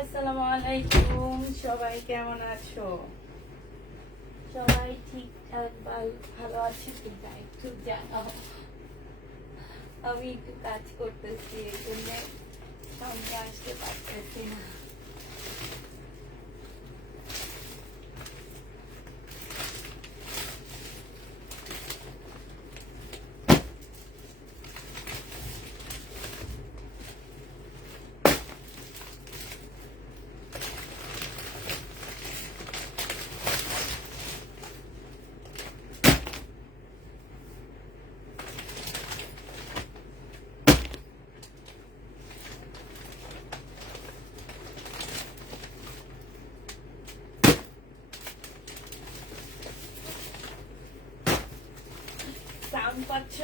আসসালামু আলাইকুম। সবাই কেমন আছো? সবাই ঠিকঠাক ভালো আছে কিনা একটু জানাও। আমি একটু কাজ করতেছি, এই জন্য সামনে আসতে পারতেছি না। সাউন্ড পাচ্ছ?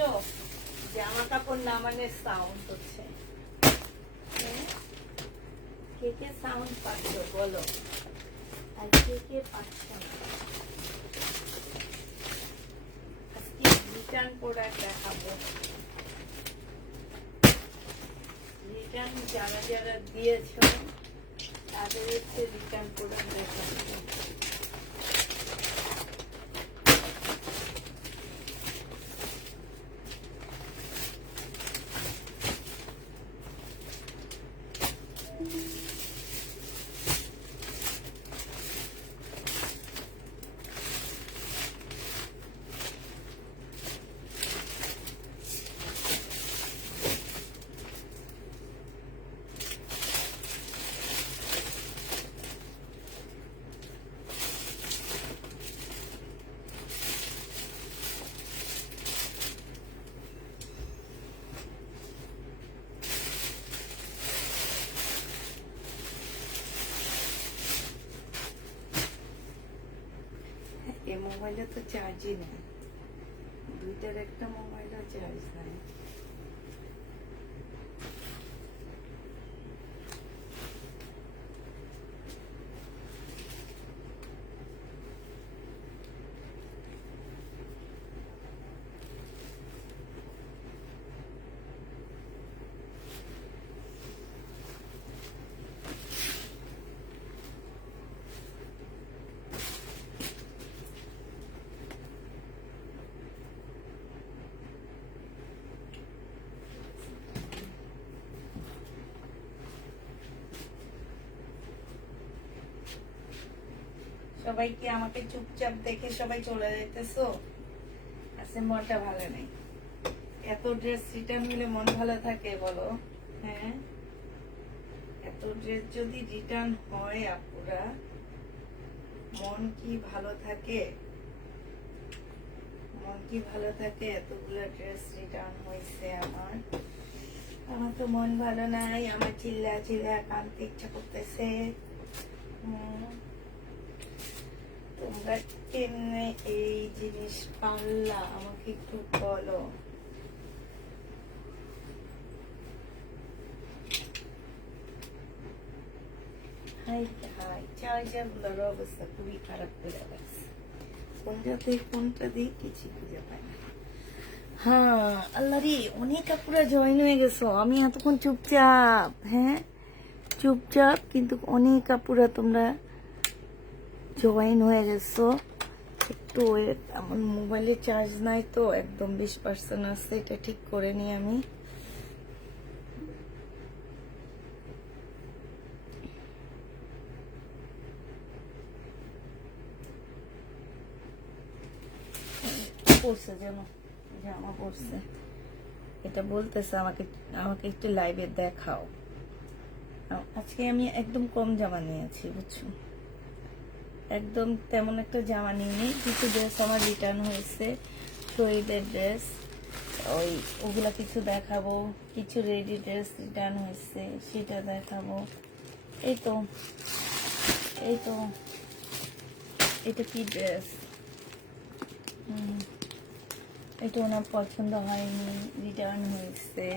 জামা কাপড় নামানোর সাউন্ড হচ্ছে। কে কে সাউন্ড পাচ্ছ বলো, আর কে কে পাচ্ছ না? আজকে রিটার্ন প্রোডাক্ট দেখাবো। রিটার্ন যারা যারা দিয়েছ তাদের হচ্ছে রিটার্ন প্রোডাক্ট দেখাবো। এই মোবাইলে তো চার্জই নেই, দুইটার একটা মোবাইলে চার্জ নেই। সবাই কি আমাকে চুপচাপ দেখে সবাই চলে যাইতেছো? আজকে মনটা ভালো নেই। এত ড্রেস রিটার্ন হলে মন ভালো থাকে বলো? হ্যাঁ, এত ড্রেস যদি রিটার্ন হয় আপুরা, মন কি ভালো থাকে? মন কি ভালো থাকে? এতগুলো ড্রেস রিটার্ন হয়েছে আমার। আমার তো মন ভালো নাই, আমার চিল্লা চিল্লা কাঁদতে ইচ্ছা করতেছে। তোমরা কেমনে এই জিনিস পারলা আমাকে একটু বলো। হাই হাই, চার্জারগুলোর অবস্থা খুবই খারাপ করে গেছে। কোনটা দিয়ে কিছু খুঁজে পাই না। হ্যাঁ আল্লাহ রে, অনেক আপুরা জয়েন হয়ে গেছো। আমি এতক্ষণ চুপচাপ, হ্যাঁ চুপচাপ, কিন্তু অনেক আপুরা তোমরা জয়েন হয়ে গেছো। একটু ওয়েট, আমার মোবাইলে চার্জ নাই তো, একদম 20% আছে, এটা ঠিক করে নি আমি। পড়ছে জামা পড়ছে, এটা বলতেছে আমাকে আমাকে একটু লাইভে দেখাও। আজকে আমি একদম কম জামা নিয়েছি বুঝছো, একদম তেমন একটা জামা নিইনি। কিছু ড্রেস আমার রিটার্ন হয়েছে, শহীদের ড্রেস, ওগুলা কিছু দেখাবো। কিছু রেডি ড্রেস রিটার্ন হয়েছে, সেটা দেখাবো। এই তো এটা কি ড্রেস, এটা ওনার পছন্দ হয়নি, রিটার্ন হয়েছে।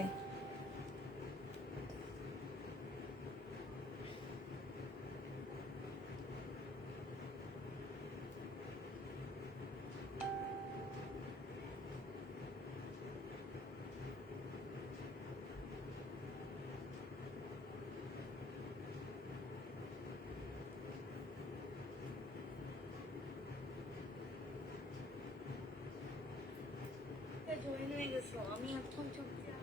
জয়েন হয়ে গেছো, আমি এখন চুপ যা।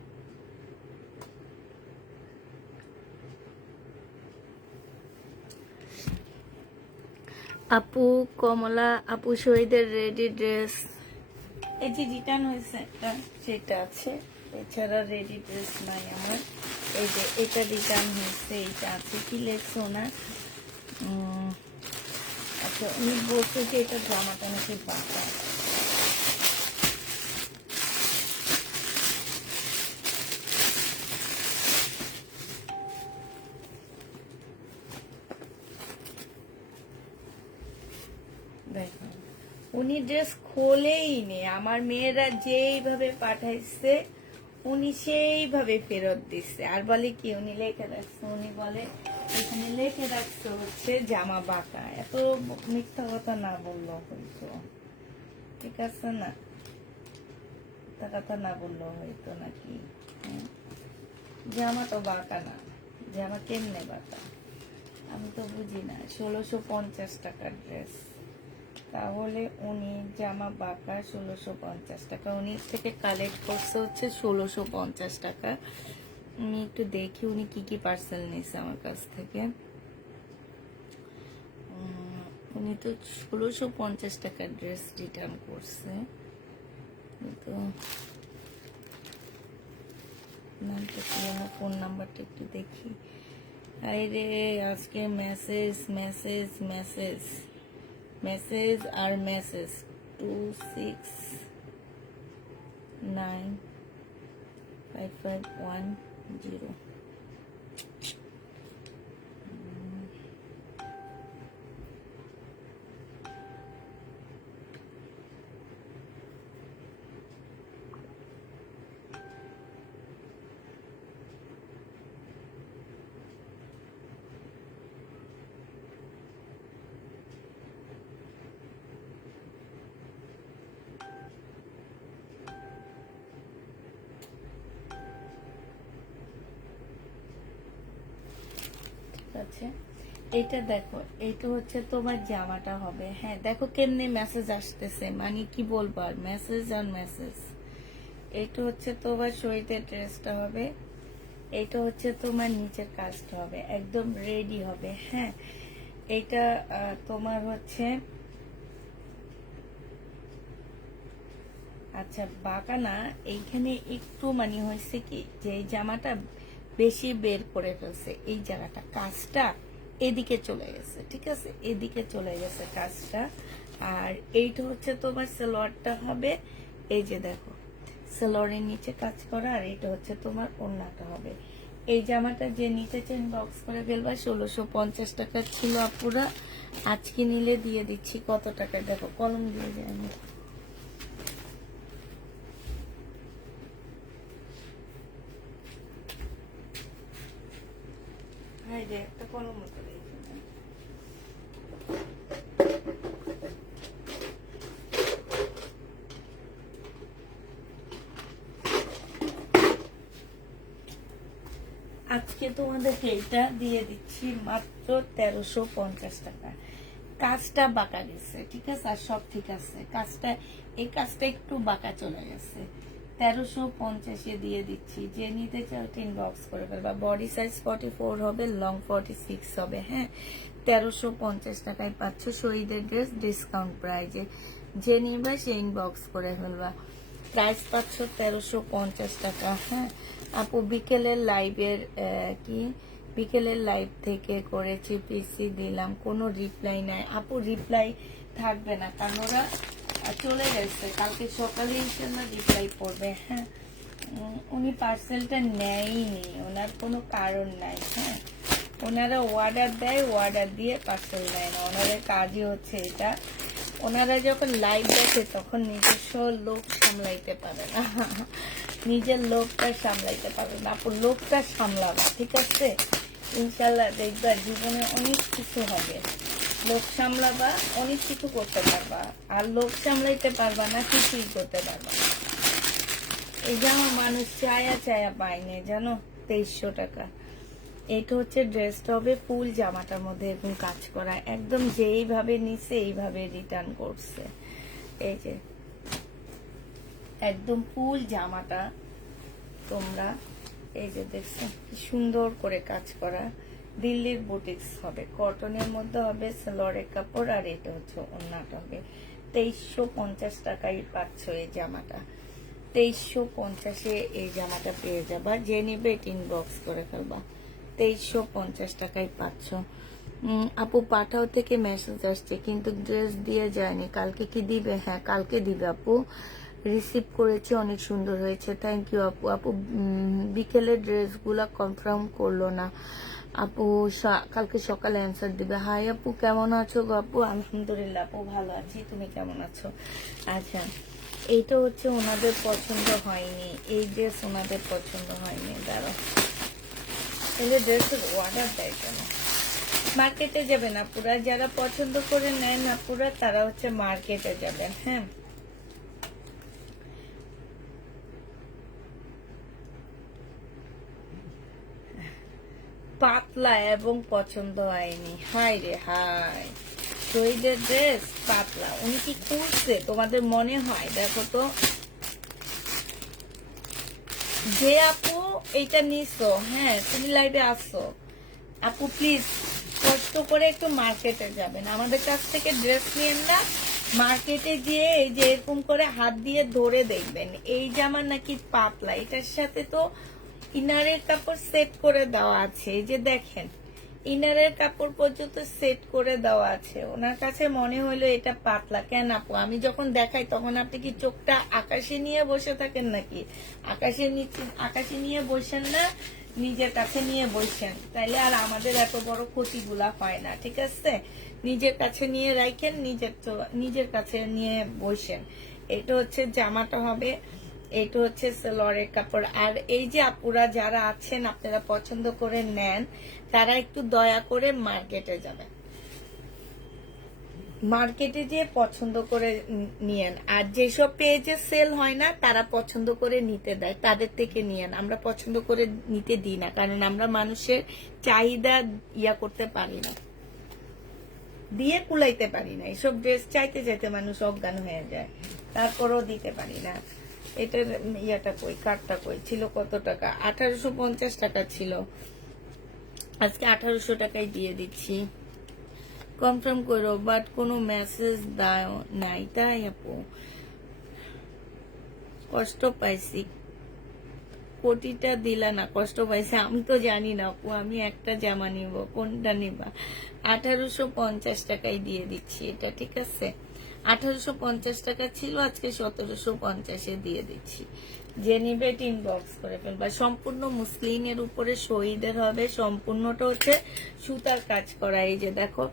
আপু কমলা আপু শহীদের রেডি ড্রেস, এই যে রিটার্ন হয়েছে একটা সেটা আছে, এছাড়া রেডি ড্রেস নাই আমার। এই যে এটা রিটার্ন হয়েছে, এটা আছে। কি লেখছো না? আচ্ছা, উনি বলছে যে এটা জামাটা নাকি বাঁকা। দেখো, উনি ড্রেস খোলেই নি। আমার মেয়েরা যেইভাবে পাঠাইছে উনি সেইভাবে ফেরত দিচ্ছে। আর বলে কি, উনি লিখে রাখছে, উনি বলে এখানে লিখে রাখছে হচ্ছে জামা বাঁকা। এত মিথ্যা কথা না বললো হয়তো, ঠিক আছে না? মিথ্যা কথা না বললো হয়তো নাকি। জামা তো বাঁকা না, জামা কেমনে বাঁকা আমি তো বুঝি না। 1650 টাকার ড্রেস, তাহলে উনি জামা বাঁকা 1650 টাকা। উনি থেকে কালেক্ট করছে হচ্ছে 1650 টাকা। আমি একটু দেখি উনি কি কি পার্সেল নিয়েছে আমার কাছ থেকে। উনি তো 1650 টাকার ড্রেস রিটার্ন করছে, তো নামটা কি, আমার ফোন নাম্বারটা একটু দেখি। আরে আজকে মেসেজ মেসেজ মেসেজ মেসেজ আর মেসেজ 26955110। আছে, এটা দেখো, এটা হচ্ছে তোমার জামাটা হবে। হ্যাঁ দেখো কেমনে মেসেজ আসতেছে, মানে কি বলবো আর, মেসেজ আর মেসেজ। এটা হচ্ছে তোমার শহীদের ড্রেসটা হবে, এটা হচ্ছে তোমার নিচের কাজটা হবে, একদম রেডি হবে। হ্যাঁ, এটা তোমার হচ্ছে, আচ্ছা বাঁকা না, এইখানে একটু মানে হয়েছে কি যে এই জামাটা বেশি বের করে ফেলছে, এই জায়গাটা কাজটা এদিকে চলে গেছে, ঠিক আছে, এদিকে চলে গেছে কাজটা। আর এইটা হচ্ছে তোমার সালোয়ারটা হবে, এই যে দেখো সালোয়ারের নিচে কাজ করা, আর এটা হচ্ছে তোমার ওড়নাটা হবে। এই জামাটা যে নিচে চেন বক্স করে ফেলবা 1650 টাকা ছিল আপুরা, আজকে নিলে দিয়ে দিচ্ছি কত টাকায়, দেখো কলম দিয়ে যায় আমি। হ্যাঁ যে একটা কলম মতো দিয়েছি। আজকে তোমাদেরকে এটা দিয়ে দিচ্ছি মাত্র 1350 টাকা। কাজটা বাঁকা গেছে, ঠিক আছে, আর সব ঠিক আছে, কাজটা এই কাজটা একটু বাঁকা চলে গেছে। 1350 দিয়ে দিচ্ছি, যে নিতে চাও ইনবক্স করে ফেলবা। বডি সাইজ 44 হবে, লং 46 হবে। হ্যাঁ, 1350 টাকায় পাচ্ছ শহীদের ড্রেস ডিসকাউন্ট প্রাইজে। যে নিবা সে ইনবক্স করে ফেলবা। প্রাইস পাচ্ছ 1350 টাকা। হ্যাঁ আপু, বিকেলের লাইভের কি বিকেলের লাইভ থেকে করেছি, পিসি দিলাম, কোনো রিপ্লাই নাই আপু। রিপ্লাই থাকবে না, কারণ ওরা চলে গেছে, কালকে সকালে ইনশাল্লাহ রিপ্লাই করবে। হ্যাঁ, উনি পার্সেলটা নেয়নি, ওনার কোনো কারণ নাই। হ্যাঁ, ওনারা অর্ডার দেয়, অর্ডার দিয়ে পার্সেল দেয় না, ওনাদের কাজই হচ্ছে এটা। ওনারা যখন লাইভ দেখে তখন নিজস্ব লোক সামলাইতে পারে না, নিজের লোকটা সামলাইতে পারে না আপু। লোকটা সামলাবা, ঠিক আছে, ইনশাল্লাহ দেখবা জীবনে অনেক কিছু হবে। লোক সামলাবা, অনেক কিছু করতে পারবা। আর লোক সামলাইতে পারবা না, কিছুই করতে পারবা না। এই জামা মানুষ চায়া চায়া পায়নি জানো, 2300 টাকা। এটা হচ্ছে ড্রেসটা হবে ফুল জামাটার মধ্যে এবং কাজ করা, একদম যেইভাবে নিছে এইভাবে রিটার্ন করছে। এই যে একদম ফুল জামাটা তোমরা এই যে দেখছো কি সুন্দর করে কাজ করা, দিল্লির বুটিক্স হবে, কটনের মধ্যে হবে, সালোয়ারের কাপড়, আর এটা হচ্ছে ওড়নাটা হবে। 2350 টাকায় পাচ্ছ এই জামাটা। 2350-এ এই জামাটা পেয়ে যাবা। যে নিবে এটা ইনবক্স করে ফেলবা। 2350 টাকায় পাচ্ছ। আপু পাঠাও থেকে মেসেজ আসছে কিন্তু ড্রেস দিয়ে যায়নি, কালকে কি দিবে? হ্যাঁ কালকে দিবে আপু, রিসিভ করেছি, অনেক সুন্দর হয়েছে, থ্যাংক ইউ আপু। আপু বিকেলের ড্রেসগুলা কনফার্ম করলো না আপু, কালকে সকালে অ্যান্সার দিবে। হাই আপু কেমন আছো গো আপু? আলহামদুলিল্লাহ আপু ভালো আছি, তুমি কেমন আছো? আচ্ছা এইটা হচ্ছে ওনাদের পছন্দ হয়নি, এই ড্রেস ওনাদের পছন্দ হয়নি। দাঁড়াও, তাহলে ড্রেসের অর্ডার দেয় কেন? মার্কেটে যাবেন আপুরা, যারা পছন্দ করে নেন আপুরা তারা হচ্ছে মার্কেটে যাবেন। হ্যাঁ পাতলা এবং পছন্দ হয়নি, হাই রে হাই। শহীদের ড্রেস পাতলা, উনি কি করছে তোমাদের মনে হয়? দেখো তো, যে আপু এইটা নিছো, হ্যাঁ তুমি লাইভে আসছো আপু, প্লিজ কষ্ট করে একটু মার্কেটে যাবেন, আমাদের কাছ থেকে ড্রেস নিয়েন না, মার্কেটে গিয়ে এই যে এরকম করে হাত দিয়ে ধরে দেখবেন এই জামা নাকি পাতলা, এটার সাথে তো ইনারের কাপড় সেট করে দেওয়া আছে, এই যে দেখেন ইনারের কাপড় পর্যন্ত সেট করে দেওয়া আছে। ওনার কাছে মনে হলো এটা পাতলা। কেন আপু আমি যখন দেখাই তখন আপনি কি চোখটা আকাশে নিয়ে বসে থাকেন নাকি? আকাশে নিয়ে বসেন না, নিজের কাছে নিয়ে বসেন, তাইলে আর আমাদের এত বড় ক্ষতিগুলা হয় না, ঠিক আছে? নিজের কাছে নিয়ে রাখেন, নিজের কাছে নিয়ে বসেন। এটা হচ্ছে জামাটা হবে, এটা হচ্ছে সালোয়ারের কাপড়। আর এই যে আপুরা যারা আছেন আপনারা পছন্দ করে নেন, তারা একটু দয়া করে মার্কেটে যাবেন, মার্কেটে যেয়ে পছন্দ করে নিয়েন। আর যেসব পেজে সেল হয় না তারা পছন্দ করে নিতে দেয়, তাদের থেকে নিয়েন। আমরা পছন্দ করে নিতে দিই না, কারণ আমরা মানুষের চাহিদা করতে পারি না, দিয়ে কুলাইতে পারি না। এসব ড্রেস চাইতে চাইতে মানুষ অজ্ঞান হয়ে যায়, তারপরও দিতে পারি না। এটার কই, কার্ডটা কই ছিল? কত টাকা? 1850 টাকা ছিল, আজকে 1800 টাকায় দিয়ে দিচ্ছি। কনফার্ম করো, বাট কোনো মেসেজ দাও নাই, তাই আপু কষ্ট পাইছি। কোটিটা দিলা না, কষ্ট পাইছে আমি তো জানি না আপু, আমি একটা জামা নিব, কোনটা নিবা? 1850 টাকায় দিয়ে দিচ্ছি এটা, ঠিক আছে? 1850 টাকা ছিল, আজকে 1750-এ দিয়ে দিচ্ছি। যে নিবে ইনবক্স করে ফেলবা। সম্পূর্ণ মুসলিনের উপরে শহীদের হবে, সম্পূর্ণটা হচ্ছে সুতার কাজ করা, এই যে দেখো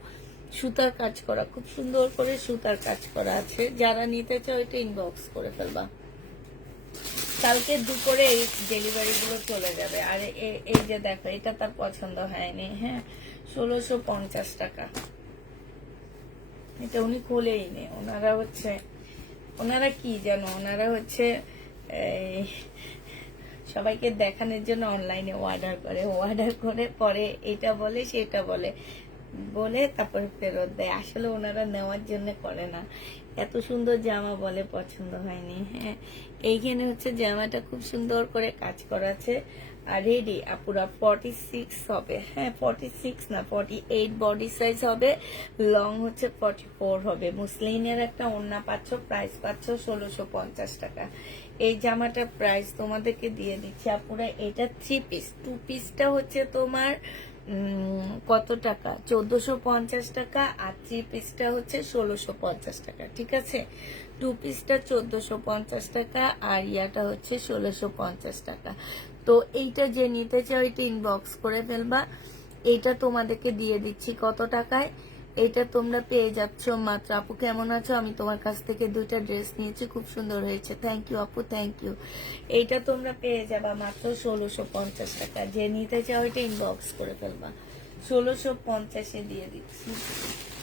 সুতার কাজ করা, খুব সুন্দর করে সুতার কাজ করা আছে। যারা নিতে চাও এটা ইনবক্স করে ফেলবা, কালকে দুপুরে এই ডেলিভারি গুলো চলে যাবে। আর এই যে দেখো এটা তার পছন্দ হয়নি, হ্যাঁ 1650 টাকা। এটা উনি খুলেই নে, ওনারা কি জানো, ওনারা হচ্ছে সবাইকে দেখানোর জন্য অনলাইনে অর্ডার করে পরে এটা বলে সেটা বলে তারপরে ফেরত দেয়। আসলে ওনারা নেওয়ার জন্য করে না। এত সুন্দর জামা বলে পছন্দ হয়নি। হ্যাঁ এইখানে হচ্ছে জামাটা খুব সুন্দর করে কাজ করা আছে, আর রেডি আপুরা 46 হবে, হ্যাঁ 46 না 48 বডি সাইজ হবে, লং হচ্ছে 44 হবে। মুসলিনের একটা ওড়না পাচ্ছ, প্রাইস পাচ্ছ 1650 টাকা। এই জামাটার প্রাইস তোমাদেরকে দিয়ে দিচ্ছি আপুরা। এটা 3 পিস, 2 পিসটা হচ্ছে তোমার কত টাকা? 1450 টাকা, আর 3 পিসটা হচ্ছে 1650 টাকা, ঠিক আছে? 2 পিসটা 1450 টাকা, আর ইয়াটা হচ্ছে 1650 টাকা। তো এইটা যে নিতে চাও এটা ইনবক্স করে ফেলবা। এইটা তোমাদেরকে দিয়ে দিচ্ছি কত টাকায়? এটা তোমরা পেয়ে যাচ্ছ মাত্র। আপু কেমন আছো? আমি তোমার কাছ থেকে 2টা ড্রেস নিয়েছি, খুব সুন্দর হয়েছে, থ্যাংক ইউ আপু, থ্যাংক ইউ। এইটা তোমরা পেয়ে যাবা মাত্র 1650 টাকা। যে নিতে চাও এটা ইনবক্স করে ফেলবা। 1650-এ দিয়ে দিচ্ছি।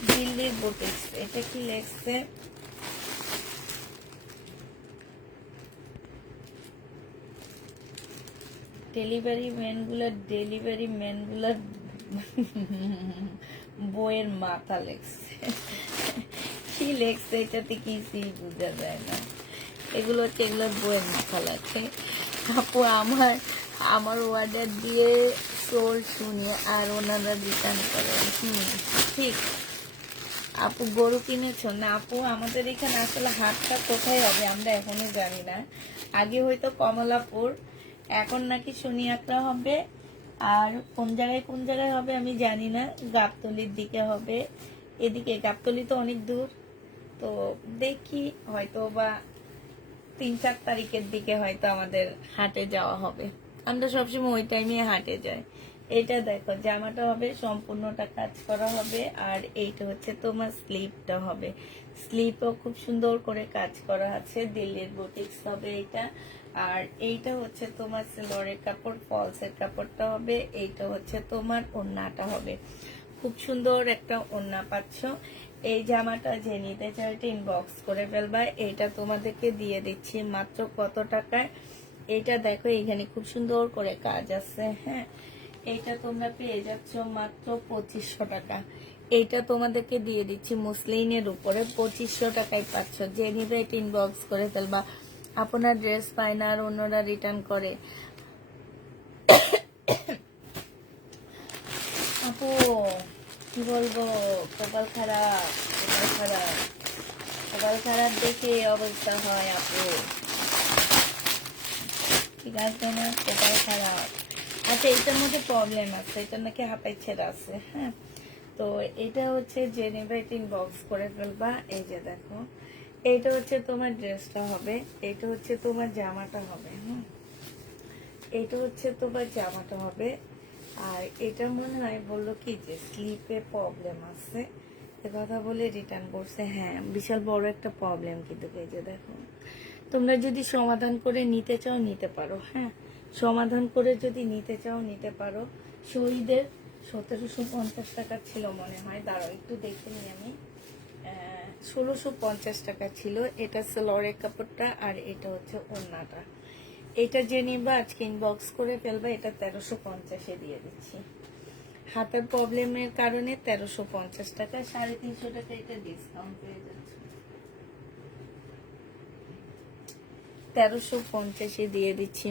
দিল্লির বুটিক্স, এটা কি লেখছে? ডেলিভারি ম্যানগুলার বইয়ের মাথা লেখছে, কি লেখছে এটাতে কিছুই বোঝা যায় না। এগুলো হচ্ছে এগুলোর বইয়ের মাথা লাগছে। আপু আমার অর্ডার দিয়ে সোল শুনি আর ওনারা রিটার্ন করেন। ঠিক। আপু গরু কিনেছো না? আপু আমাদের এখানে আসলে হাটটা কোথায় হবে আমরা এখনো জানি না। আগে হয়তো কমলাপুর, এখন নাকি শনিয়াকড়া হবে, আর কোন জায়গায় হবে আমি জানি না। গাবতলির দিকে হবে, এদিকে গাবতলি তো অনেক দূর। তো দেখি হয়তো বা 3-4 তারিখের দিকে হয়তো আমাদের হাটে যাওয়া হবে। আমরা সবসময় ওই টাইমে হাটে যাই। এটা দেখো জামাটা হবে সম্পূর্ণটা কাজ করা হবে, আর এইটা হচ্ছে তোমার স্লিপটা হবে। স্লিপও খুব সুন্দর করে কাজ করা আছে, দিল্লির বুটিক্স হবে এটা। আর এইটা হচ্ছে তোমার সিলরের কাপড়, ফলসের কাপড়টা হবে। এইটা হচ্ছে তোমার ওড়নাটা হবে। খুব সুন্দর একটা ওড়না পাচ্ছ। এই জামাটা যে নিতে চাও এটা ইনবক্স করে ফেলবা। এইটা তোমাদেরকে দিয়ে দিচ্ছি মাত্র কত টাকায়? এইটা দেখো এখানে খুব সুন্দর করে কাজ আছে। হ্যাঁ, এইটা তোমরা পেয়ে যাচ্ছ মাত্র 2500 টাকা। এইটা তোমাদেরকে দিয়ে দিচ্ছি মুসলিনের উপরে 2500 টাকায় পাচ্ছ। যে নিবে এটা ইনবক্স করে ফেলবা। আপনার ড্রেস পায় না আর অন্যরা রিটার্ন করে। আপু কি বলবো, কপাল খারাপ, কপাল খারাপ দেখে অবস্থা হয় আপু, ঠিক আছে না? কপাল খারাপ। আচ্ছা, এটার মধ্যে প্রবলেম আছে, এটা নাকি হাঁপাই ছেড়া আছে। হ্যাঁ, তো এটা হচ্ছে যে নেবে এটা ইনবক্স করে ফেলবা। এই যে দেখো, এইটা হচ্ছে তোমার ড্রেসটা হবে, এইটা হচ্ছে তোমার জামাটা হবে। এইটা হচ্ছে তোমার জামাটা হবে। আর এটা মনে হয় বললো কি যে স্লিপে প্রবলেম আছে, এ কথা বলে রিটার্ন করছে। হ্যাঁ, বিশাল বড় একটা প্রবলেম, কিন্তু এই যে দেখো, তোমরা যদি সমাধান করে নিতে চাও নিতে পারো। হ্যাঁ, সমাধান করে যদি নিতে চাও নিতে পারো। শহীদের 1750 টাকা ছিল মনে হয়, দাঁড়াও একটু দেখে নিই আমি। 1650 টাকা ছিল। এটা সেলরের কাপড়টা, আর এটা হচ্ছে ওড়নাটা। এটা যে নিবা আজকে ইনবক্স করে ফেলবা। এটা 1350-এ দিয়ে দিচ্ছি। হাতের প্রবলেমের কারণে 1350 টাকা, 350 টাকা এটা ডিসকাউন্ট পেয়ে যাচ্ছে। 1350-এ দিয়ে দিচ্ছি।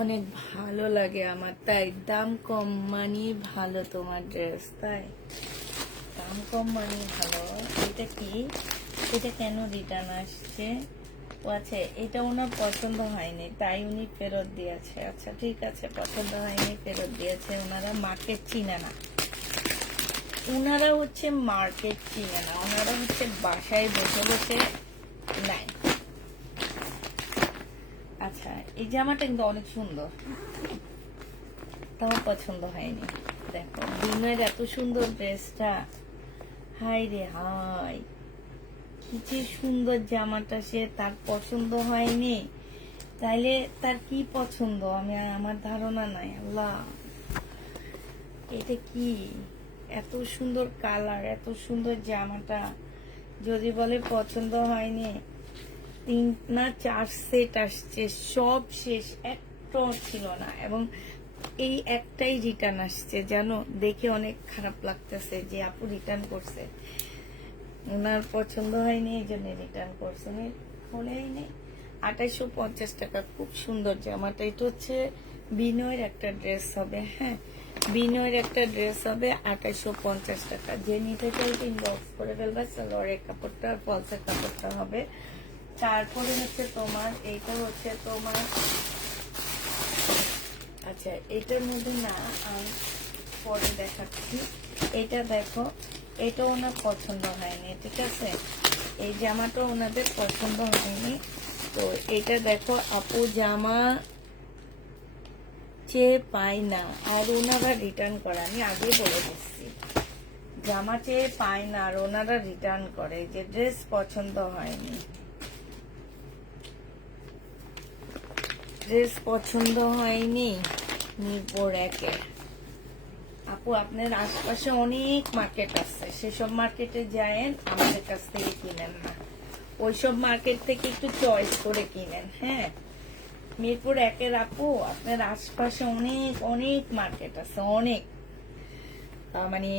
অনেক ভালো লাগে আমার, তাই দাম কম মানি ভালো তোমার ড্রেস, তাই দাম কম মানি ভালো। এটা কি, এটা কেন রিটার্ন আসছে? ও আচ্ছা, এটা ওনার পছন্দ হয়নি তাই উনি ফেরত দিয়েছে। আচ্ছা ঠিক আছে, পছন্দ হয়নি ফেরত দিয়েছে। ওনারা মার্কেট চিনে না, ওনারা হচ্ছে মার্কেট চিনে না, ওনারা হচ্ছে বাসায় বসে বসে নাই। আচ্ছা, এই জামাটা কিন্তু অনেক সুন্দর, তাও পছন্দ হয়নি। দেখো দিনের এত সুন্দর ড্রেসটা, হাই রে হাই, কি যে সুন্দর জামাটা, সে তার পছন্দ হয়নি, তাইলে তার কি পছন্দ আমি আমার ধারণা নাই। আল্লাহ, এটা কি এত সুন্দর কালার, এত সুন্দর জামাটা যদি বলে পছন্দ হয়নি। 3 না 4 সেট আসছে, সব শেষ, একটাও ছিল না। এবং এই একটাই রিটার্ন আসছে, জানো দেখে অনেক খারাপ লাগতেছে যে আপু রিটার্ন করছে, ওনার পছন্দ হয়নি এই জন্য রিটার্ন করছে। হলেই নেই। 2850 টাকা, খুব সুন্দর জামাটা। এটা হচ্ছে বিনয়ের একটা ড্রেস হবে। হ্যাঁ, বিনয়ের একটা ড্রেস হবে 2850 টাকা। যে নিতে চাইতে ইনবক্স করে ফেলবে। সালোয়ারের কাপড়টা আর ফলসের কাপড়টা হবে। তারপরে হচ্ছে তোমার এইটা হচ্ছে তোমার, আচ্ছা এটার মধ্যে না, আমি পরে দেখাচ্ছি। এটা দেখো, এটা ওনার পছন্দ হয়নি, ঠিক আছে, এই জামাটা ওনাদের পছন্দ হয়নি। তো এটা দেখো আপু, জামা চেয়ে পাই না আর ওনারা রিটার্ন করে, আমি আগে বলে দিচ্ছি, জামা চেয়ে পায় না আর ওনারা রিটার্ন করে, যে ড্রেস পছন্দ হয়নি, ড্রেস পছন্দ হয়নি। মিরপুর 1-এ আপু, আপনার আশপাশে অনেক মার্কেট আছে, সেসব মার্কেটে যায়েন, আমাদের কাছ থেকে কিনেন না। ওইসব মার্কেট থেকে একটু চয়েস করে কিনেন। হ্যাঁ, মিরপুর 1-এর আপু, আপনার আশপাশে অনেক অনেক মার্কেট আছে, অনেক, মানে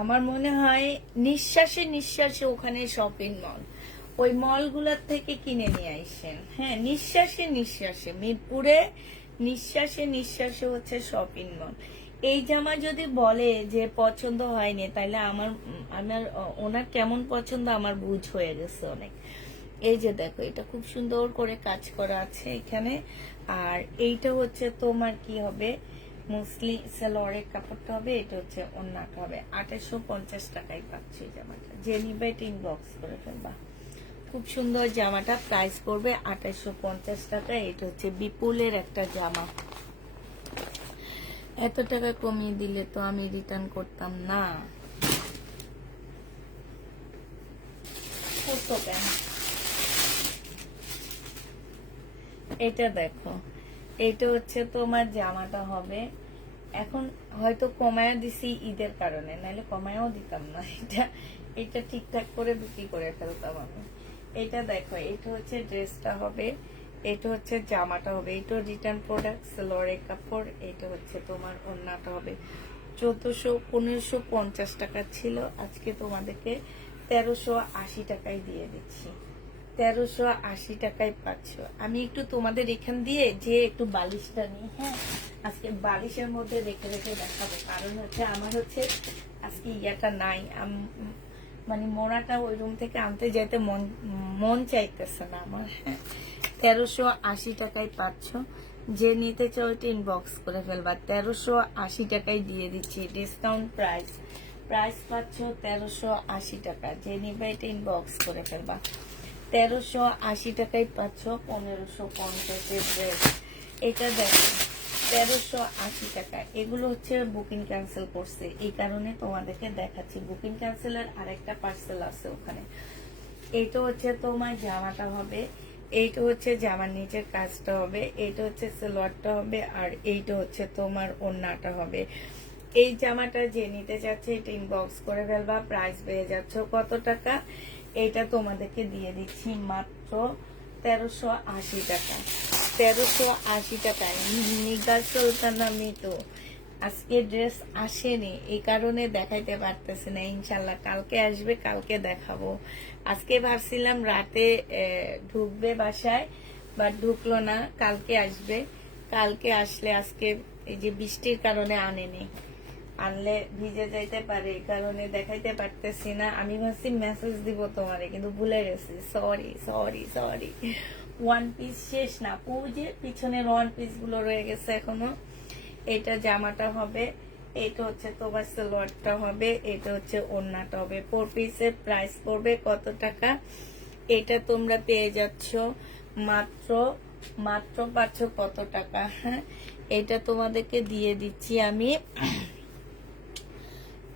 আমার মনে হয় নিঃশ্বাসে নিঃশ্বাসে ওখানে শপিং মল, ওই মলগুলোর থেকে কিনে নিয়ে আইসেন। হ্যাঁ, নিঃশ্বাসে নিঃশ্বাসে মিরপুরে নিঃশ্বাসে নিঃশ্বাসে হচ্ছে শপিং মল। এই জামা যদি বলে যে পছন্দ হয়নি, তাহলে আমার আমার ওনার কেমন পছন্দ আমার বুঝ হয়ে গেছে অনেক। এই যে দেখো, এটা খুব সুন্দর করে কাজ করা আছে এখানে। আর এইটা হচ্ছে তোমার কি হবে, মুসলিম সালোয়ারের কাপড়টা হবে, এটা হচ্ছে ওন্নাটা হবে। 2850 টাকায় পাচ্ছি এই জামাটা, যে নিবে এটা ইনবক্স করে ফেলবা। খুব সুন্দর জামাটা, প্রাইস পড়বে 2850 টাকা। এটা হচ্ছে বিপুলের একটা জামা। এত টাকা কমিয়ে দিলে তো আমি রিটার্ন করতাম না। করতো কেন? এটা দেখো, এটা হচ্ছে তোমার জামাটা হবে। এখন হয়তো কমায়া দিছি ঈদের কারণে, নাহলে কমায়াও দিতাম না। এটা ঠিকঠাক করে বিক্রি করে ফেলতাম আমি। এটা দেখো, এটা হচ্ছে ড্রেসটা হবে, এটা হচ্ছে জামাটা হবে। এটা রিটার্ন প্রোডাক্ট, সালোয়ারের কাপড়। এটা হচ্ছে তোমার ওড়নাটা হবে। 1550 টাকা ছিল, আজকে তোমাদেরকে 1380 টাকায় দিয়ে দিচ্ছি। 1380 টাকায় পাচ্ছ। আমি একটু তোমাদের এখান দিয়ে যে একটু বালিশটা নিই। হ্যাঁ, আজকে বালিশের মধ্যে রেখে রেখে দেখাবো, কারণ হচ্ছে আমার হচ্ছে আজকে ইয়াটা নাই, মানে মোড়াটা ওই রুম থেকে আনতে যেতে মন চাইতেছে না আমার। হ্যাঁ, 1380 টাকায় পাচ্ছ। যে নিতে চাও ওইটা ইনবক্স করে ফেলবা। 1380 টাকায় দিয়ে দিচ্ছি, ডিসকাউন্ট প্রাইস। প্রাইস পাচ্ছ 1380 টাকা। যে নিবে এটা ইনবক্স করে ফেলবা। 1380 টাকায় পাচ্ছ 1550 ড্রেস। এটা দেখো, 1380 টাকা। এগুলো হচ্ছে বুকিং ক্যান্সেল করছে, এই কারণে তোমাদেরকে দেখাচ্ছি। বুকিং ক্যান্সেলের আরেকটা পার্সেল আছে ওখানে। এইটা হচ্ছে তোমার জামাটা হবে, এইটা হচ্ছে জামার নিচের কাজটা হবে, এইটা হচ্ছে সালোয়ারটা হবে, আর এইটা হচ্ছে তোমার ওড়নাটা হবে। এই জামাটা যে নিতে চাচ্ছে এটা ইনবক্স করে ফেলবা। প্রাইস পেয়ে যাচ্ছ কত টাকা? এটা তোমাদেরকে দিয়ে দিচ্ছি মাত্র 1380 টাকা। 1380 টাকায় নিগার সুলতানা মিতু। আজকে ড্রেস আসেনি, এই কারণে দেখাইতে পারতেছি না। ইনশাল্লাহ কালকে আসবে, কালকে দেখাবো। আজকে ভাবছিলাম রাতে ঢুকবে বাসায়, বাট ঢুকলো না। কালকে আসবে, কালকে আসলে, আজকে এই যে বৃষ্টির কারণে আনেনি, আনলে ভিজে যাইতে পারে, এই কারণে দেখাইতে পারতেছি না। আমি ভাবছি মেসেজ দিব তোমারে, কিন্তু ভুলে গেছি। Sorry sorry sorry. One piece শেষ না, যে পিছনের ওয়ান পিস গুলো রয়ে গেছে এখনো। এটা জামাটা হবে, এটা হচ্ছে তোমার সালোয়ারটা হবে, এটা হচ্ছে ওড়নাটা হবে। 4 পিসের প্রাইস পড়বে কত টাকা? এটা তোমরা পেয়ে যাচ্ছ মাত্র মাত্র পাচ্ছ কত টাকা? হ্যাঁ, এটা তোমাদেরকে দিয়ে দিচ্ছি আমি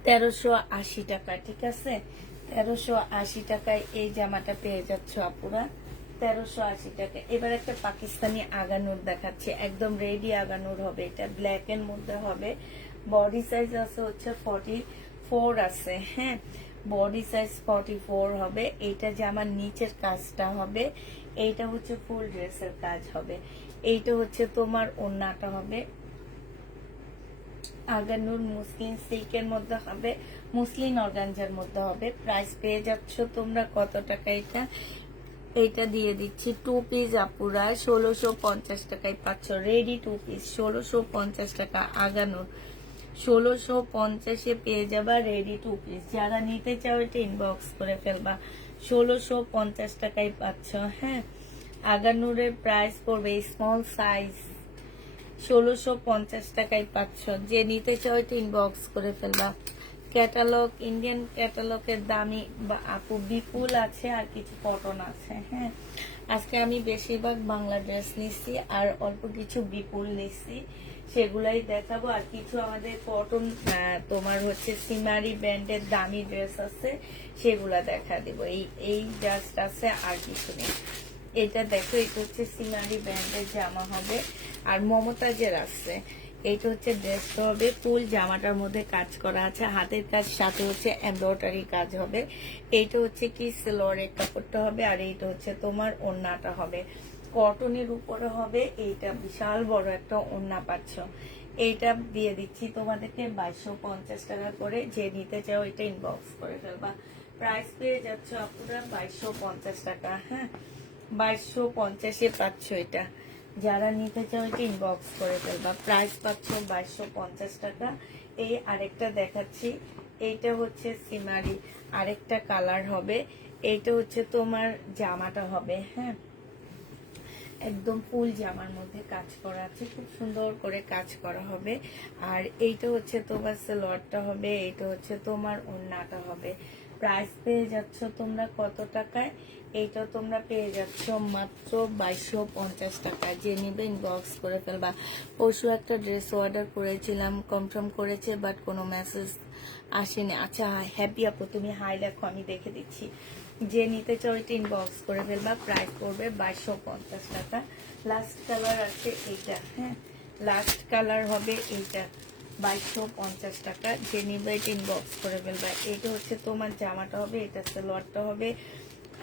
1380 টাকা। ঠিক আছে, 1380 টাকায় এই জামাটা পেয়ে যাচ্ছ আপুরা, 1380 টাকা। এবার একটা পাকিস্তানি আগানুর দেখাচ্ছি, একদম রেডি আগানুর হবে। এটা ব্ল্যাক এর মধ্যে হবে। বডি সাইজ আছে হচ্ছে 44 আছে। হ্যাঁ, বডি সাইজ 44 হবে। এইটা জামার নিচের কাজটা হবে, এইটা হচ্ছে ফুল ড্রেসের কাজ হবে। এইটা হচ্ছে তোমার ওড়নাটা হবে। আগানুর মুসলিম সিল্কের মধ্যে হবে, মুসলিম অর্গানজার মধ্যে হবে। প্রাইস পেয়ে যাচ্ছ তোমরা কত টাকা? এইটা দিয়ে দিচ্ছি 2 পিস আপুরা 1650 টাকায় পাচ্ছ। রেডি 2 পিস 1650 টাকা। আগানুর 1650-এ পেয়ে যাবা রেডি 2 পিস। যারা নিতে চাও এটা ইনবক্স করে ফেলবা। 1650 টাকায় পাচ্ছ। হ্যাঁ, আগানুরের প্রাইস পড়বে স্মল সাইজ 1650 টাকায় পাচ্ছ। যে নিতে চাও এটা ইনবক্স করে ফেলবা। ক্যাটালগ, ইন্ডিয়ান ক্যাটালগের দামি আপু বিপুল আছে, আর কিছু কটন আছে। হ্যাঁ, আজকে আমি বেশিরভাগ বাংলা ড্রেস নিচ্ছি, আর অল্প কিছু বিপুল নিচ্ছি, সেগুলাই দেখাবো। আর কিছু আমাদের কটন তোমার হচ্ছে সিমারি ব্র্যান্ডের দামি ড্রেস আছে, সেগুলা দেখা দিব। এই জাস্ট আছে, আর কিছু নেই। এটা দেখো, এটা হচ্ছে সিমারি ব্র্যান্ডের জামা হবে, আর মমতাজের আছে। এইটা হচ্ছে ড্রেসটা হবে, ফুল জামাটার মধ্যে কাজ করা আছে, হাতের কাজ, সাথে হচ্ছে এমব্রয়ডারি কাজ হবে। এইটা হচ্ছে কি সালোয়ারের কাপড়টা হবে, আর এইটা হচ্ছে তোমার ওড়নাটা হবে, কটনের উপরে হবে। এইটা বিশাল বড় একটা ওড়না পাচ্ছ। এইটা দিয়ে দিচ্ছি তোমাদেরকে 2250 টাকা করে। যে নিতে চাও এটা ইনবক্স করে ফেলবা। প্রাইস পেয়ে যাচ্ছ আপুরা 2250 টাকা। হ্যাঁ, 2250-এ পাচ্ছ এটা। যারা নিতে চাও এটা ইনবক্স করে ফেলবা। প্রাইস পাচ্ছ 2250 টাকা। এই আরেকটা দেখাচ্ছি, এইটা হচ্ছে সিমারি, আরেকটা কালার হবে। এইটা হচ্ছে তোমার জামাটা হবে। হ্যাঁ, একদম ফুল জামার মধ্যে কাজ করা আছে, খুব সুন্দর করে কাজ করা হবে। আর এইটা হচ্ছে তোমার সালোয়ারটা হবে, এইটা হচ্ছে তোমার ওড়নাটা হবে। প্রাইস পেয়ে যাচ্ছ তোমরা কত টাকায়? এইটা তোমরা পেয়ে যাচ্ছ মাত্র 2250 টাকা। যে নিবে ইনবক্স করে ফেলবা। পরশু একটা ড্রেস অর্ডার করেছিলাম, কনফার্ম করেছে, বাট কোনো মেসেজ আসেনি। আচ্ছা হ্যাপি আপু, তুমি হাই লেখো, আমি দেখে দিচ্ছি। যে নিতে চাও এটা ইনবক্স করে ফেলবা। প্রাইস পড়বে 2250 টাকা। লাস্ট কালার আছে এইটা। হ্যাঁ, লাস্ট কালার হবে এইটা, 2250 টাকা। যে নিবে এটা ইনবক্স করে ফেলবা। এইটা হচ্ছে তোমার জামাটা হবে, এটা সালোয়ারটা হবে,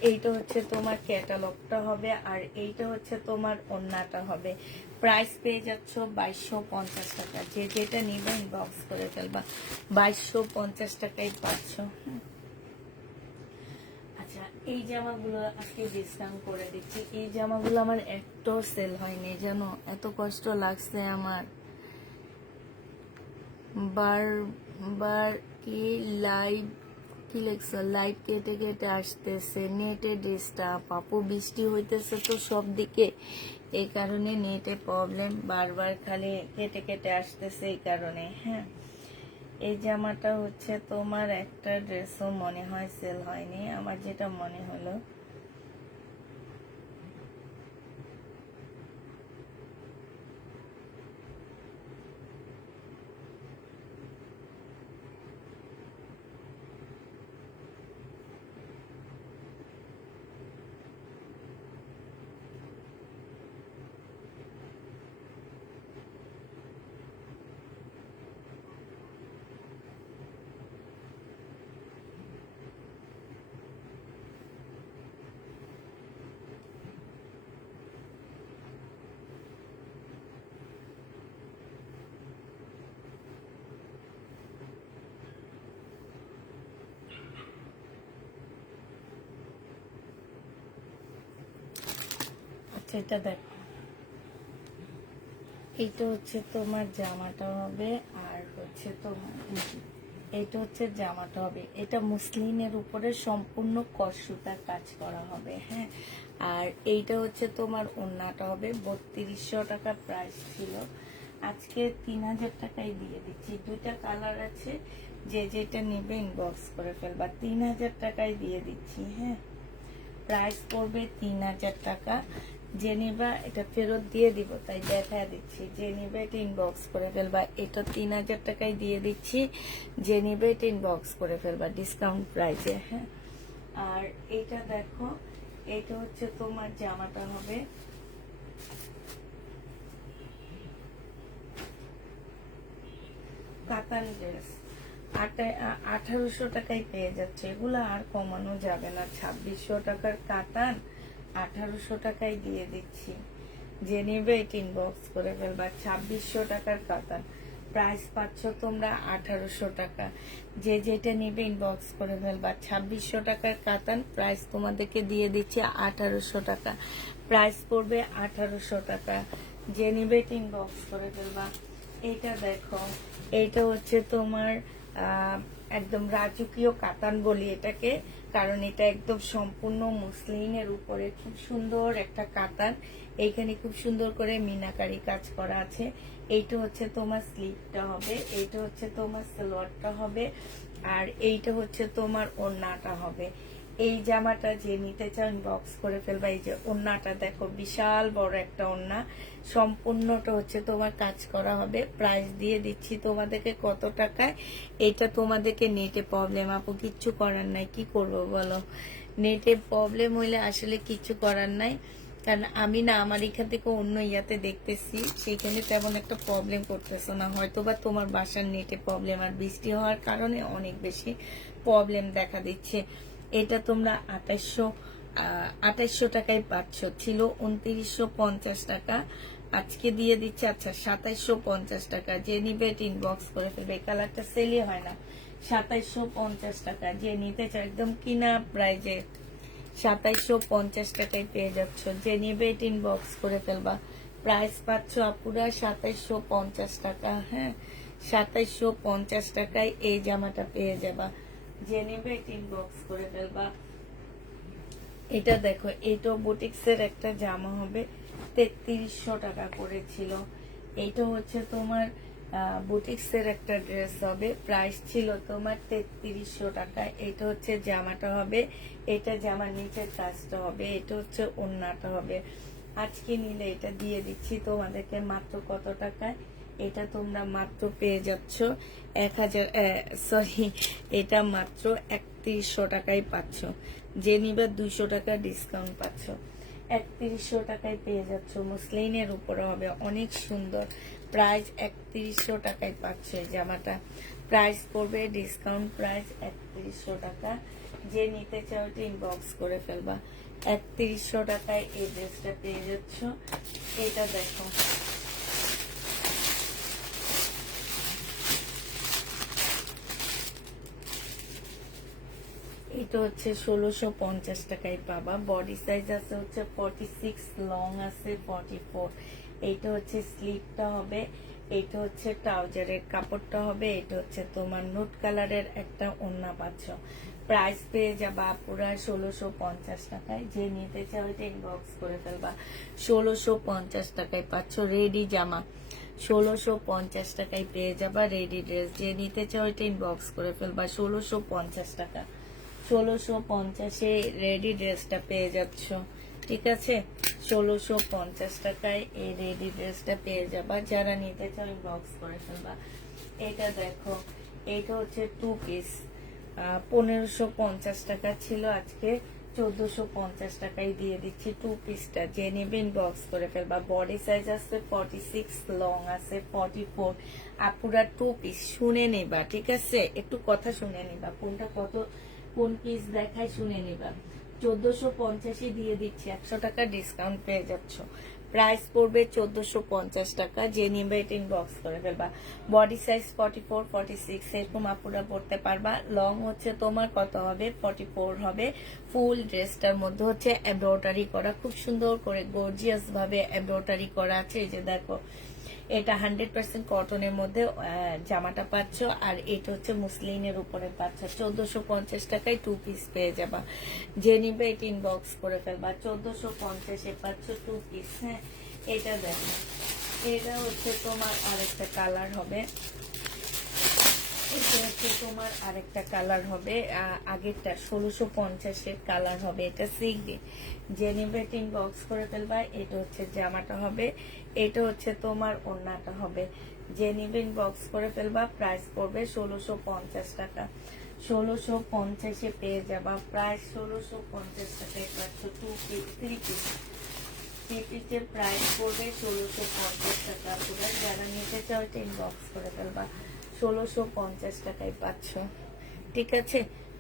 এইটা হচ্ছে তোমার ক্যাটালগটা হবে, আর এইটা হচ্ছে তোমার ওড়নাটা হবে। প্রাইস পেয়ে যাচ্ছ 2250 টাকা। যে যেটা নিবে ইনবক্স করে ফেলবা। 2250 টাকায় পাচ্ছ। আচ্ছা, এই জামাগুলো আজকে ডিসকাউন্ট করে দিচ্ছি। এই জামাগুলো আমার একটাও সেল হয়নি, জানো, এত কষ্ট লাগছে আমার। বারবার কি লাইভ, কি লেখছে, লাইভ কেটে কেটে আসতেছে নেটে ডিস্টার্ব। আপু বৃষ্টি হইতেছে তো সব দিকে, এই কারণে নেটে প্রবলেম, বারবার খালি কেটে কেটে আসতেছে এই কারণে। হ্যাঁ, এই জামাটা হচ্ছে তোমার একটা ড্রেসও মনে হয় সেল হয়নি, আমার যেটা মনে হলো। আচ্ছা, এটা দেখো, এইটা হচ্ছে তোমার জামাটা হবে, আর হচ্ছে তোমার এইটা হচ্ছে জামাটা হবে। এটা মুসলিনের উপরে সম্পূর্ণ কসুতার কাজ করা হবে। হ্যাঁ, আর এইটা হচ্ছে তোমার ওড়নাটা হবে। 3200 টাকা প্রাইস ছিল, আজকে 3000 টাকায় দিয়ে দিচ্ছি। দুইটা কালার আছে, যে যেটা নেবে ইনবক্স করে ফেলবা। 3000 টাকায় দিয়ে দিচ্ছি। হ্যাঁ, প্রাইস পড়বে 3000 টাকা। যে নিবা এটা ফেরত দিয়ে দিব, তাই দেখা দিচ্ছি। যে নিবে এটা ইনবক্স করে ফেলবা। এটা 3000 টাকায় দিয়ে দিচ্ছি। যে নিবে এটা ইনবক্স করে ফেলবা ডিসকাউন্ট প্রাইসে। হ্যাঁ, আর এটা দেখো, এটা হচ্ছে তোমার জামাটা হবে। কাতান ড্রেস 1800 টাকায় পেয়ে যাচ্ছে। এগুলো আর কমানো যাবে না। 2600 টাকার কাতান 1800 টাকায় দিয়ে দিচ্ছি। যে নেবে এটা ইনবক্স করে ফেলবা। 2600 টাকার কাতান, প্রাইস পাচ্ছ তোমরা 1800 টাকা। যে যেটা নেবে ইনবক্স করে ফেলবা। 2600 টাকার কাতান, প্রাইস তোমাদেরকে দিয়ে দিচ্ছি 1800 টাকা। প্রাইস পড়বে 1800 টাকা। যে নেবে এটা ইনবক্স করে ফেলবা। এইটা দেখো, এইটা হচ্ছে তোমার একদম রাজকীয় কাতান বলি এটাকে, কারণ এটা একদম সম্পূর্ণ মুসলিনের উপরে খুব সুন্দর একটা কাতান। এইখানে খুব সুন্দর করে মিনাকারি কাজ করা আছে। এইটা হচ্ছে তোমার স্লিভটা হবে, এইটা হচ্ছে তোমার সালোয়ারটা হবে, আর এইটা হচ্ছে তোমার ওড়নাটা হবে। এই জামাটা যে নিতে চাও ইনবক্স করে ফেলবা। এই যে ওড়নাটা দেখো, বিশাল বড় একটা ওড়না, সম্পূর্ণটা হচ্ছে তোমার কাজ করা হবে। প্রাইস দিয়ে দিচ্ছি তোমাদেরকে কত টাকায়? এটা তোমাদেরকে নেটে প্রবলেম আপু, কিচ্ছু করার নাই, কি করব বলো। নেটে প্রবলেম হইলে আসলে কিচ্ছু করার নাই, কারণ আমি না আমার এখান থেকে অন্য ইয়াতে দেখতেছি, সেখানে তেমন একটা প্রবলেম করতেছে না। হয়তো বা তোমার বাসার নেটে প্রবলেম, আর বৃষ্টি হওয়ার কারণে অনেক বেশি প্রবলেম দেখা দিচ্ছে। এটা তোমরা 2800 টাকায় পাচ্ছ, ছিল 2950 টাকা। আজকে দিয়ে দিচ্ছে আচ্ছা 2750 টাকা, যে নিবে ইনবক্স করে ফেলবে। এই কালারটা সেলই হয় না। 2750 টাকা, যে নিতে চাও একদম কিনা প্রাইজে 2750 টাকায় পেয়ে যাচ্ছ, যে নিবে ইনবক্স করে ফেলবা। প্রাইস পাচ্ছ আপুরা 2750 টাকা। হ্যাঁ, 2750 টাকায় এই জামাটা পেয়ে যাবা, যে নিবে ইনবক্স করে ফেলবা। এটা দেখো, এইটাও বুটিক্সের একটা জামা হবে, 3300 টাকা করেছিল। এইটা হচ্ছে তোমার বুটিক্সের একটা ড্রেস হবে, প্রাইস ছিল তোমার 3300 টাকা। এটা হচ্ছে জামাটা হবে, এটা জামার নিচের কাজটা হবে, এটা হচ্ছে ওড়নাটা হবে। আজকে নিলে এটা দিয়ে দিচ্ছি তোমাদেরকে মাত্র কত টাকায়? এটা তোমরা মাত্র পেয়ে যাচ্ছ 1000, সরি, এটা মাত্র 3100 টাকায় পাচ্ছ। যে নিবে 200 টাকা ডিসকাউন্ট পাচ্ছ, 3100 টাকায় পেয়ে যাচ্ছ। মুসলিনের উপরে হবে, অনেক সুন্দর। প্রাইস 3100 টাকায় পাচ্ছ এই জামাটা। প্রাইস পড়বে ডিসকাউন্ট প্রাইস 3100 টাকা। যে নিতে চাও ইনবক্স করে ফেলবা। 3100 টাকায় এই ড্রেসটা পেয়ে যাচ্ছ। এটা দেখো, এটা হচ্ছে 1650 টাকায় পাবা। বডি সাইজ আছে হচ্ছে 46, লং আছে 44। এইটা হচ্ছে স্লিভটা হবে, এইটা হচ্ছে ট্রাউজারের কাপড়টা হবে, এটা হচ্ছে তোমার নুট কালারের একটা ওড়না পাচ্ছ। প্রাইস পেয়ে যাবা পুরা 1650 টাকায়। যে নিতে চাও এটা ইনবক্স করে ফেলবা। 1650 টাকায় পাচ্ছ রেডি জামা, 1650 টাকায় পেয়ে যাবা রেডি ড্রেস। যে নিতে চাও এটা ইনবক্স করে ফেলবা। 1650 টাকা, 1650-এ রেডি ড্রেসটা পেয়ে যাচ্ছ। ঠিক আছে, 1650 টাকায় এই রেডি ড্রেসটা পেয়ে যাবা। যারা নিতে চাও ইনবক্স করে ফেলবা। এটা দেখো, এটা হচ্ছে 2 পিস, 1550 টাকা ছিল, আজকে 1450 টাকায় দিয়ে দিচ্ছি 2 পিসটা। যে নেবে ইনবক্স করে ফেলবা। বডি সাইজ আছে 46, লং আছে 44। আপুরা 2 পিস শুনে নেবা, ঠিক আছে? একটু কথা শুনে নিবা, কোনটা কত কোন পিস দেখায় শুনে নিবা। 1450 দিয়ে দিচ্ছি, 100 টাকা ডিসকাউন্ট পেয়ে যাচ্ছ। প্রাইস পড়বে 1450 টাকা। যে নিবে এটা ইনবক্স করে ফেলবা। বডি সাইজ 44, 46 এরকম আপুরা পড়তে পারবা। লং হচ্ছে তোমার কত হবে? 44 হবে। ফুল ড্রেসটার মধ্যে হচ্ছে এমব্রয়ডারি করা, খুব সুন্দর করে গর্জিয়াস ভাবে এমব্রয়ডারি করা আছে। এই যে দেখো, এটা 100% কটনের মধ্যে জামাটা পাচ্ছ, আর এটা হচ্ছে মুসলিনের উপরে পাচ্ছ। 1450 টাকায় 2 পিস পেয়ে যাবা। যে নিবে এটা ইনবক্স করে ফেলবা। 1450-এ পাচ্ছ 2 পিস। হ্যাঁ, এটা দেখো, এটা হচ্ছে তোমার আরেকটা কালার হবে, এটা হচ্ছে তোমার আরেকটা কালার হবে। আগেরটা 1650-এর কালার হবে, এটা সিগি। যে নিবে ইনবক্স করে ফেলবা। এটা হচ্ছে জামাটা হবে, এটা হচ্ছে তোমার ওড়নাটা হবে। যে নিবে ইনবক্স করে ফেলবা। প্রাইস পড়বে 1650 টাকা। 1650-এ পেয়ে যাবা। প্রাইস 1650 টাকায় পাচ্ছ 3 পিস। 3 পিসের প্রাইস পড়বে 1650 টাকা। পুরো যারা নিতে চাও এটা ইনবক্স করে ফেলবা। 1650 টাকায় পাচ্ছ, ঠিক আছে?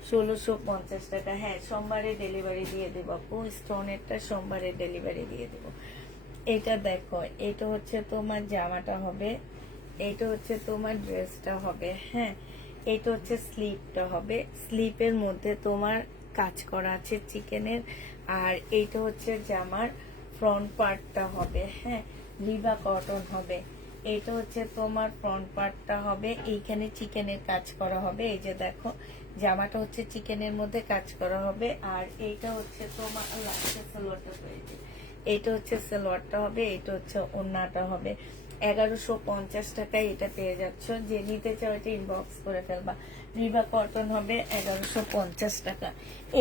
1650 টাকা। হ্যাঁ, সোমবারে ডেলিভারি দিয়ে দেবো আপু, স্টোনেরটা সোমবারে ডেলিভারি দিয়ে দেবো। এটা দেখো, এটা হচ্ছে তোমার জামাটা হবে, এটা হচ্ছে তোমার ড্রেসটা হবে। হ্যাঁ, এটা হচ্ছে স্লিপটা হবে, স্লিপের মধ্যে তোমার কাজ করা আছে চিকেনের। আর এইটা হচ্ছে জামার ফ্রন্ট পার্টটা হবে। হ্যাঁ, লিভা কটন হবে। এটা হচ্ছে তোমার ফ্রন্ট পার্টটা হবে, এইখানে চিকেনের কাজ করা হবে। এই যে দেখো, জামাটা হচ্ছে চিকেনের মধ্যে কাজ করা হবে। আর এইটা হচ্ছে তোমার সালোয়ারটা পেয়েছে, এইটা হচ্ছে সালোয়ারটা হবে, এটা হচ্ছে ওড়নাটা হবে। 1150 টাকায় এটা পেয়ে যাচ্ছ। যে নিতে চাও এটা ইনবক্স করে ফেলবা। রিবা কটন হবে 1150 টাকা।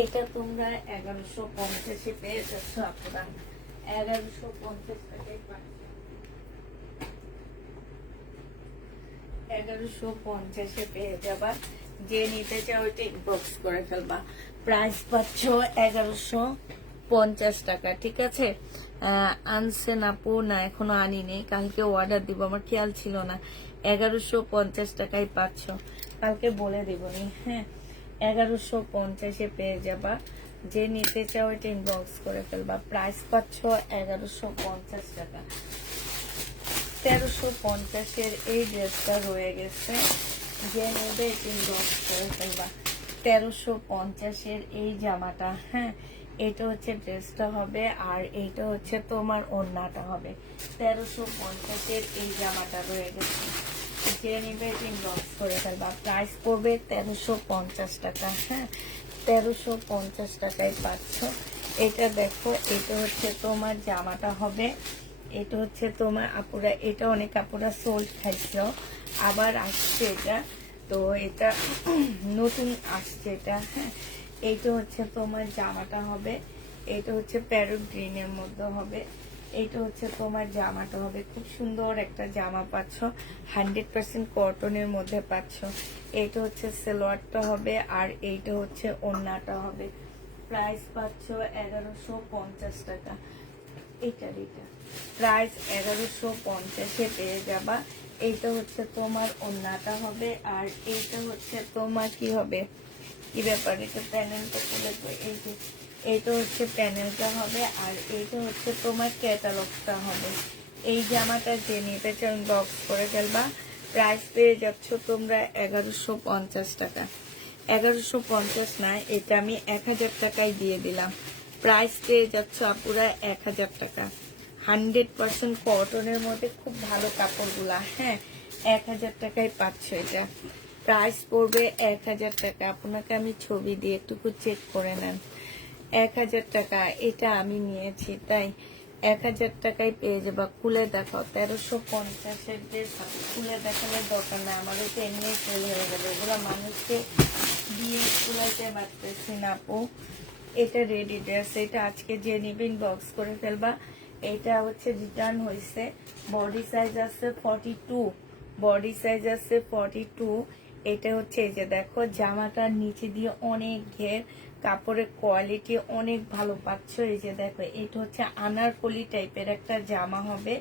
এটা তোমরা 1150-এ পেয়ে যাচ্ছ আপনারা। 1150 টাকায় পাচ্ছ, 1150-এ পেয়ে যাবা। যে নিতে চাও এটা ইনবক্স করে ফেলবা। প্রাইস পাচ্ছ 1150 টাকা, ঠিক আছে? আনছেন আপু? না, এখনো আনি নেই, কালকে অর্ডার দিব, আমার খেয়াল ছিল না। 1150 টাকায় পাচ্ছ, কালকে বলে দিবনি। হ্যাঁ, 1150-এ পেয়ে যাবা। যে নিতে চাও এটা ইনবক্স করে ফেলবা। প্রাইস পাচ্ছ 1150 টাকা। 1350-এর এই ড্রেসটা রয়ে গেছে, যে নেবে ইনবক্স করে ফেলবা। 1350-এর এই জামাটা, হ্যাঁ, এটা হচ্ছে ড্রেসটা হবে, আর এইটা হচ্ছে তোমার ওড়নাটা হবে। 1350-এর এই জামাটা রয়ে গেছে, যে নেবে ইনবক্স করে ফেলবা। প্রাইস পড়বে 1350 টাকা, হ্যাঁ, 1350 টাকায় পাচ্ছ। এটা দেখো, এটা হচ্ছে তোমার জামাটা হবে, এটা হচ্ছে তোমার আপুরা, এটা অনেক আপুরা সোল্ড খাইছিল, আবার আসছে এটা, তো এটা নতুন আসছে এটা, হ্যাঁ। এইটা হচ্ছে তোমার জামাটা হবে, এটা হচ্ছে প্যারট গ্রিনের মধ্যে হবে, এইটা হচ্ছে তোমার জামাটা হবে। খুব সুন্দর একটা জামা পাচ্ছ, 100% কটনের মধ্যে পাচ্ছ। এইটা হচ্ছে সালোয়ারটা হবে, আর এইটা হচ্ছে ওড়নাটা হবে। প্রাইস পাচ্ছ 1150 টাকা। এটা প্রাইস 1150-এ পেয়ে যাবা। এইটা হচ্ছে তোমার ওড়নাটা হবে, আর এইটা হচ্ছে তোমার কি হবে, কি ব্যাপার, এটা প্যানেলটা খুলে, এই যে এইটা হচ্ছে প্যানেলটা হবে, আর এইটা হচ্ছে তোমার ক্যাটালগটা হবে। এই জামাটা যে নিতে চান বক্স করে ফেলবা। প্রাইস পেয়ে যাচ্ছ তোমরা 1150 টাকা। 1150 না, এটা আমি 1000 টাকায় দিয়ে দিলাম। প্রাইস পেয়ে যাচ্ছ আপুরা 1000 টাকা। 100% কটনের মধ্যে খুব ভালো কাপড়গুলা, হ্যাঁ, 1000 টাকায় পাচ্ছ এটা। প্রাইস পড়বে 1000 টাকা। আপনাকে আমি ছবি দিয়ে একটু চেক করে নেন। 1000 টাকা এটা আমি নিয়েছি, তাই 1000 টাকায় পেয়ে যাবা। খুলে দেখো, 1350-এর ড্রেস খুলে দেখালে দরকার না, আমাদের তো এমনি সেল হয়ে যাবে, এগুলো মানুষকে দিয়ে খুলাইতে পারতেছি না আপু। এটা রেডি ড্রেস, এটা আজকে যে নিবেন বক্স করে ফেলবা। এটা হচ্ছে রিটার্ন হয়েছে, বডি সাইজ আছে 42, বডি সাইজ আছে 42। এটা হচ্ছে এই যে দেখো, জামাটার নিচে দিয়ে অনেক ঘের, কাপড়ের কোয়ালিটি অনেক ভালো পাচ্ছ। এই যে দেখো, এটা হচ্ছে আনারকলি টাইপের একটা জামা হবে,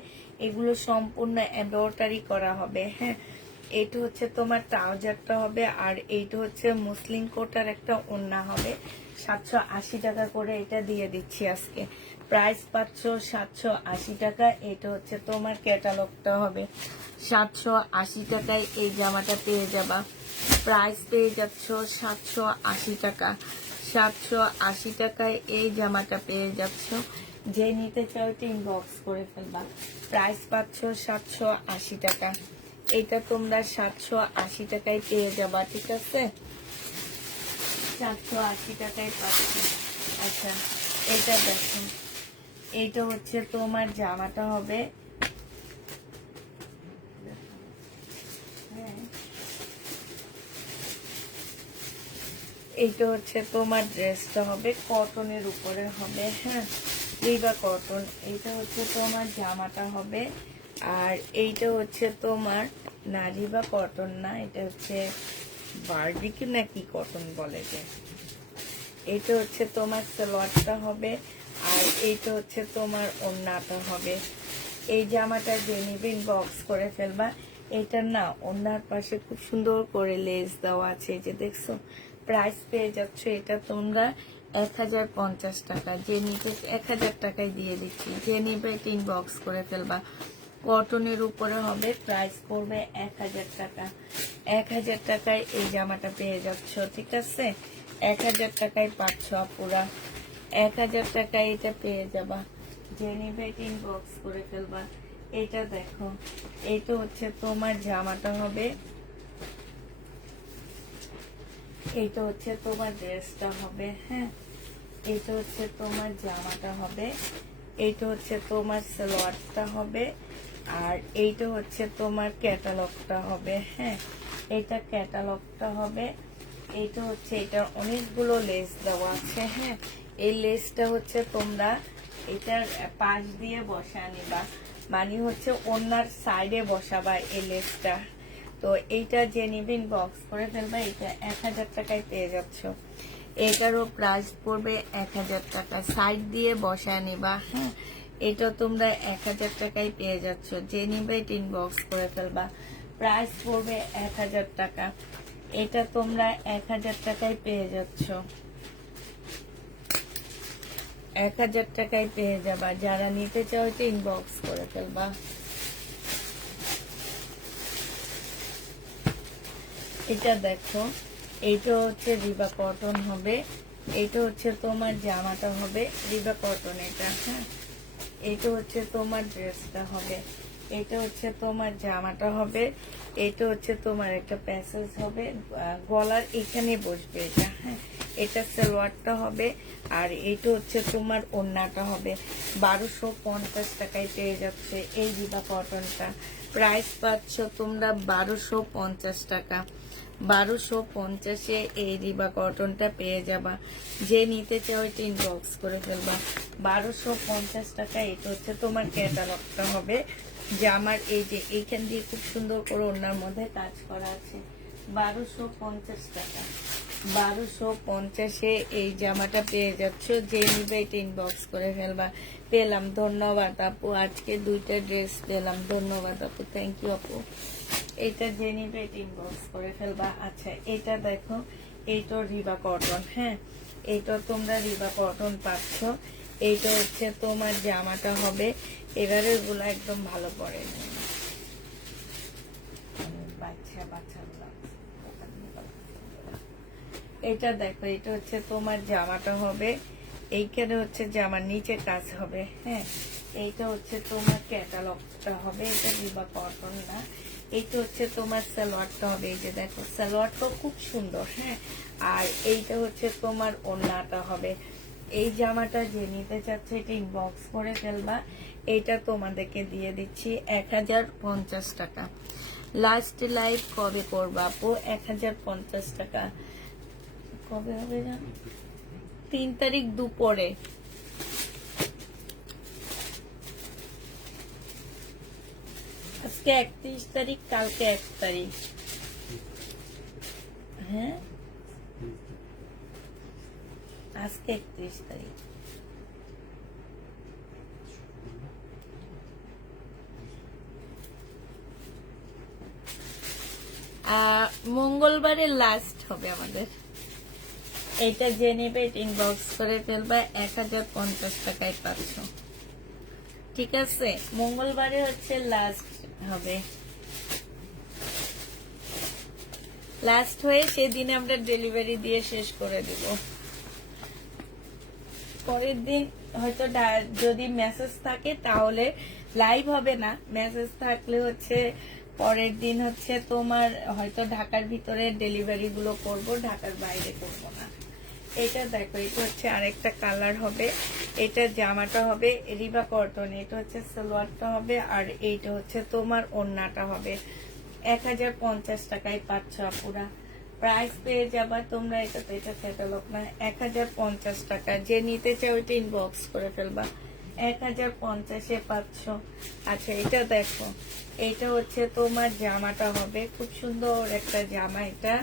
এগুলো সম্পূর্ণ এমব্রয়ডারি করা হবে, হ্যাঁ। এইটা হচ্ছে তোমার ট্রাউজারটা হবে, আর এইটা হচ্ছে মুসলিম কোটার একটা ওড়না হবে। 780 টাকা করে এটা দিয়ে দিচ্ছি আজকে। প্রাইস পাচ্ছ 780 টাকা। এটা হচ্ছে তোমার ক্যাটালগটা হবে, 780 টাকায় এই জামাটা পেয়ে যাবা। প্রাইস পেয়ে যাচ্ছ 780 টাকা। 780 টাকায় এই জামাটা পেয়ে যাচ্ছ। যে নিতে চাও এটা ইনবক্স করে ফেলবা। প্রাইস পাচ্ছ 780 টাকা। এটা তোমরা 780 টাকায় পেয়ে যাবা, ঠিক আছে, 780 টাকায় পাচ্ছ। আচ্ছা, এটা দেখুন, এইটা হচ্ছে তোমার জামাটা হবে, এইটা হচ্ছে তোমার ড্রেসটা হবে, কটনের উপরে হবে, হ্যাঁ, রিবা কটন। এইটা হচ্ছে তোমার জামাটা হবে, আর এইটা হচ্ছে তোমার না রিবা কটন না, এটা হচ্ছে বারবিকিউ না কি কটন বলে যে। এইটা হচ্ছে তোমার সালোয়ারটা হবে, আর এইটা হচ্ছে তোমার ওড়নাটা হবে। এই জামাটা যে নিবেন বক্স করে ফেলবা। এটা না, ওড়নার পাশে খুব সুন্দর করে লেস দেওয়া আছে, এই যে দেখছো। প্রাইস পেয়ে যাচ্ছ এটা তোমরা 1050 টাকা। যে নিতে 1000 টাকায় দিয়ে দিচ্ছি, যে নিবে তিন বক্স করে ফেলবা। কটনের উপরে হবে, প্রাইস পড়বে 1000 টাকা। 1000 টাকায় এই জামাটা পেয়ে যাচ্ছ, ঠিক আছে, 1000 টাকায় পাচ্ছ আপুরা। 1000 টাকায় এটা পেয়ে যাবা। যে নিবে তিন বক্স করে ফেলবা। এটা দেখো, এইটা হচ্ছে তোমার জামাটা হবে, এইটা হচ্ছে তোমার ড্রেসটা হবে, হ্যাঁ। এইটা হচ্ছে তোমার জামাটা হবে, এইটা হচ্ছে তোমার সালোয়ারটা হবে, আর এইটা হচ্ছে তোমার ক্যাটালগটা হবে, হ্যাঁ। এইটা ক্যাটালগটা হবে। এইটা হচ্ছে, এটার অনেকগুলো লেস দেওয়া আছে, হ্যাঁ। এই লেসটা হচ্ছে তোমরা এটার পাশ দিয়ে বসা নিবা, মানে হচ্ছে ওনার সাইডে বসাবা এই লেসটা। তো এইটা যে নিবেন বক্স করে ফেলবা। এটা 1000 টাকায় পেয়ে যাচ্ছ। এটারও প্রাইস পড়বে 1000 টাকা, সাইড দিয়ে বসায় নিবা, হ্যাঁ। এটা তোমরা 1000 টাকায় পেয়ে যাচ্ছ। যে নিবে তিন বক্স করে ফেলবা। প্রাইস পড়বে 1000 টাকা। এটা তোমরা 1000 টাকায় পেয়ে যাচ্ছ। 1000 টাকায় পেয়ে যাবা। যারা নিতে চাও ইনবক্স করে ফেলবা। এটা দেখো, এইটা হচ্ছে রিবা কটন হবে, এইটা হচ্ছে তোমার জামাটা হবে রিবা কটন এটা। হ্যাঁ, এইটা হচ্ছে তোমার ড্রেসটা হবে, এটা হচ্ছে তোমার জামাটা হবে, এটা হচ্ছে তোমার একটা প্যাসেজ হবে, গলার এখানে বসবে এটা। হ্যাঁ, এটা সালোয়ারটা হবে, আর এইটা হচ্ছে তোমার ওড়নাটা হবে। 1250 টাকায় পেয়ে যাচ্ছে এই রিবা কটনটা। প্রাইস পাচ্ছ তোমরা 1250 টাকা। 1250-এ এই রিবা কটনটা পেয়ে যাবা। যে নিতে চাও এটা ইনবক্স করে ফেলবা। 1250 টাকা। এটা হচ্ছে তোমার ক্যাটালগটা হবে, যে আমার এই যে এইখান দিয়ে খুব সুন্দর করে ওনার মধ্যে কাজ করা আছে। 1250 টাকা। 1250-এ এই জামাটা পেয়ে যাচ্ছ। যে নিবে এটা ইনবক্স করে ফেলবা। পেলাম, ধন্যবাদ আপু, আজকে 2টা ড্রেস পেলাম, ধন্যবাদ আপু, থ্যাংক ইউ আপু। এটা যে নিবে এটা ইনবক্স করে ফেলবা। আচ্ছা, এটা দেখো, এইটা রিবা কটন। হ্যাঁ, এইটা তোমরা রিবা কটন পাচ্ছ। এইটা হচ্ছে তোমার জামাটা হবে। এবারে এগুলো একদম ভালো পড়ে, বাচ্চা বাচ্চা। এটা দেখো, এটা হচ্ছে তোমার জামাটা হবে, এইখানে হচ্ছে জামার নিচে কাজ হবে। হ্যাঁ, এইটা হচ্ছে তোমার ক্যাটালগটা হবে, এটা রিবা কটন না। এইটা হচ্ছে তোমার সালোয়ারটা হবে, এই যে দেখো সালোয়ারটা খুব সুন্দর। হ্যাঁ, আর এইটা হচ্ছে তোমার ওড়নাটা হবে। এই জামাটা যে নিতে চাচ্ছে এটা ইনবক্স করে ফেলবা। এইটা তোমাদেরকে দিয়ে দিচ্ছি 1050 টাকা। লাস্ট লাইভ কবে করবা আপু? 1050 টাকা। কবে হবে জানো? 3 তারিখ দুপুরে। আজকে 31 তারিখ, কালকে 1 তারিখ। হ্যাঁ, আজকে 31 তারিখ। মঙ্গলবারে লাস্ট হবে আমাদের। এটা যে নেবে ইনবক্স করে ফেলবা। 1050 টাকায় পাচ্ছ, ঠিক আছে? মঙ্গলবারে হচ্ছে লাস্ট হবে। লাস্ট হয়ে সেদিন আমরা ডেলিভারি দিয়ে শেষ করে দিব। পরের দিন হয়তো যদি মেসেজ থাকে তাহলে লাইভ হবে না, মেসেজ থাকলে হচ্ছে পরের দিন হচ্ছে তোমার হয়তো ঢাকার ভিতরে ডেলিভারি গুলো করবো, ঢাকার বাইরে করব না। এটা দেখো, এটা হচ্ছে আরেকটা কালার হবে। এটা জামাটা হবে রিবা কটন, এটা হচ্ছে সালোয়ারটা হবে, আর এইটা হচ্ছে তোমার ওড়নাটা হবে। 1050 টাকায় পাচ্ছ আপুরা। প্রাইস পেয়ে যাবা তোমরা। এটা তো এটা ক্যাটালগ না। 1050 টাকা। যে নিতে চাও এটা ইনবক্স করে ফেলবা। 1050-এ পাচ্ছ। আচ্ছা, এটা দেখো, এইটা হচ্ছে তোমার জামাটা হবে, খুব সুন্দর একটা জামা এটা।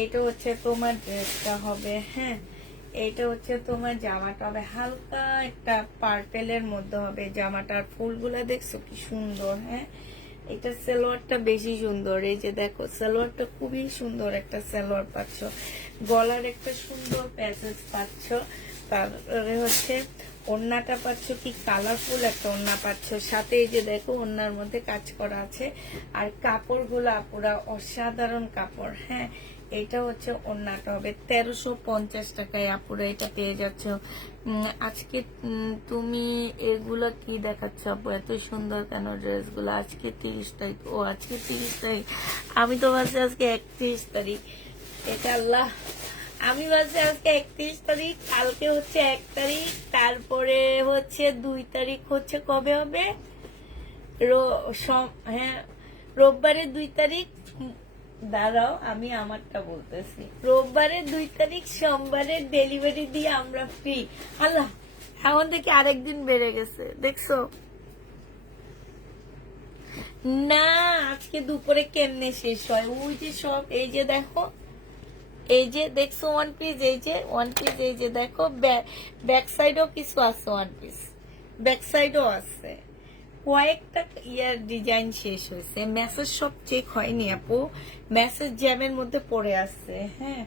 এইটা হচ্ছে তোমার ড্রেসটা হবে। হ্যাঁ, এইটা হচ্ছে তোমার জামাটা হবে, হালকা একটা পার্পেলের মধ্যে হবে জামাটার। ফুলগুলা দেখছো কি সুন্দর। হ্যাঁ, এটা সালোয়ারটা বেশি সুন্দর। এই যে দেখো সালোয়ারটা খুবই সুন্দর একটা সালোয়ার পাচ্ছ। গলার একটা সুন্দর প্যাসেজ পাচ্ছ। তারপরে হচ্ছে ওড়নাটা পাচ্ছ কি কালারফুল একটা ওড়না পাচ্ছ। সাথে এই যে দেখো ওড়নার মধ্যে কাজ করা আছে। আর কাপড়গুলা পুরা অসাধারণ কাপড়। হ্যাঁ, এটা হচ্ছে ওড়নাটা হবে। 1350 টাকায় আপুরা এটা পেয়ে যাচ্ছ। আজকে তুমি এগুলো কি দেখাচ্ছ আপু? এত সুন্দর কেন ড্রেসগুলো? আজকে 30 তারিখ। ও, আজকে 30 তারিখ। আমি তো ভাবছি আজকে 31 তারিখ। এটা আল্লাহ, আমি ভাবছি আজকে 31 তারিখ, কালকে হচ্ছে 1 তারিখ, তারপরে হচ্ছে 2 তারিখ হচ্ছে কবে হবে? হ্যাঁ, রোববারে 2 তারিখ। দাঁড়াও, আমি আমারটা বলতেছি। রোববারে 2 তারিখ, সোমবারে ডেলিভারি দিয়ে আমরা ফ্রি। আল্লাহ, এখন থেকে আরেকদিন বেড়ে গেছে, দেখছো না? আজকে দুপুরে কেমনে শেষ হয়? ওই যে সব, এই যে দেখো, এই যে দেখছো ওয়ান পিস, এই যে ওয়ান পিস, এই যে দেখো ব্যাক সাইডও কিছু আছে, ওয়ান পিস ব্যাক সাইডও আছে। কয়েকটা ইয়ার ডিজাইন শেষ হয়েছে। মেসেজ সব চেক হয়নি আপু, মেসেজ জ্যামের মধ্যে পড়ে আছে। হ্যাঁ,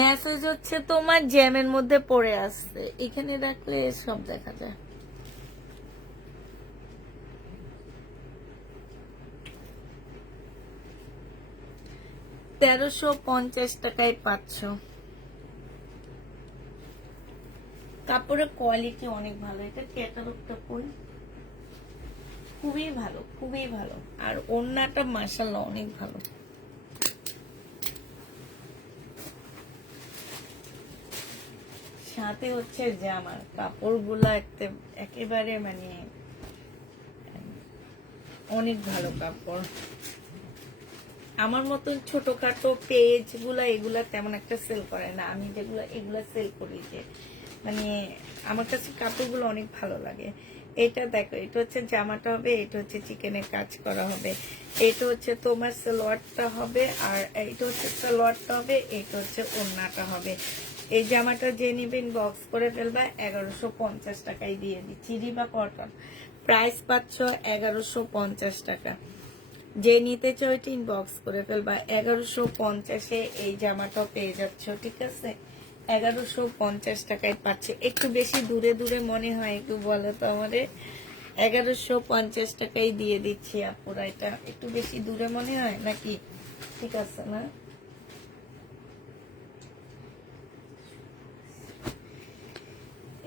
মেসেজ হচ্ছে তোমার জ্যামের মধ্যে পড়ে আছে। এখানে রাখলে সব দেখা যায়। 1350 টাকায় পাচ্ছ। কাপড়ের কোয়ালিটি অনেক ভালো, এটা ক্যাটালগটা কই, খুবই ভালো, খুবই ভালো। আর ওড়নাটা মাশাআল্লাহ অনেক ভালো। সাথে হচ্ছে জামার কাপড়গুলো একেবারে মানে অনেক ভালো কাপড়। আমার মতন ছোটখাটো পেজ গুলা এগুলা তেমন একটা সেল করে না, আমি যেগুলা এগুলা সেল করি, যে মানে আমার কাছে কাপড়গুলো অনেক ভালো লাগে। এটা দেখো, এটা হচ্ছে জামাটা হবে, এটা হচ্ছে চিকেনের কাজ করা হবে, এটা হচ্ছে তোমার সালোয়ারটা হবে, আর এটা হচ্ছে সালোয়ারটা হবে, এটা হচ্ছে ওড়নাটা হবে। এই জামাটা যে নিবেন বক্স করে ফেলবা, 1150 টাকায় দিয়ে দিচ্ছি। রিবা কটন, প্রাইস পাচ্ছ 1150 টাকা। যে নিতে চাও এটা ইনবক্স করে ফেলবা, 1150-এ এই জামাটাও পেয়ে যাচ্ছ, ঠিক আছে? 1150 টাকায় পাচ্ছে। একটু বেশি দূরে দূরে মনে হয়, একটু বলো তো আমারে। 1150 টাকায় দিয়ে দিচ্ছি আপুরা, এটা একটু বেশি দূরে মনে হয় নাকি? ঠিক আছে না?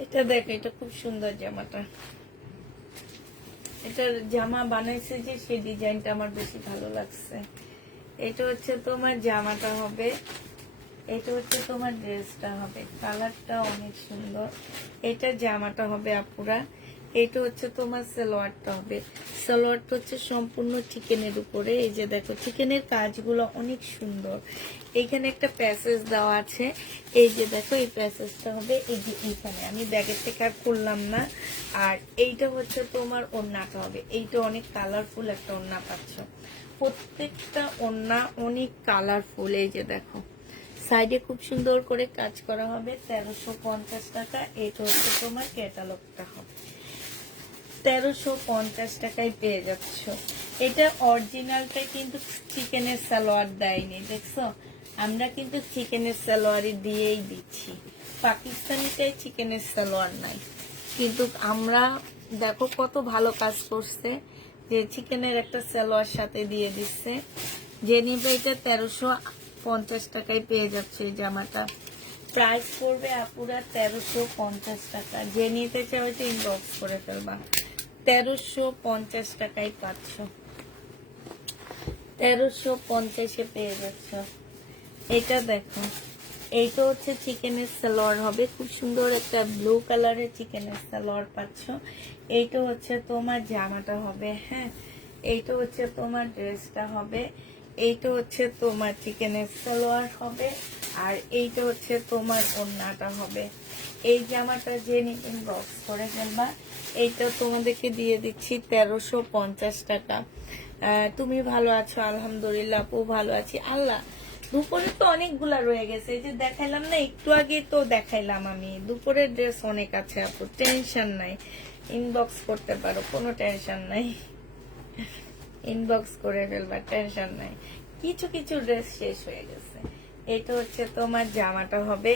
এটা দেখো, এটা খুব সুন্দর জামাটা। এটার জামা বানাইছে যে সেই ডিজাইনটা আমার বেশি ভালো লাগছে। এটা হচ্ছে তোমার জামাটা হবে, এটা হচ্ছে তোমার ড্রেসটা হবে, কালারটা অনেক সুন্দর। এটা জামাটা হবে আপুরা, এটা হচ্ছে তোমার সালোয়ারটা হবে। সালোয়ারটা হচ্ছে সম্পূর্ণ চিকেনের উপরে। এই যে দেখো চিকেনের কাজগুলো অনেক সুন্দর। এইখানে একটা প্যাসেজ দেওয়া আছে, এই যে দেখো এই প্যাসেজটা হবে এই যে এইখানে, আমি ব্যাগের থেকে আর খুললাম না। আর এইটা হচ্ছে তোমার ওড়নাটা হবে, এইটা অনেক কালারফুল একটা ওড়না পাচ্ছ। প্রত্যেকটা ওড়না অনেক কালারফুল। এই যে দেখো সাইডে খুব সুন্দর করে কাজ করা হবে, 1350 টাকা। এটা হচ্ছে তোমার ক্যাটালগটা হবে, 1350 টাকায় পেয়ে যাচ্ছ। এটা অরিজিনালটা কিন্তু চিকেনের সালোয়ার দেয়নি, দেখছো? আমরা কিন্তু চিকেনের সালোয়ারই দিয়েই দিচ্ছি, পাকিস্তানিটাই চিকেনের সালোয়ার নাই। কিন্তু আমরা দেখো কত ভালো কাজ করছে, যে চিকেনের একটা সালোয়ার সাথে দিয়ে দিচ্ছে। যে নিবে এটা 1350 টাকায় পেয়ে যাচ্ছে এই জামাটা। প্রাইস পড়বে আপুরা 1350 টাকা। যে নিতে চাও এটা ইনবক্স করে ফেলবা, 1350 টাকায় পাচ্ছ, 1350-এ পেয়ে যাচ্ছ। এটা দেখো, এইটা হচ্ছে চিকেনের সালোয়ার হবে, খুব সুন্দর একটা ব্লু কালারের চিকেনের সালোয়ার পাচ্ছ। এইটা হচ্ছে তোমার জামাটা হবে, হ্যাঁ। এইটা হচ্ছে তোমার ড্রেসটা হবে, এইটা হচ্ছে তোমার চিকেনের সালোয়ার হবে, আর এইটা হচ্ছে তোমার ওড়নাটা হবে। এই জামাটা যে নিবেন বক্স করে ফেলবা। এইটা তোমাদেরকে দিয়ে দিচ্ছি 1350 টাকা। তুমি ভালো আছো? আলহামদুলিল্লাহ আপু ভালো আছি। আল্লাহ, দুপুরে তো অনেকগুলা রয়ে গেছে, এই যে দেখাইলাম না একটু আগে, তো দেখাইলাম আমি। দুপুরের ড্রেস অনেক আছে আপু, টেনশন নাই, ইনবক্স করতে পারো, কোনো টেনশন নাই, ইনবক্স করে ফেলবা, টেনশন নাই। কিছু কিছু ড্রেস শেষ হয়ে গেছে। এটা হচ্ছে তোমার জামাটা হবে,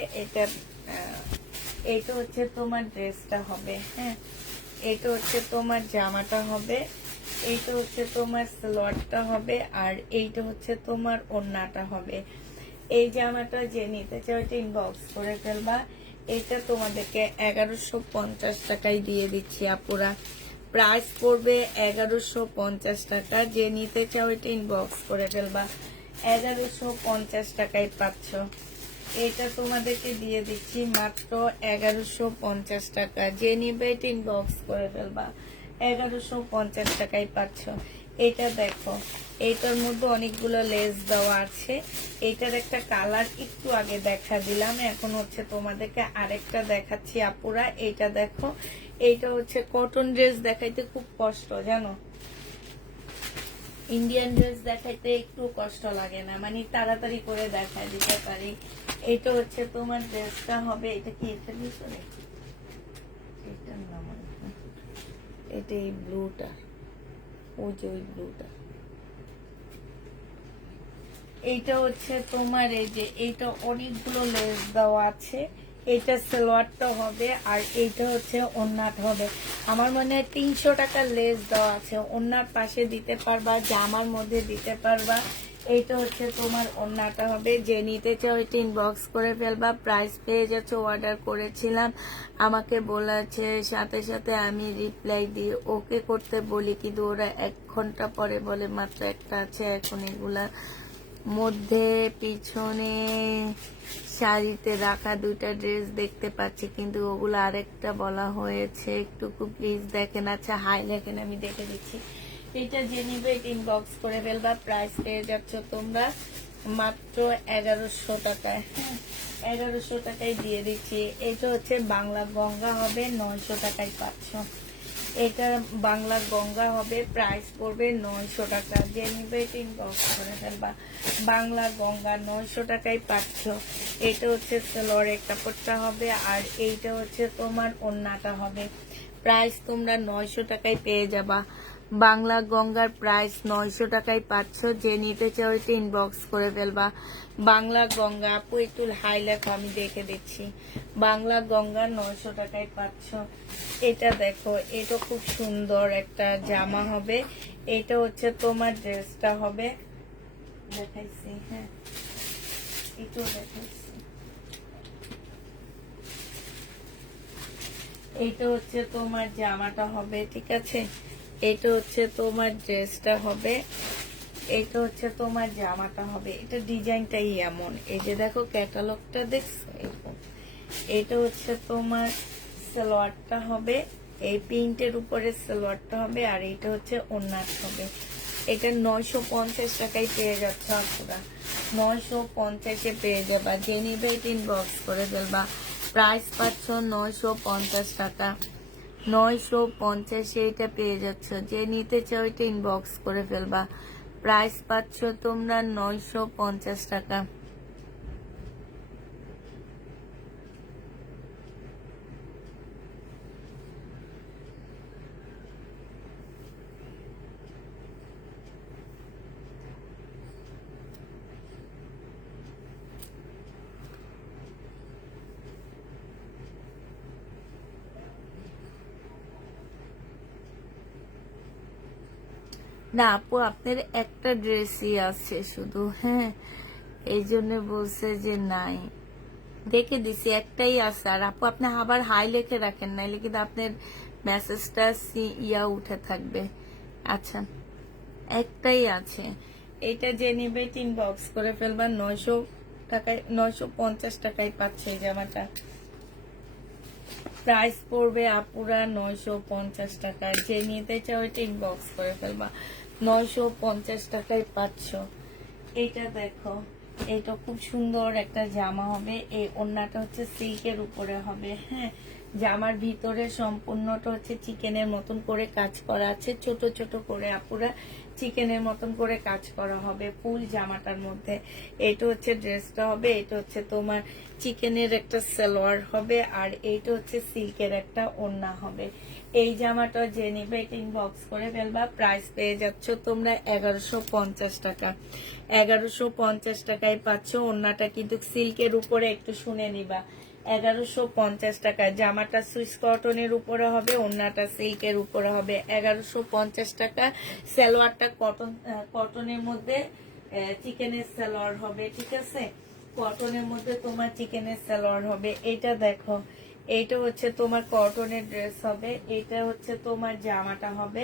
এটা হচ্ছে তোমার ড্রেসটা হবে, হ্যাঁ। এটা হচ্ছে তোমার জামাটা হবে, এইটা হচ্ছে তোমার সালোয়ারটা হবে, আর এইটা হচ্ছে তোমার ওড়নাটা হবে। এই জামাটা যে নিতে চাও এটা ইনবক্স করে ফেলবা। এটা তোমাদেরকে 1150 টাকায় দিয়ে দিচ্ছি আপুরা। প্রাইস পড়বে 1150 টাকা। যে নিতে চাও এটা ইনবক্স করে ফেলবা, 1150 টাকায় পাচ্ছ। এটা তোমাদেরকে দিয়ে দিচ্ছি মাত্র 1150 টাকা। যে নিবে এটা ইনবক্স করে ফেলবা, 1150 টাকায় পাচ্ছ। এটা দেখো, এইটার মধ্যে অনেকগুলো লেস দেওয়া আছে। এইটার একটা কালার একটু আগে দেখা দিলাম, এখন হচ্ছে তোমাদেরকে আরেকটা দেখাচ্ছি আপুরা। এইটা দেখো, এইটা হচ্ছে কটন ড্রেস দেখাইতে খুব কষ্ট, জানো? ইন্ডিয়ান ড্রেস দেখাইতে একটু কষ্ট লাগে না, মানে তাড়াতাড়ি করে দেখাই দিতে পারি। এটা হচ্ছে তোমার ড্রেসটা হবে। এটা কি এটা ভিতরে, এটার নাম এটা এই ব্লুটা, ওই যে ওই ব্লুটা। এইটা হচ্ছে তোমার, এই যে এইটা অনেকগুলো লেস দেওয়া আছে। এটা সালোয়ারটা হবে, আর এইটা হচ্ছে ওড়নাটা হবে। আমার মনে হয় 300 টাকা লেস দেওয়া আছে। ওড়নার পাশে দিতে পারবা, জামার মধ্যে দিতে পারবা, এইটা হচ্ছে তোমার ওড়নাটা হবে। যে নিতে চাও এটা ইনবক্স করে ফেলবা, প্রাইস পেয়ে যাচ্ছে। অর্ডার করেছিলাম, আমাকে বলেছে সাথে সাথে আমি রিপ্লাই দিয়ে ওকে করতে বলি, কিন্তু ওরা 1 ঘন্টা পরে বলে মাত্র একটা আছে। এখন এগুলা মধ্যে পিছনে শাড়িতে রাখা 2টা ড্রেস দেখতে পাচ্ছি, কিন্তু ওগুলো আরেকটা বলা হয়েছে। একটু প্লিজ দেখেন। আচ্ছা হাই লেখেন, আমি দেখে দিচ্ছি। এটা যে নিবে ইনবক্স করে ফেলবা, প্রাইস পেয়ে যাচ্ছ তোমরা মাত্র 1100 টাকায়। হ্যাঁ, 1100 টাকায় দিয়ে দিচ্ছি। এটা হচ্ছে বাংলা গঙ্গা হবে, 900 টাকায় পাচ্ছ। এটা বাংলা গঙ্গা হবে, প্রাইস পড়বে 900 টাকা। যে নিবে ইনবক্স করে ফেলবা, বাংলা গঙ্গা 900 টাকায় পাচ্ছ। এটা হচ্ছে সেলোয়ারের কাপড়টা হবে, আর এইটা হচ্ছে তোমার ওড়নাটা হবে। প্রাইস তোমরা 900 টাকায় পেয়ে যাবা। বাংলা গঙ্গার প্রাইস 900 টাকায় পাচ্ছ। যে নিতে চাও এটা ইনবক্স করে ফেলবা। বাংলা গঙ্গা, আপু একটু হাই লেখো, আমি দেখে দিচ্ছি। বাংলা গঙ্গা 900 টাকায় পাচ্ছ। এটা দেখো, এটা খুব সুন্দর একটা জামা হবে। এটা হচ্ছে তোমার ড্রেসটা হবে, দেখাইছি। হ্যাঁ, একটু দেখাইছি। এইটা হচ্ছে তোমার জামাটা হবে, ঠিক আছে। এটা হচ্ছে তোমার ড্রেসটা হবে, এটা হচ্ছে তোমার জামাটা হবে। এটা ডিজাইনটাই এমন, এই যে দেখো ক্যাটালগটা দেখছো এরকম। এটা হচ্ছে তোমার সালোয়ারটা হবে, এই প্রিন্টের উপরে সালোয়ারটা হবে, আর এটা হচ্ছে ওড়নাটা হবে। এটা 950 টাকায় পেয়ে যাচ্ছে আপুরা, 950-এ পেয়ে যাবা। যে নিবে এটা ইনবক্স করে ফেলবা। প্রাইস পাচ্ছ 950 টাকা, 950-এ এটা পেয়ে যাচ্ছ। যে নিতে চাও এটা ইনবক্স করে ফেলবা। প্রাইস পাচ্ছ তোমরা 950 টাকা। না আপু, আপনার একটা ড্রেসই আছে শুধু। হ্যাঁ, এই জন্য বলছে যে নাই, দেখে দিছি একটাই আছে। আর আপু আপনি আবার হাই লিখে রাখেন, নাইলে কিন্তু আপনার মেসেজটা উঠে থাকবে। আচ্ছা, একটাই আছে। এটা যে নিবে ইনবক্স করে ফেলবা। 900 টাকায়, 950 টাকায় পাচ্ছে এই জামাটা। প্রাইস পড়বে আপুরা 950 টাকা। যে নিতে চাও এটা ইনবক্স করে ফেলবা। 950 টাকায় পাচ্ছ। এটা দেখো, এটা খুব সুন্দর একটা জামা হবে। এই ওড়নাটা হচ্ছে সিল্কের উপরে হবে। হ্যাঁ, জামার ভিতরে সম্পূর্ণটা হচ্ছে চিকেনের মতন করে কাজ করা আছে, ছোট ছোট করে আপুরা চিকেনের মতন করে কাজ করা হবে ফুল জামাটার মধ্যে। এটা হচ্ছে ড্রেসটা হবে, এটা হচ্ছে তোমার চিকেনের একটা সালোয়ার হবে, আর এইটা হচ্ছে সিল্কের একটা ওড়না হবে। এই জামাটা যে নিবে এটা ইনবক্স করে ফেলবা। প্রাইস পেয়ে যাচ্ছ তোমরা 1150 টাকা, 1150 টাকায় পাচ্ছ। ওড়নাটা কিন্তু সিল্কের উপরে, একটু শুনে নিবা। 1150 টাকা, জামাটা সুইস কটনের উপরে হবে, ওড়নাটা সিল্কের উপরে হবে। 1150 টাকা। সালোয়ারটা কটনের মধ্যে চিকেনের সালোয়ার হবে, ঠিক আছে। কটনের মধ্যে তোমার চিকেনের সালোয়ার হবে। এটা দেখো, এইটা হচ্ছে তোমার কটনের ড্রেস হবে, এটা হচ্ছে তোমার জামাটা হবে,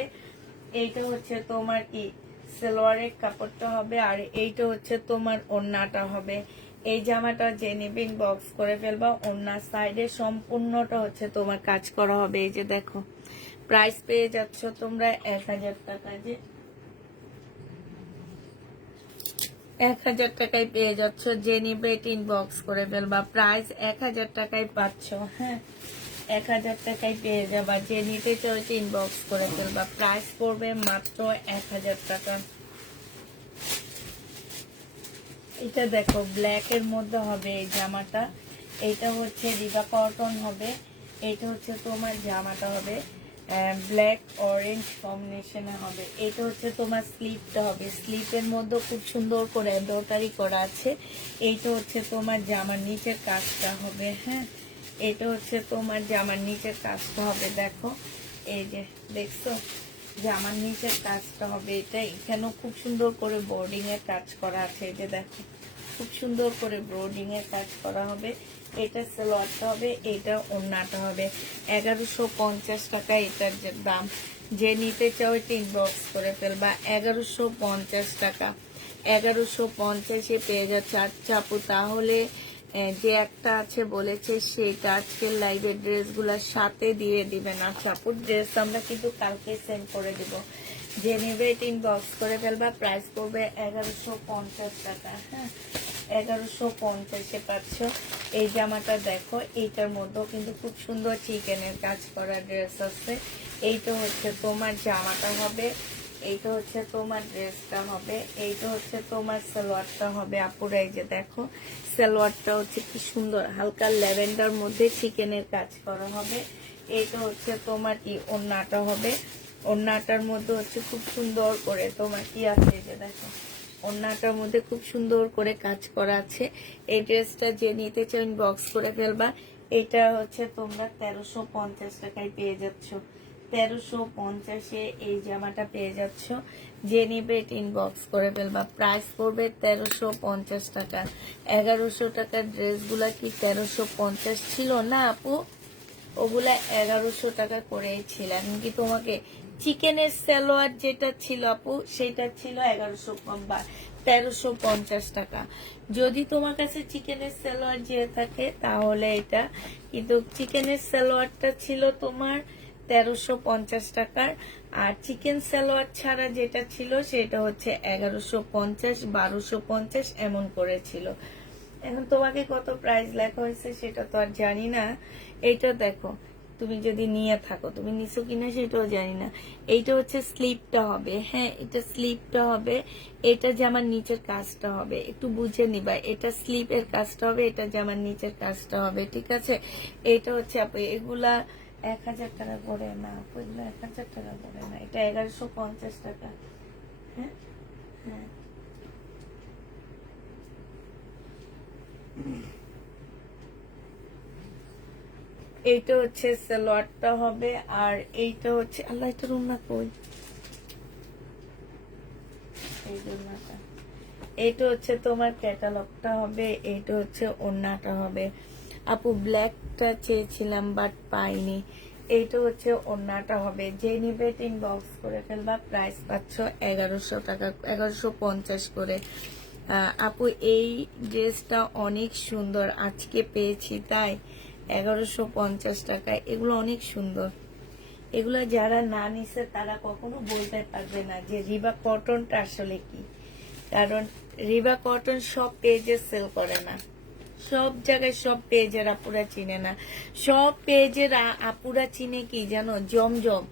এইটা হচ্ছে তোমার কি সালোয়ারের কাপড়টা হবে, আর এইটা হচ্ছে তোমার ওড়নাটা হবে। এই জামাটা যে নেবে ইনবক্স করে ফেলবা। ওড়নার সাইডে সম্পূর্ণটা হচ্ছে তোমার কাজ করা হবে। এই যে দেখো, প্রাইস পেয়ে যাচ্ছ তোমরা 1000 টাকা। যে 1000 টাকায় পেয়ে যাচ্ছ। যে নিবে এটা ইনবক্স করে ফেলবা। প্রাইস 1000 টাকায় পাচ্ছ। হ্যাঁ, 1000 টাকায় পেয়ে যাবা। যে নিতে চাও এটা ইনবক্স করে ফেলবা। প্রাইস পড়বে মাত্র 1000 টাকা। এটা দেখো, ব্ল্যাক এর মধ্যে হবে এই জামাটা। এটা হচ্ছে রিবা কটন হবে। এটা হচ্ছে তোমার জামাটা হবে ব্ল্যাক অরেঞ্জ কম্বিনেশনে হবে। এটা হচ্ছে তোমার স্লিপটা হবে, স্লিপের মধ্যে খুব সুন্দর করে এমব্রয়ডারি করা আছে। এইটা হচ্ছে তোমার জামার নিচের কাজটা হবে। হ্যাঁ, এটা হচ্ছে তোমার জামার নিচের কাজটা হবে। দেখো, এই যে দেখছো, জামার নিচের কাজটা হবে এটা, এখানেও খুব সুন্দর করে বোর্ডিং এর কাজ করা আছে। এই যে দেখো খুব সুন্দর করে বোর্ডিং এর কাজ করা হবে। এটা সালোয়ারটা হবে, এটা ওড়নাটা হবে। 1150 টাকা এটার যে দাম। যে নিতে চাও এটা ইনবক্স করে ফেলবা। 1150 টাকা, 1150-এ পেয়ে যাচ্ছে। আচ্ছা আপু, তাহলে যে একটা আছে বলেছে সেটা আজকের লাইভের ড্রেসগুলোর সাথে দিয়ে দিবেন। আচ্ছা আপু, ড্রেস আমরা কিন্তু কালকে সেন্ড করে দিব। যে নেবে এটা ইনবক্স করে ফেলবা। প্রাইস পড়বে 1150 টাকা। হ্যাঁ, 1150-এ পাচ্ছ। এই জামাটা দেখো, এইটার মধ্যেও কিন্তু খুব সুন্দর চিকেনের কাজ করা ড্রেস আছে। এইটা হচ্ছে তোমার জামাটা হবে, এইটা হচ্ছে তোমার ড্রেসটা হবে, এইটা হচ্ছে তোমার সালোয়ারটা হবে। আপুরা এই যে দেখো, সালোয়ারটা হচ্ছে কি সুন্দর হালকা ল্যাভেন্ডার মধ্যে চিকেনের কাজ করা হবে। এইটা হচ্ছে তোমার কি ওড়নাটা হবে। ওড়নাটার মধ্যে হচ্ছে খুব সুন্দর করে তোমার কি আছে, এই যে দেখো ওড়নাটার মধ্যে খুব সুন্দর করে কাজ করা আছে। এই ড্রেসটা যে নিতে চাও ইনবক্স করে ফেলবা। এটা হচ্ছে তোমরা 1350 টাকায় পেয়ে যাচ্ছ। 1350-এ এই জামাটা পেয়ে যাচ্ছ। যে নিবে এটা ইনবক্স করে ফেলবা। প্রাইস পড়বে 1350 টাকা। 1100 টাকার ড্রেসগুলা কি 1350 ছিল না আপু? ওগুলা 1100 টাকা করেই ছিল। আমি কি তোমাকে চিকেনের সালোয়ার যেটা ছিল আপু, সেটা ছিল 1350 টাকা। যদি তোমার কাছে চিকেনের সালোয়ার যে থাকে তাহলে এটা, কিন্তু চিকেনের সালোয়ারটা ছিল তোমার 1350 টাকার, আর চিকেন সালোয়ার ছাড়া যেটা ছিল সেটা হচ্ছে 1150, 1250 এমন করেছিল। এখন তোমাকে কত প্রাইস লেখা হয়েছে সেটা তো আর জানি না। এইটা দেখো, তুমি যদি নিয়ে থাকো, তুমি নিছো কিনা সেটাও জানি না। এইটা হচ্ছে স্লিপটা হবে। হ্যাঁ, এটা স্লিপটা হবে। এটা জামার নিচের কাজটা হবে, একটু বুঝে নিবা। এটা স্লিপের কাজটা হবে, এটা জামার নিচের কাজটা হবে, ঠিক আছে? এইটা হচ্ছে আপু, এগুলা 1000 টাকা করে না আপু, এগুলো 1000 টাকা করে না, এটা 1150 টাকা। হ্যাঁ হ্যাঁ, এইটা হচ্ছে সালোয়ারটা হবে। আর এইটা হচ্ছে, আল্লাহ এটা রুমনা কই, এই রুমনাটা। এইটা হচ্ছে তোমার ক্যাটালগটা হবে, এইটা হচ্ছে ওড়নাটা হবে। আপু ব্ল্যাকটা চেয়েছিলাম বাট পাইনি। এইটা হচ্ছে ওড়নাটা হবে। যে নিবে ইনবক্স করে ফেলবা। প্রাইস পাচ্ছ 1100 টাকা, 1150 করে। আপু এই ড্রেসটা অনেক সুন্দর, আজকে পেয়েছি তাই 1150 টাকায়। এগুলো অনেক সুন্দর। এগুলো যারা না নিছে তারা কখনো বলতে পারবে না যে রিবা কটনটা আসলে কি। কারণ রিবা কটন সব পেজে সেল করে না, সব জায়গায় সব পেজের আপুরা চিনে না। সব পেজের আপুরা চিনে কি জানো? জমজম।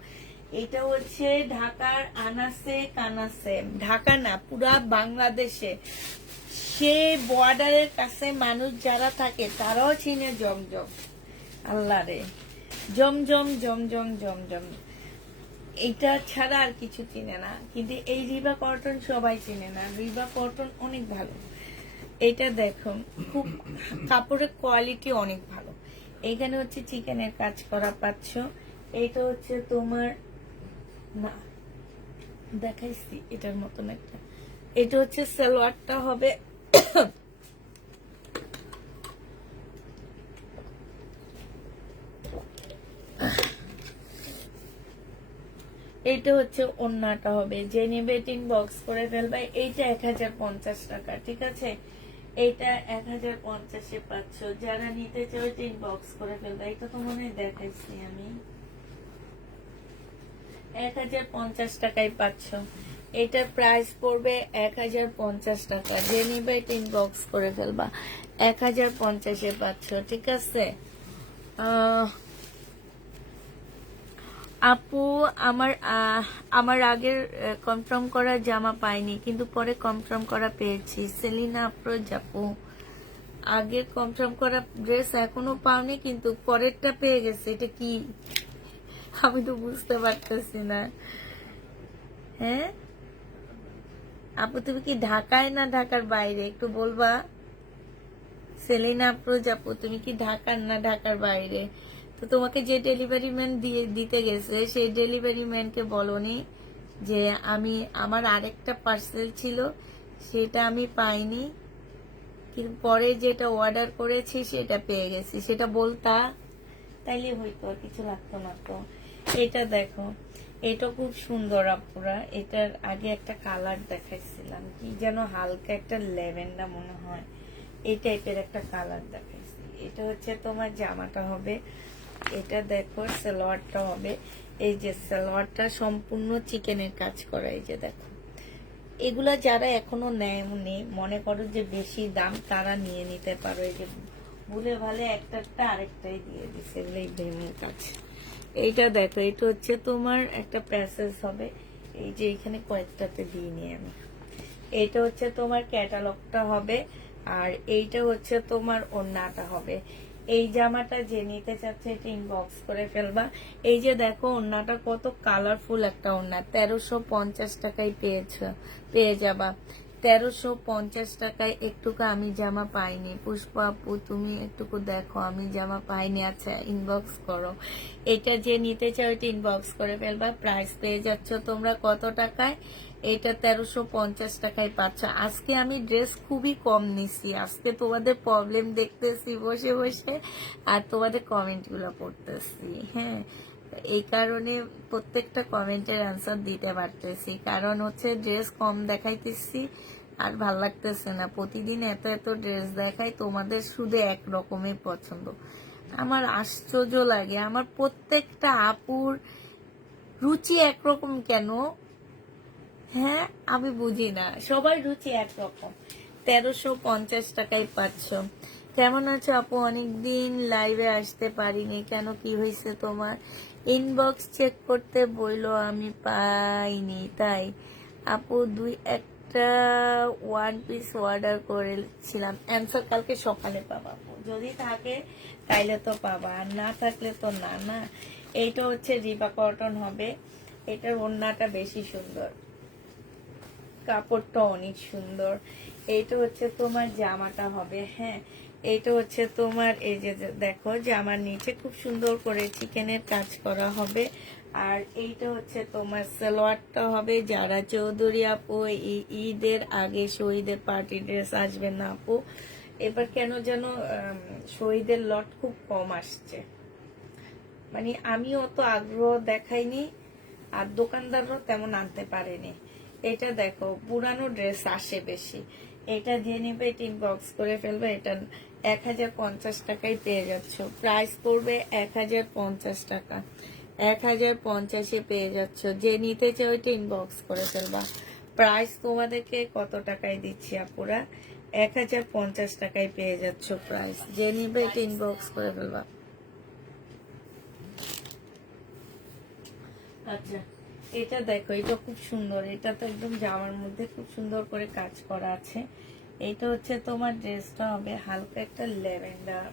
এটা হচ্ছে ঢাকার আনাসে কানাসে, ঢাকা না পুরা বাংলাদেশে, সে বর্ডারের কাছে মানুষ যারা থাকে তারাও চিনে জমজম। আল্লাহ রে, জমজম জমজম জমজম, এইটা ছাড়া আর কিছু চিনে না। কিন্তু এই রিবা কটন সবাই চিনে না। রিবা কটন অনেক ভালো। এটা দেখো, খুব কাপড়ের কোয়ালিটি অনেক ভালো। এইখানে হচ্ছে চিকেনের কাজ করা পাচ্ছ। এইটা হচ্ছে তোমার, না দেখাইছি এটার মতন একটা। এটা হচ্ছে সালোয়ারটা হবে। এইটা হচ্ছে ওড়নাটা হবে। যে নিবে ইনবক্স করে ফেলবে। এইটা 1050 টাকা, ঠিক আছে? এইটা 1050-এ পাচ্ছ। যারা নিতে চাও ইনবক্স করে ফেলবে। এটা তো মনে হয় দেখাইছি আমি। 1050 টাকায় পাচ্ছ। এটার প্রাইস পড়বে 1050 টাকা। যে নিবে ইনবক্স করে ফেলবা। 1050-এ পাচ্ছ, ঠিক আছে? আপু আমার আগের কনফার্ম করা জামা পাইনি, কিন্তু পরে কনফার্ম করা পেয়েছি। সেলিনা আফরোজ আপু, আগের কনফার্ম করা ড্রেস এখনো পাওনি কিন্তু পরেরটা পেয়ে গেছে। এটা কি আমি তো বুঝতে পারতেছি না। হ্যাঁ আপু, তুমি কি ঢাকায় না ঢাকার বাইরে একটু বলবা? সেলিনা আফরোজ আপু, তুমি কি ঢাকার না ঢাকার বাইরে? তো তোমাকে যে ডেলিভারি ম্যান দিতে গেছে সেই ডেলিভারি ম্যানকে বলনি যে আমি আমার আরেকটা পার্সেল ছিল সেটা আমি পাইনি, কিন্তু পরে যেটা অর্ডার করেছি সেটা পেয়ে গেছি, সেটা বলতা তাইলে হয়তো আর কিছু লাগতো না। তো এটা দেখো, এটা খুব সুন্দর আপুরা। এটার আগে একটা কালার দেখাইছিলাম, কি যেন হালকা একটা ল্যাভেন্ডার মনে হয়, এই টাইপের একটা কালার দেখাইছি। এটা হচ্ছে তোমার জামাটা হবে, এটা দেখো সালোয়ারটা হবে। এই যে সালোয়ারটা সম্পূর্ণ চিকেনের কাজ করা, এই যে দেখো। এগুলা যারা এখনো নেয়নি, মনে করো যে বেশি দাম, তারা নিয়ে নিতে পারো। এই যে ভুলে ভালে একটা আরেকটাই দিয়ে দিচ্ছে, এগুলো এই ভেমের কাজ। এইটা দেখো, এটা হচ্ছে তোমার একটা প্যাসেজ হবে, এই যে এখানে কয়েকটাতে দিয়ে নিয়ে আমি। এইটা হচ্ছে তোমার ক্যাটালগটা হবে, আর এইটা হচ্ছে তোমার ওড়নাটা হবে। এই জামাটা যে নিতে চাচ্ছে এটা ইনবক্স করে ফেলবা। এই যে দেখো ওড়নাটা কত কালারফুল একটা ওড়না, 1350 টাকায় পেয়ে যাবা। 1350 টাকায় একটুকু আমি জামা পাইনি। পুষ্পা আপু তুমি একটুকু দেখো, আমি জামা পাইনি। আচ্ছা ইনবক্স করো, এটা যে নিতে চাও এটা ইনবক্স করে ফেলবা। প্রাইস পেয়ে যাচ্ছ তোমরা কত টাকায়? এটা 1350 টাকায় পাচ্ছ। আজকে আমি ড্রেস খুবই কম নিছি, আজকে তোমাদের প্রবলেম দেখতেছি বসে বসে, আর তোমাদের কমেন্ট গুলো পড়তেছি। হ্যাঁ, এই কারণে প্রত্যেকটা কমেন্টের আনসার দিতে পারতেছি, কারণ হচ্ছে ড্রেস কম দেখাইতেছি আর ভাল লাগতেছে না। প্রতিদিন এত এত ড্রেস দেখাই, তোমাদের শুধু এক রকমের পছন্দ। আমার আশ্চর্য লাগে, আমার প্রত্যেকটা আপুর রুচি একরকম কেন? হ্যাঁ, আমি বুঝি না, সবার রুচি একরকম। 1350 টাকায় পাচ্ছ। কেমন আছো আপু? অনেকদিন লাইভে আসতে পারিনি কেন, কি হয়েছে তোমার? ইনবক্স চেক করতে বইলো, আমি পাইনি। তাই আপু দুই একটা ওয়ান পিস অর্ডার করেছিলাম, অ্যান্সার কালকে সকালে পাবা আপু। যদি থাকে তাইলে তো পাবা, আর না থাকলে তো না। না, এইটা হচ্ছে রিবা কটন হবে, এটার ওড়নাটা বেশি সুন্দর, কাপড়টা অনেক সুন্দর। এইটা হচ্ছে তোমার জামাটা হবে। হ্যাঁ, এইটা হচ্ছে তোমার, এই যে দেখো জামার নিচে খুব সুন্দর করে চিকেনের কাজ করা হবে। আর এইটা হচ্ছে তোমার সালোয়ারটা হবে। যারা চৌধুরী আপু ঈদের আগে শহীদের পার্টি ড্রেস আসবে না আপু, এবার কেন যেন শহীদের লট খুব কম আসছে, মানে আমি অত আগ্রহ দেখাইনি, আর দোকানদাররাও তেমন আনতে পারেনি। এটা দেখো পুরানো ড্রেস আসে বেশি, এটা যে নিবে এটা ইনবক্স করে ফেলবে। এটা 1050 টাকায় পেয়ে যাচ্ছ, প্রাইস পড়বে 1050 টাকা। 1050-এ পেয়ে যাচ্ছ, যে নিতে চাও এটা ইনবক্স করে ফেলবা। প্রাইস তোমাদেরকে কত টাকায় দিচ্ছি আপুরা? 1050 টাকায় পেয়ে যাচ্ছ প্রাইস, যে নিবে এটা ইনবক্স করে ফেলবা। আচ্ছা, এটা দেখো, এটা খুব সুন্দর, এটা তো একদম জামার মধ্যে খুব সুন্দর করে কাজ করা আছে। এটা হচ্ছে তোমার ড্রেসটা হবে হালকা একটা ল্যাভেন্ডার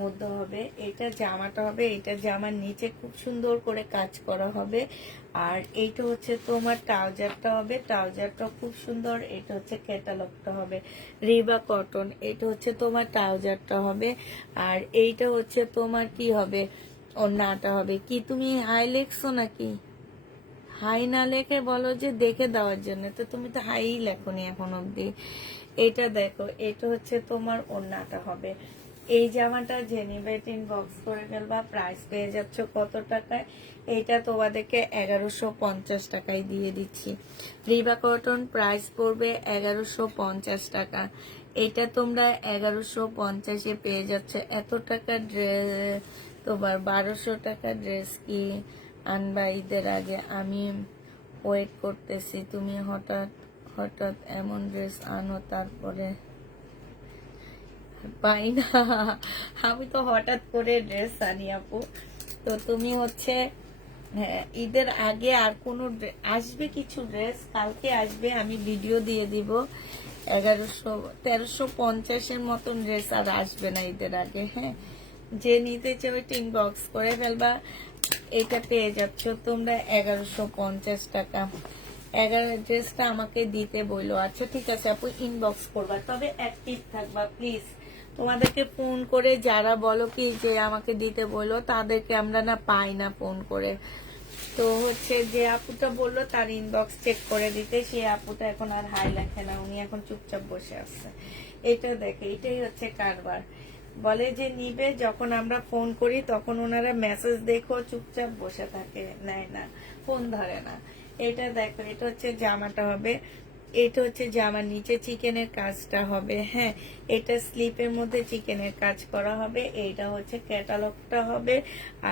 মধ্যে হবে, এটা জামাটা হবে, এটা জামার নিচে খুব সুন্দর করে কাজ করা হবে। আর এইটা হচ্ছে তোমার ট্রাউজারটা হবে, ট্রাউজারটা খুব সুন্দর। এটা হচ্ছে ক্যাটালগটা হবে রিবা কটন, এটা হচ্ছে তোমার ট্রাউজারটা হবে। আর এইটা হচ্ছে তোমার কি হবে, ওড়নাটা হবে। কি তুমি হাই লেখছো নাকি? হাই না লেখে বলো যে দেখে দেওয়ার জন্য, তো তুমি তো হাই লেখনি এখন অব্দি। এটা দেখো, এটা হচ্ছে তোমার ওড়নাটা হবে। এই জামাটা যে নিবে ইনবক্স করে ফেলবা। প্রাইস পেয়ে যাচ্ছ কত টাকায়? এটা তোমাদেরকে 1150 টাকায় দিয়ে দিচ্ছি। রিবা কটন প্রাইস পড়বে 1150 টাকা। এটা তোমরা 1150-এ পেয়ে যাচ্ছ। এত টাকা ড্রেস, তোমার 1200 টাকা ড্রেস কি আনবা ঈদের আগে? আমি ওয়েট করতেছি, তুমি হঠাৎ হঠাৎ এমন ড্রেস আনো তারপরে পাই না। আমি তো হঠাৎ করে ড্রেস আনি আপু। তো তুমি হচ্ছে, হ্যাঁ, ঈদের আগে আর কোনো আসবে কিছু ড্রেস, কালকে আসবে, আমি ভিডিও দিয়ে দিব। 1350-এর মতন ড্রেস আর আসবে না ঈদের আগে। হ্যাঁ, যে নিতে চাও এটা ইনবক্স করে ফেলবা। এটা পেয়ে যাচ্ছ তোমরা 1150 টাকা। 11 ড্রেসটা আমাকে দিতে বললো। আচ্ছা ঠিক আছে আপু, ইনবক্স করবা, তবে অ্যাক্টিভ থাকবা প্লিজ। তোমাদেরকে ফোন করে যারা বলো কি যে আমাকে দিতে বললো, তাদেরকে আমরা না পাই না ফোন করে। তো হচ্ছে যে আপুটা বললো তার ইনবক্স চেক করে দিতে, সেই আপুটা এখন আর হাই লেখে না, উনি এখন চুপচাপ বসে আছে। এটা দেখে, এটাই হচ্ছে কারবার। বলে যে নিবে, যখন আমরা ফোন করি তখন ওনারা মেসেজ দেখো চুপচাপ বসে থাকে, নেয় না, ফোন ধরে না। এটা দেখো, এটা হচ্ছে জামাটা হবে, এটা হচ্ছে জামার নিচে চিকেনের কাজটা হবে, হ্যাঁ এটা স্লিপের মধ্যে চিকেনের কাজ করা হবে, এইটা হচ্ছে ক্যাটালগটা হবে,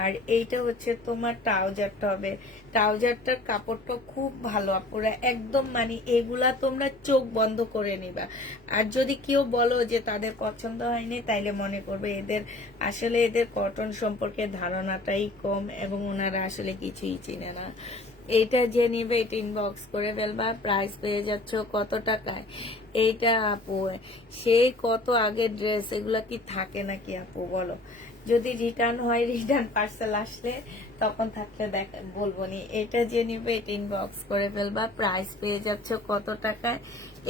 আর এইটা হচ্ছে তোমার ট্রাউজারটা হবে। ট্রাউজারটার কাপড়টা খুব ভালো আপুরা, একদম মানে এগুলা তোমরা চোখ বন্ধ করে নিবা। আর যদি কেউ বলো যে তাদের পছন্দ হয়নি, তাইলে মনে করবে এদের আসলে এদের কটন সম্পর্কে ধারণাটাই কম, এবং ওনারা আসলে কিছুই চিনে না। এইটা যে নিবে এটা ইনবক্স করে ফেলবা, প্রাইস পেয়ে যাচ্ছ কত টাকায়। এইটা আপু সেই কত আগের ড্রেস, এগুলা কি থাকে নাকি আপু বলো? যদি রিটার্ন হয়, রিটার্ন পার্সেল আসলে তখন থাকলে দেখ বলবো নি। এটা যে নিবে এটা ইনবক্স করে ফেলবা, প্রাইস পেয়ে যাচ্ছ কত টাকায়।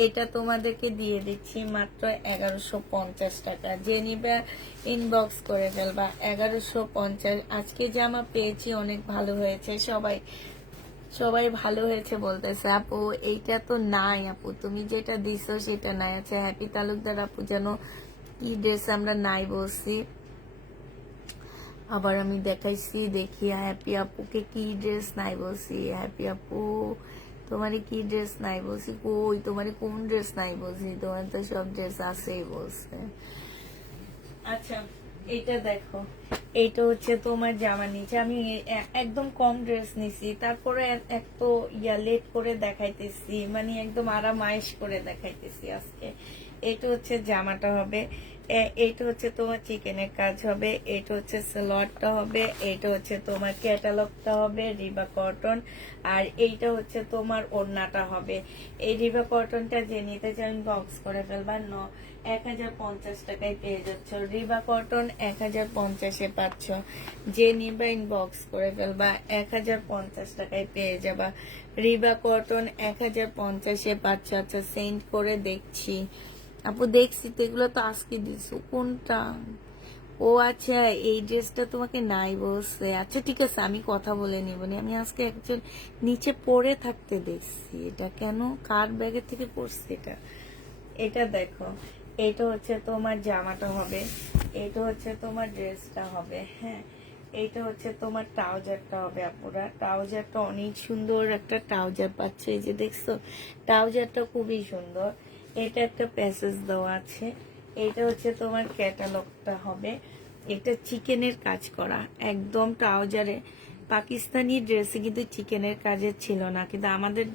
এটা তোমাদেরকে দিয়ে দিচ্ছি মাত্র 1150 টাকা। যে নিবে ইনবক্স করে ফেলবা 1150। আজকে জামা পেয়েছি অনেক ভালো হয়েছে, সবাই সবাই ভালো হয়েছে বলতেছে। আপু এইটা তো নাই আপু, তুমি যেটা দিছো সেটা নাই। আচ্ছা হ্যাপি তালুকদার আপু যেন কি ড্রেস আমরা নাই বলছি, আবার আমি দেখাইছি, দেখি হ্যাপি আপুকে কি ড্রেস নাই বলছি। হ্যাপি আপু তোমারে কি ড্রেস নাই বলছি, কই তোমারে কোন ড্রেস নাই বলছি, তোমার তো সব ড্রেস আছেই বলছে। আচ্ছা এটা দেখো, এইটা হচ্ছে তোমার জামা নিচে আমি একদম কম ড্রেস নিছি, তারপরে এক তো লেট করে দেখাইতেছি, মানে একদম আরামাইশ করে দেখাইতেছি আজকে। এটা হচ্ছে জামাটা হবে, এইটা হচ্ছে তোমার চিকেনের কাজ হবে, এটা হচ্ছে সালোয়ারটা হবে, এটা হচ্ছে তোমার ক্যাটালগটা হবে রিবা কটন, আর এইটা হচ্ছে তোমার ওড়নাটা হবে। এই রিবা কটনটা যে নিতে চান বক্স করে ফেলবা, 1050 টাকায় পেয়ে যাচ্ছ। রিবা কটন 1050-এ পাচ্ছ, যে নিবা ইনবক্স করে ফেলবা, 1050 টাকায় পেয়ে যাবা। রিবা কটন 1050-এ পাচ্ছ। আচ্ছা সেন্ড করে দেখছি আপু, দেখছি তো এগুলো তো আজকে দিছো, কোনটা? ও আচ্ছা এই ড্রেসটা তোমাকে নাই বলছে। আচ্ছা ঠিক আছে, আমি কথা বলে নিব। আমি আজকে একজন নিচে পড়ে থাকতে দেখছি, এটা কেন কার ব্যাগের থেকে পড়ছে এটা। এটা দেখো, এটা হচ্ছে তোমার জামাটা হবে, এটা হচ্ছে তোমার ড্রেসটা হবে, হ্যাঁ এইটা হচ্ছে তোমার ট্রাউজারটা হবে। আপুরা ট্রাউজারটা অনেক সুন্দর একটা ট্রাউজার পাচ্ছ, এই যে দেখছো ট্রাউজারটা খুবই সুন্দর। এটা একটা প্যাসেজ দেওয়া আছে, এটা হচ্ছে তোমার ক্যাটালগটা হবে, এটা চিকেনের কাজ করা একদম ট্রাউজারে। পাকিস্তানি ড্রেসে কিন্তু চিকেনের কাজের ছিল না, কিন্তু আমাদের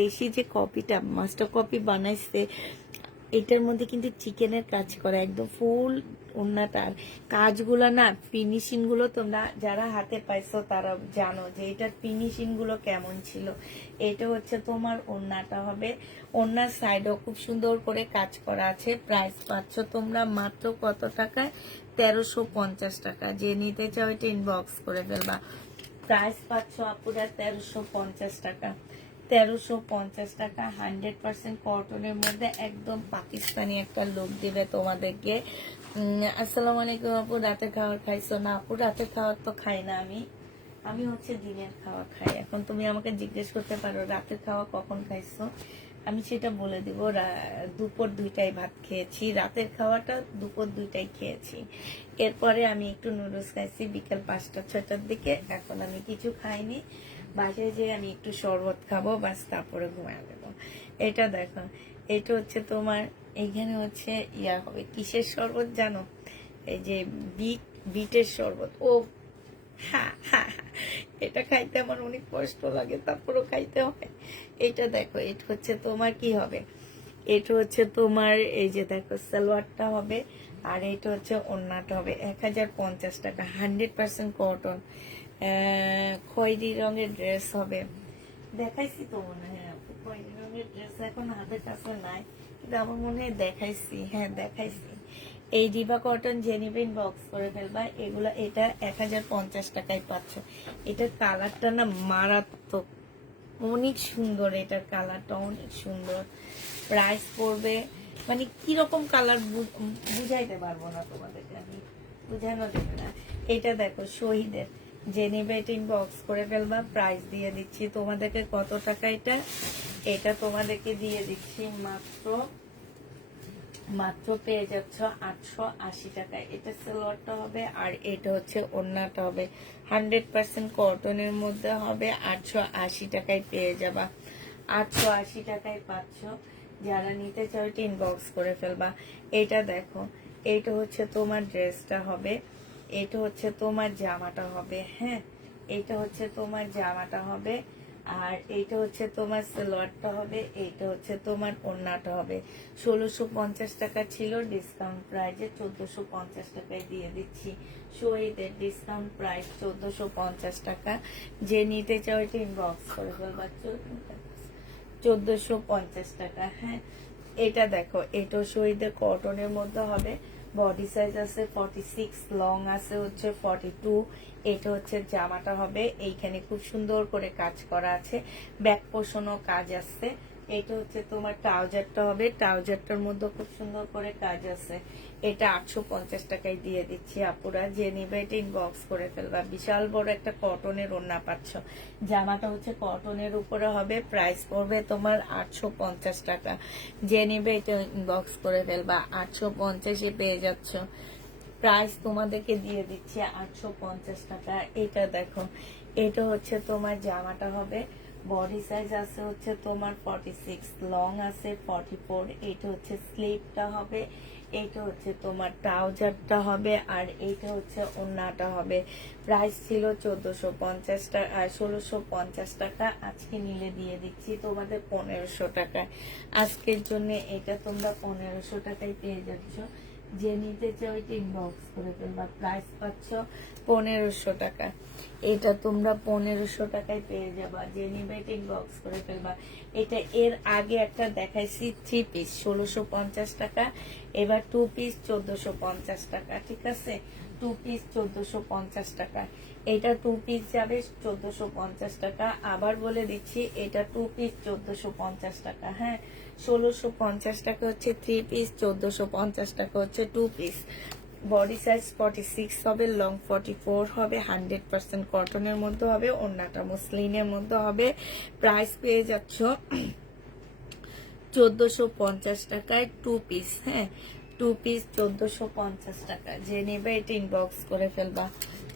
দেশি যে কপিটা মাস্টার কপি বানাইছে এটার মধ্যে কিন্তু চিকেনের কাজ করা একদম ফুল ওন্নাটার কাজগুলো না, ফিনিশিং গুলো তোমরা যারা হাতে পাইছো তারা জানো যে এটার ফিনিশিং গুলো কেমন ছিল। এটা হচ্ছে তোমার ওন্নাটা হবে, ওন্নার সাইডও খুব সুন্দর করে কাজ করা আছে। প্রাইস পাচ্ছ তোমরা মাত্র কত টাকায়? 1350 টাকা। যে নিতে চাও এটা ইনবক্স করে ফেলবা, প্রাইস পাচ্ছ আপুরা 1350 টাকা। 1350 টাকা 100% কটনের মধ্যে একদম পাকিস্তানি একটা লুক দিবে তোমাদেরকে। আসসালামু আলাইকুম আপু, রাতের খাবার খাইছো? না আপু রাতের খাবার তো খাই না, আমি হচ্ছে দিনের খাওয়া খাই। এখন তুমি আমাকে জিজ্ঞেস করতে পারো রাতের খাওয়া কখন খাইছো, আমি সেটা বলে দিব। দুপুর 2টায় ভাত খেয়েছি, রাতের খাওয়াটা দুপুর 2টায় খেয়েছি। এরপরে আমি একটু নুডলস খাইছি বিকেল 5টা-6টার দিকে। এখন আমি কিছু খাইনি, বাসায় যেয়ে আমি একটু শরবত খাবো, বাস তারপরে ঘুমায় দেবো। এটা দেখো, এটা হচ্ছে তোমার এইখানে হচ্ছে ইয়া হবে, কিসের শরবত জানো? এই যে বিটের শরবত। ও হ্যাঁ হ্যাঁ, এটা খাইতে আমার অনেক কষ্ট লাগে, তারপরও খাইতে হয়। এটা দেখো, এটা হচ্ছে তোমার কি হবে, এটা হচ্ছে তোমার এই যে দেখো সালোয়ারটা হবে, আর এটা হচ্ছে ওড়নাটা হবে। 1050 টাকা 100% কটন, খয়েরি রঙের ড্রেস হবে। দেখাইছি তো মনে হয় আপু, খয়েরি রঙের ড্রেস এখন হাতের কাছে নাই, কিন্তু আমার মনে হয় দেখাইছি, হ্যাঁ দেখাইছি। এই রিবা কটন জেনিভিন বক্স করে ফেলবা এগুলা। এটা 1050 টাকায় পাচ্ছ। এটার কালারটা না মারাত্মক, অনেক সুন্দর, এটার কালারটা অনেক সুন্দর। প্রাইস পড়বে মানে কিরকম কালার বুঝাইতে পারবো না তোমাদেরকে, আমি বুঝানো যাবে না। এটা দেখো শহীদের, যে নিবে এটা ইনবক্স করে ফেলবা, প্রাইস দিয়ে দিচ্ছি তোমাদেরকে। কত টাকা এটা? এটা তোমাদেরকে দিয়ে দিচ্ছি মাত্র মাত্র পেয়ে যাচ্ছ 880 টাকায়। এটা সালোয়ারটা হবে আর এটা হচ্ছে ওড়নাটা হবে, 100% কটনের মধ্যে হবে। 880 টাকায় পেয়ে যাবা, 880 টাকায় পাচ্ছ। যারা নিতে চাও এটা ইনবক্স করে ফেলবা। এটা দেখো, এটা হচ্ছে তোমার ড্রেসটা হবে, এটা হচ্ছে তোমার জামাটা হবে। হ্যাঁ, এটা হচ্ছে তোমার জামাটা হবে, আর এইটা হচ্ছে তোমার সালোয়ারটা হবে, এইটা হচ্ছে তোমার ওড়নাটা হবে। 1650 টাকা ছিল, ডিসকাউন্ট প্রাইজে 1450 টাকায় দিয়ে দিচ্ছি। শহীদের ডিসকাউন্ট প্রাইস 1450 টাকা। যে নিতে চাও এটা ইনবক্স করে ফেলবা, 1450 টাকা। হ্যাঁ, এটা দেখো, এটা শহীদের কটনের মধ্যে হবে। বডি সাইজ আছে 46, লং আছে হচ্ছে 42। এটা হচ্ছে জামাটা হবে, এইখানে খুব সুন্দর করে কাজ করা আছে, ব্যাক পোর্শনও কাজ আছে। এটা হচ্ছে তোমার ট্রাউজারটা হবে, ট্রাউজারটার মধ্যে খুব সুন্দর করে কাজ আছে। এটা 850 টাকায় দিয়ে দিচ্ছি আপুরা। যে নিবে এটা ইনবক্স করে ফেলবা। বিশাল বড় একটা কটনের ওড়না পাচ্ছ। জামাটা হচ্ছে কটনের উপরে হবে, প্রাইস পড়বে তোমার 850 টাকা। যে নিবে এটা ইনবক্স করে ফেলবা, 850-এ পেয়ে যাচ্ছ। প্রাইস তোমাদেরকে দিয়ে দিচ্ছি 850 টাকা। এটা দেখো, এটা হচ্ছে তোমার জামাটা হবে, বডি সাইজ আছে হচ্ছে তোমার 46, লং আছে 44। এটা হচ্ছে স্লিভটা হবে, এইটা হচ্ছে তোমার ট্রাউজারটা হবে, আর এইটা হচ্ছে ওড়নাটা হবে। প্রাইস ছিল 1450 টাকা, 1650 টাকা। আজকে নিলে দিয়ে দিচ্ছি তোমাদের 1500 টাকায়। আজকের জন্য এটা তোমরা 1500 টাকায় পেয়ে যাচ্ছ। যে নিতে চাও এটা ইনবক্স করে ফেলবা, প্রাইস পাচ্ছ 1500 টাকা। এটা তোমরা 1500 টাকায় পেয়ে যাবা। যে নিবে এটা ইনবক্স করে ফেলবা। এটা এর আগে একটা দেখাইছি 3 পিস 1650 টাকা, এবার 2 পিস 1450 টাকা। ঠিক আছে, 2 পিস 1450 টাকা। এটা 2 পিস যাবে 1450 টাকা। আবার বলে দিচ্ছি, এটা 2 পিস 1450 টাকা। হ্যাঁ, 1650 টাকা হচ্ছে 3 পিস, 1450 টাকা হচ্ছে 2 পিস। বডি সাইজ 46 হবে, লং 44 হবে, 100% কটনের মধ্যে হবে, ওড়নাটা মসলিনের মধ্যে হবে। প্রাইস পেয়ে যাচ্ছ 1450 টাকায় 2 পিস। হ্যাঁ, 2 পিস 1450 টাকা। যে নেবে এটা ইনবক্স করে ফেলবা।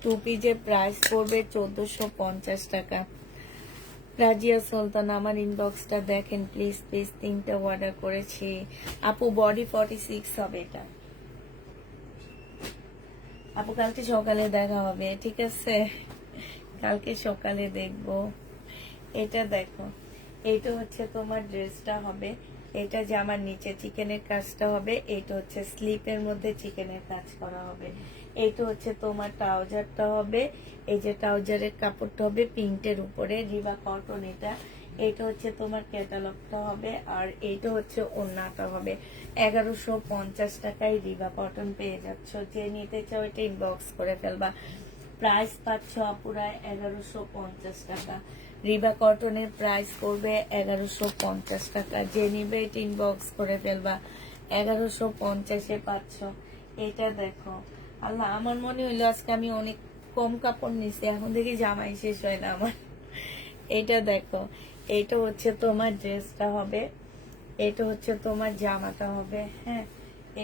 2 পিসের প্রাইস পড়বে 1450 টাকা। রাজিয়া সুলতান, আমার ইনবক্সটা দেখেন প্লিজ প্লিজ। 3টা অর্ডার করেছি আপু, বডি 46 হবে এটা আপু। কালকে সকালে দেখা হবে, ঠিক আছে? কালকে সকালে দেখবো। এটা দেখো, এটা হচ্ছে তোমার ড্রেসটা হবে, এটা জামার নিচে চিকেনের কাজটা হবে, এটা হচ্ছে স্লিপের মধ্যে চিকেনের কাজ করা হবে। এইটা হচ্ছে তোমার ট্রাউজারটা হবে, এই যে ট্রাউজারের কাপড়টা হবে প্রিন্টের উপরে, রিবা কটন। এটা হচ্ছে তোমার ক্যাটালগটা হবে, আর এইটা হচ্ছে ওড়নাটা হবে। 1150 টাকায় রিবা কটন পেয়ে যাচ্ছ। যে নিতে চাও এটা ইনবক্স করে ফেলবা। প্রাইস পাচ্ছ আপুরা 1150 টাকা। রিবা কটনের প্রাইস করবে 1150 টাকা। যে নিবে এটা ইনবক্স করে ফেলবা, 1150-এ পাচ্ছ। এটা দেখো, আল্লাহ, আমার মনে হইলো আজকে আমি অনেক কম কাপড় নিছি, এখন দেখি জামাই শেষ হয় না আমার। এটা দেখো, এটা হচ্ছে তোমার ড্রেসটা হবে, এটা হচ্ছে তোমার জামাটা হবে। হ্যাঁ,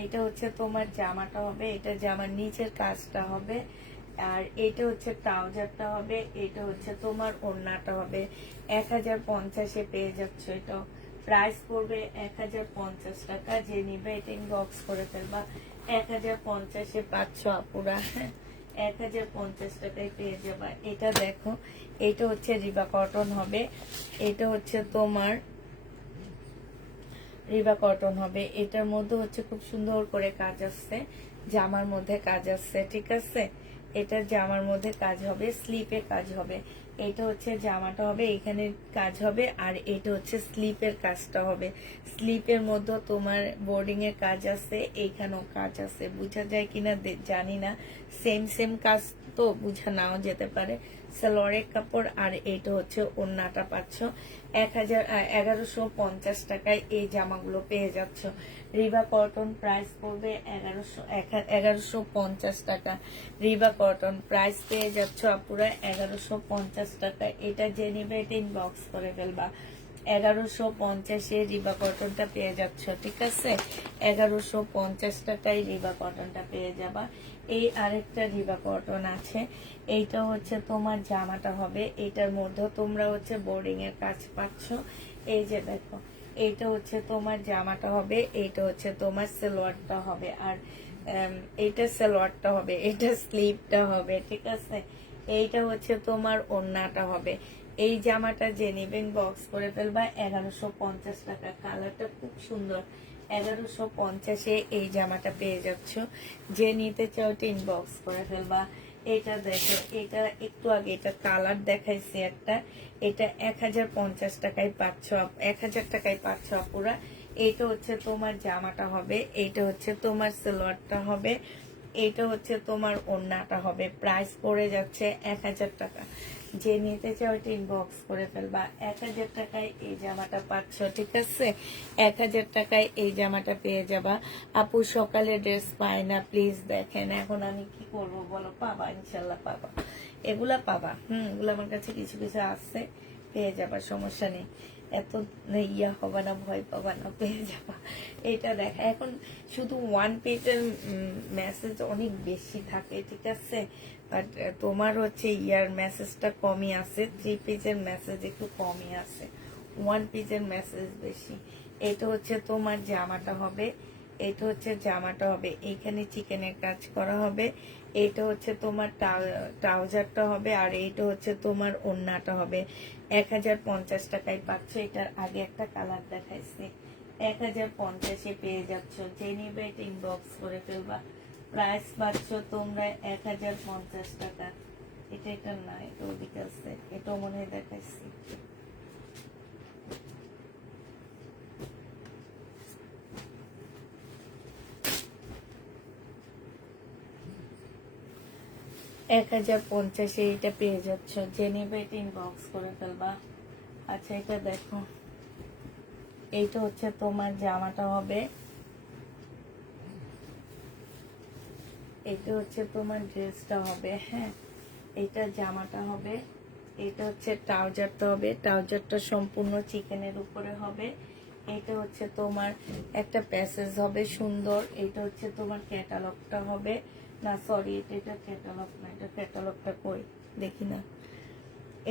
এটা হচ্ছে তোমার জামাটা হবে, এটা জামার নিচের কাজটা হবে, আর এটা হচ্ছে ট্রাউজারটা হবে, এটা হচ্ছে তোমার ওড়নাটা হবে। 1050-এ পেয়ে যাচ্ছ। এটা প্রাইস পড়বে 1050 টাকা। যে নিবে এটা ইনবক্স করে ফেলবা, 1050-এ পাচ্ছ আপুরা। হ্যাঁ, 1050 টাকায় পেয়ে যাবা। এটা দেখো, এটা হচ্ছে রিবা কটন হবে, এটা হচ্ছে তোমার রিবা কটন হবে। এটার মধ্যে হচ্ছে খুব সুন্দর করে কাজ আসছে, জামার মধ্যে কাজ আসছে। ঠিক আছে, এটা জামার মধ্যে কাজ হবে, স্লিপে কাজ হবে। এটা হচ্ছে জামাটা হবে, এখানে কাজ হবে, আর এটা হচ্ছে স্লিপের কাজটা হবে। স্লিপের মধ্যে তোমার বোর্ডিং এর কাজ আছে, এইখানেও কাজ আছে। বুঝা যায় কিনা জানি না, সেম সেম কাজ তো বুঝা নাও যেতে পারে। সালোয়ারের কাপড়, আর এইটা হচ্ছে ওড়নাটা পাচ্ছ 1150 টাকায় এই জামাগুলো পেয়ে যাচ্ছ। রিবা কটন প্রাইস পড়বে 1150 টাকা। রিবা কটন প্রাইস পেয়ে যাচ্ছ আপুরা 1150 টাকা। এটা যে নিবে এটা ইনবক্স করে ফেলবা। 1150-এ রিবা কটনটা পেয়ে যাচ্ছ, ঠিক আছে? 1150 টাকায় রিবা কটনটা পেয়ে যাবা। এই আরেকটা রিবা কটন আছে, এইটা হচ্ছে তোমার জামাটা হবে, এটার মধ্যে তোমরা হচ্ছে বোর্ডিং এর কাজ পাচ্ছ। এই যে দেখো, এইটা হচ্ছে তোমার জামাটা হবে, এইটা হচ্ছে তোমার সালোয়ারটা হবে, আর এইটা সালোয়ারটা হবে, এটা স্লিভটা হবে, ঠিক আছে? এইটা হচ্ছে তোমার ওড়নাটা হবে। এই জামাটা যে নিবেন বক্স করে ফেলবা 1150 টাকা। কালারটা খুব সুন্দর। 1150-এ এই জামাটা পেয়ে যাচ্ছ। যে নিতে চাও ইনবক্স করে ফেলবা। এটা দেখো, এটা একটু আগে এটা কালার দেখাইছি একটা, এটা 1050 টাকায় পাচ্ছ, 1000 টাকায় পাচ্ছ আপুরা। এইটা হচ্ছে তোমার জামাটা হবে, এইটা হচ্ছে তোমার সালোয়ারটা হবে, এইটা হচ্ছে তোমার ওড়নাটা হবে। প্রাইস পড়ে যাচ্ছে 1000 টাকা। যে নিতে চাও ইনবক্স করে ফেলবা। 1000 টাকায় এই জামাটা পাচ্ছ, ঠিক আছে? 1000 টাকায় এই জামাটা পেয়ে যাবা। আপু সকালে ড্রেস পায় না, প্লিজ দেখেন। এখন আমি কি করব বলো? পাবা, ইনশাল্লাহ পাবা, এগুলা পাবা। এগুলো আমার কাছে কিছু কিছু আছে, পেয়ে যাবা, সমস্যা নেই। এত ইয়া হবে না, ভয় পাবা না, পেয়ে যাবা। এটা দেখা এখন শুধু ওয়ান পেজের মেসেজ অনেক বেশি থাকে, ঠিক আছে? বাট তোমার হচ্ছে ইয়ার মেসেজটা কমই আছে, 3 পেজের মেসেজ একটু কমই আছে, 1 পেজের মেসেজ বেশি। এটা হচ্ছে তোমার জামাটা হবে, এটা হচ্ছে জামাটা হবে, এইখানে চিকেনের কাজ করা হবে। এইটা হচ্ছে তোমার ট্রাউজারটা হবে, আর এইটা হচ্ছে তোমার ওড়নাটা হবে। 1050 টাকায় পাচ্ছ। এটার আগে একটা কালার দেখাইছি, 1050-এ পেয়ে যাচ্ছ। যে নিবে এটা ইনবক্স করে ফেলবা। প্রাইস পাচ্ছ তোমরা 1050 টাকা। এটা না, এটা ওদিকে আছে, এটাও মনে হয় দেখাইছি। এক 1050-এ এটা পেয়ে যাচ্ছ। যে নিবে এটা ইনবক্স করে ফেলবা। আচ্ছা, এটা দেখো, এইটা হচ্ছে তোমার জামাটা হবে, এটা হচ্ছে তোমার ড্রেসটা হবে। হ্যাঁ, এটা জামাটা হবে, এটা হচ্ছে ট্রাউজারটা হবে, ট্রাউজারটা সম্পূর্ণ চিকেনের উপরে হবে। এটা হচ্ছে তোমার একটা প্যাসেজ হবে সুন্দর। এটা হচ্ছে তোমার ক্যাটালগটা হবে, না সরি, এটা ক্যাটালগ না, এটা ক্যাটালগটা কই দেখি না।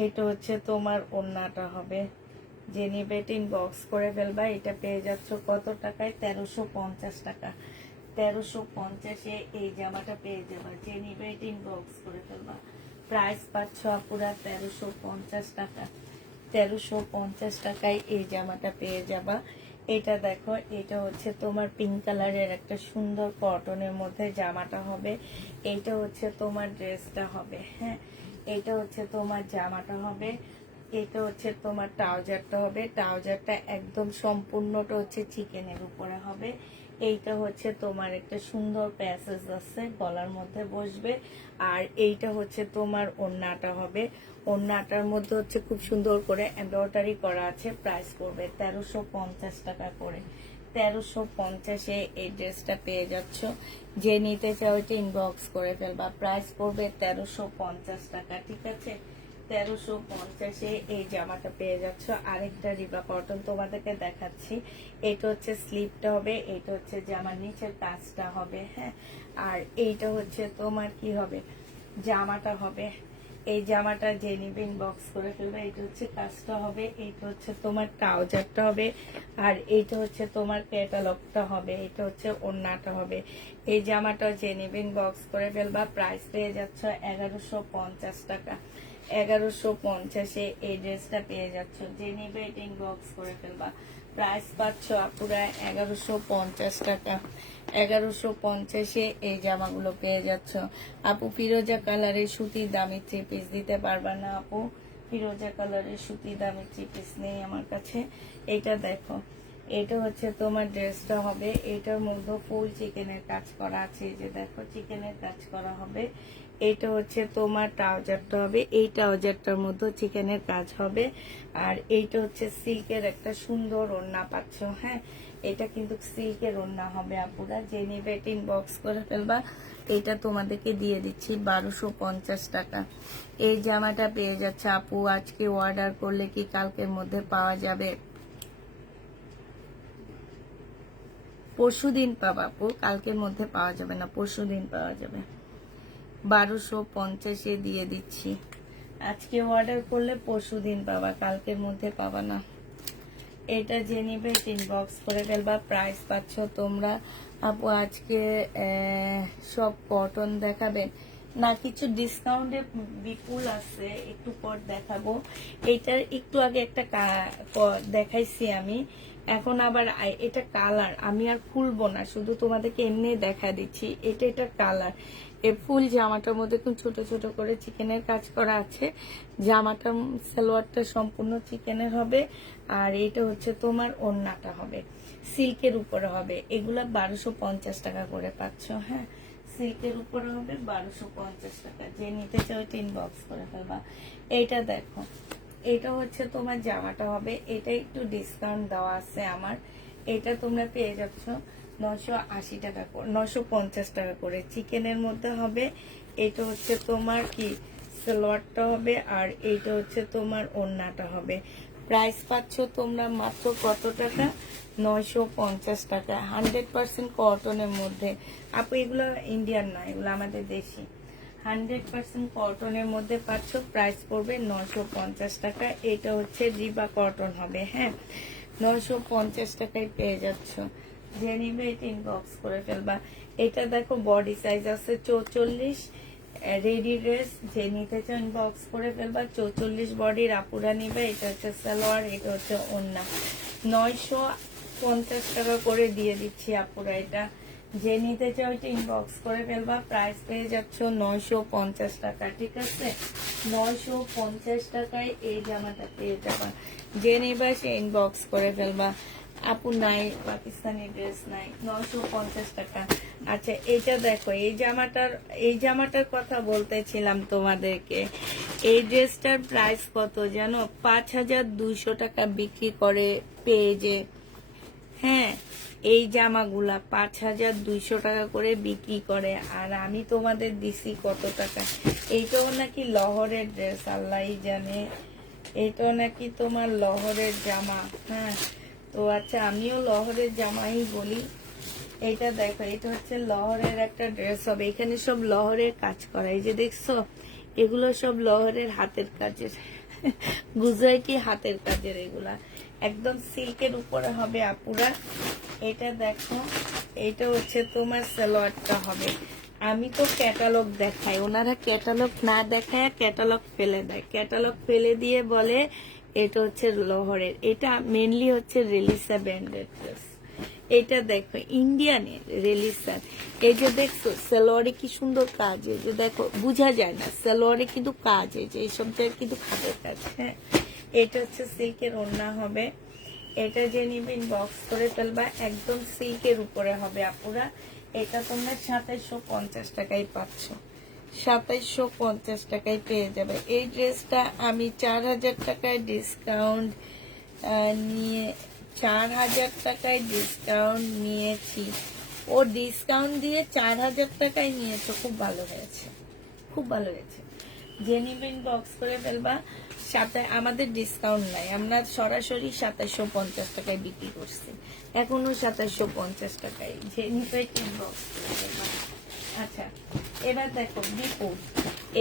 এটা হচ্ছে তোমার ওড়নাটা হবে। যে নিবে এটা ইনবক্স করে ফেলবা। এটা পেয়ে যাচ্ছ কত টাকায়? 1350 টাকা। 1350-এ এই জামাটা পেয়ে যাবা। যে নিবে এটা ইনবক্স করে ফেলবা। প্রাইস পাচ্ছ আপুরা 1350 টাকা। 1350 টাকায় এই জামাটা পেয়ে যাবা। এটা দেখো, এটা হচ্ছে তোমার পিঙ্ক কালারের একটা সুন্দর কটনের মধ্যে জামাটা হবে। এইটা হচ্ছে তোমার ড্রেসটা হবে। হ্যাঁ, এটা হচ্ছে তোমার জামাটা হবে, এটা হচ্ছে তোমার ট্রাউজারটা হবে। ট্রাউজারটা একদম সম্পূর্ণটা হচ্ছে চিকেনের উপরে হবে। এইটা হচ্ছে তোমার একটা সুন্দর প্যাসেজ আছে, গলার মধ্যে বসবে। আর এইটা হচ্ছে তোমার ওড়নাটা হবে। ওড়নাটার মধ্যে হচ্ছে খুব সুন্দর করে এমব্রয়ডারি করা আছে। প্রাইস পড়বে 1350 টাকা করে। 1350-এ এই ড্রেসটা পেয়ে যাচ্ছ। যে নিতে চাও এটা ইনবক্স করে ফেলবা। প্রাইস পড়বে 1350 টাকা, ঠিক আছে? 1350-এ এই জামাটা পেয়ে যাচ্ছ। আরেকটা রিবা কটন তোমাদেরকে দেখাচ্ছি। এটা হচ্ছে স্লিভটা হবে, এটা হচ্ছে জামার নিচের কাজটা হবে। হ্যাঁ, আর এইটা হচ্ছে তোমার কি হবে? জামাটা হবে। এই জামাটা যে নিবে ইনবক্স করে ফেলবে। এটা হচ্ছে কাজটা হবে, এইটা হচ্ছে তোমার ট্রাউজারটা হবে, আর এইটা হচ্ছে তোমার ক্যাটালগটা হবে, এটা হচ্ছে ওড়নাটা হবে। এই জামাটা যে নিবে ইনবক্স করে ফেলবা। প্রাইস পেয়ে যাচ্ছ 1150 টাকা। 1150-এ এই ড্রেসটা পেয়ে যাচ্ছ। যে নিবে এটা ইনবক্স করে ফেলবা। প্রাইস পাচ্ছ আপুরা 1150 টাকা। 1150-এ এই জামাগুলো পেয়ে যাচ্ছ। আপু ফিরোজা কালারের সুতির দামি 3 পিস দিতে পারবা না? আপু ফিরোজা কালারের সুতির দামি 3 পিস নেই আমার কাছে। এটা দেখো, এটা হচ্ছে তোমার ড্রেসটা হবে। এটার মধ্যে ফুল চিকেনের কাজ করা আছে, এই যে দেখো চিকেনের কাজ করা হবে। এটা হচ্ছে তোমার ট্রাউজারটা হবে, এই ট্রাউজারটার মধ্যে চিকেনের কাজ হবে। আর এইটা হচ্ছে সিল্কের একটা সুন্দর ওড়না পাচ্ছ। হ্যাঁ, এটা কিন্তু সিল্কের ওড়না হবে আপুরা, যে নেবে ইনবক্স করে ফেলবা। এটা তোমাদেরকে দিয়ে দিচ্ছি 1250 টাকা। এই জামাটা পেয়ে যাচ্ছে আপু, আজকে অর্ডার করলে কি কালকের মধ্যে পাওয়া যাবে? পরশুদিন পাবা আপু, কালকের মধ্যে পাওয়া যাবে না, পরশুদিন পাওয়া যাবে। 1250-এ দিয়ে দিচ্ছি। আজকে অর্ডার করলে পরশুদিন পাবা, কালকের মধ্যে পাবা না। এটা যে নিবে ইনবক্স করে ফেলবা। প্রাইস পাচ্ছ তোমরা আপু আজকে সব কটন দেখাবেন না, কিছু ডিসকাউন্টে বিপুল আছে, একটু পর দেখাবো। এইটার একটু আগে একটা দেখাইছি আমি, এখন আবার এটা কালার আমি আর খুলবো না, শুধু তোমাদেরকে এমনি দেখা দিচ্ছি। এটা কালার, এই ফুল জামাটার মধ্যে খুব ছোট ছোট করে চিকেনের কাজ করা আছে। জামাটা সালোয়ারটা সম্পূর্ণ চিকেনের হবে, আর এটা হচ্ছে তোমার ওড়নাটা হবে সিল্কের উপরে হবে। এগুলা 1250 টাকা করে পাচ্ছ। হ্যাঁ, সিল্কের উপরে হবে 1250 টাকা। যে নিতে চাও ইনবক্স করে ফেলবা। এইটা দেখো, এটা হচ্ছে তোমার জামাটা হবে, এটা একটু ডিসকাউন্ট দেওয়া আছে আমার। এটা তোমরা পেয়ে যাচ্ছ 980 টাকা, 950 টাকা করে। চিকেনের মধ্যে হবে। এটা হচ্ছে তোমার কি সালোয়ারটা হবে, আর এইটা হচ্ছে তোমার ওড়নাটা হবে। প্রাইস পাচ্ছ তোমরা মাত্র কত টাকা? 950 টাকা। 100% কটনের মধ্যে আপু, এগুলো ইন্ডিয়ান না, এগুলো আমাদের দেশি। 100% কটনের মধ্যে পাচ্ছ। প্রাইস পড়বে 950 টাকা। এটা হচ্ছে রিবা কটন হবে। হ্যাঁ, 950 টাকায় পেয়ে যাচ্ছ। যে নিবে এটা ইনবক্স করে ফেলবা। এটা দেখো বডি সাইজ আছে 44, রেডি ড্রেস। যে নিতে চাও ইনবক্স করে ফেলবা। 44 বডির আপুরা নিবে। এটা হচ্ছে সালোয়ার, এটা হচ্ছে ওড়না। 950 টাকা করে দিয়ে দিচ্ছি আপুরা। এটা যে নিতে চাও এটা ইনবক্স করে ফেলবা। প্রাইস পেয়ে যাচ্ছ 950 টাকা। ঠিক আছে, 950 টাকায় এই জামাটা পেয়ে যাবা। যে নিবা সে ইনবক্স করে ফেলবা। আপু নাই, পাকিস্তানি ড্রেস নাই, 950 টাকা। আচ্ছা, এটা দেখো, এই জামাটার কথা বলতেছিলাম তোমাদেরকে। এই ড্রেসটার প্রাইস কত জানো? 5200 টাকা বিক্রি করে পেজে। হ্যাঁ, এই জামাগুলা 5200 টাকা করে বিক্রি করে, আর আমি তোমাদের দিছি কত টাকা? এইটাও নাকি লহরের ড্রেস, আল্লাহই জানে। এইটাও নাকি তোমার লহরের জামা। হ্যাঁ, তো আচ্ছা, আমিও লহরের জামাই বলি। এটা দেখো, এটা হচ্ছে লহরের একটা ড্রেস হবে। এখানে সব লহরের কাজ করা, এই যে দেখছো, এগুলো সব লহরের হাতের কাজের, গুজরাটি হাতের কাজের। এগুলা একদম সিল্কের উপরে হবে আপুরা। এটা দেখো, এটা হচ্ছে তোমার সালোয়ারটা হবে। আমি তো ক্যাটালগ দেখাই, ওনারা ক্যাটালগ না দেখায় ক্যাটালগ ফেলে দেয়। ক্যাটালগ ফেলে দিয়ে বলে এটা হচ্ছে লহরের। এটা মেনলি হচ্ছে রেলিসা ব্র্যান্ডের ড্রেস। এটা দেখো ইন্ডিয়ানের রেলিসা। এই যে দেখছো সালোয়ারে কি সুন্দর কাজ, এই যে দেখো বোঝা যায় না, সালোয়ারে কিন্তু কাজ, এই যে এইসব জায়গায় কিন্তু খাদের কাজ। হ্যাঁ, এটা হচ্ছে সিল্কের ওড়না হবে। এটা যে নিবে ইনবক্স করে ফেলবা। একদম সিল্কের উপরে হবে আপুরা। এটা তোমরা 2750 টাকায় পাচ্ছ। 2750 টাকায় পেয়ে যাবে। এই ড্রেসটা আমি 4000 টাকায় ডিসকাউন্ট নিয়ে 4000 টাকায় ডিসকাউন্ট নিয়েছি। ও ডিসকাউন্ট দিয়ে 4000 টাকায় নিয়েছো, খুব ভালো হয়েছে, খুব ভালো হয়েছে। যে নিবেন বক্স করে ফেলবা। আমাদের ডিসকাউন্ট নাই, আমরা সরাসরি 2750 টাকায় বিক্রি করছি, এখনো 2750 টাকায়। যে নিবে বক্স করে ফেলবা। আচ্ছা, এবার দেখো বিপুল।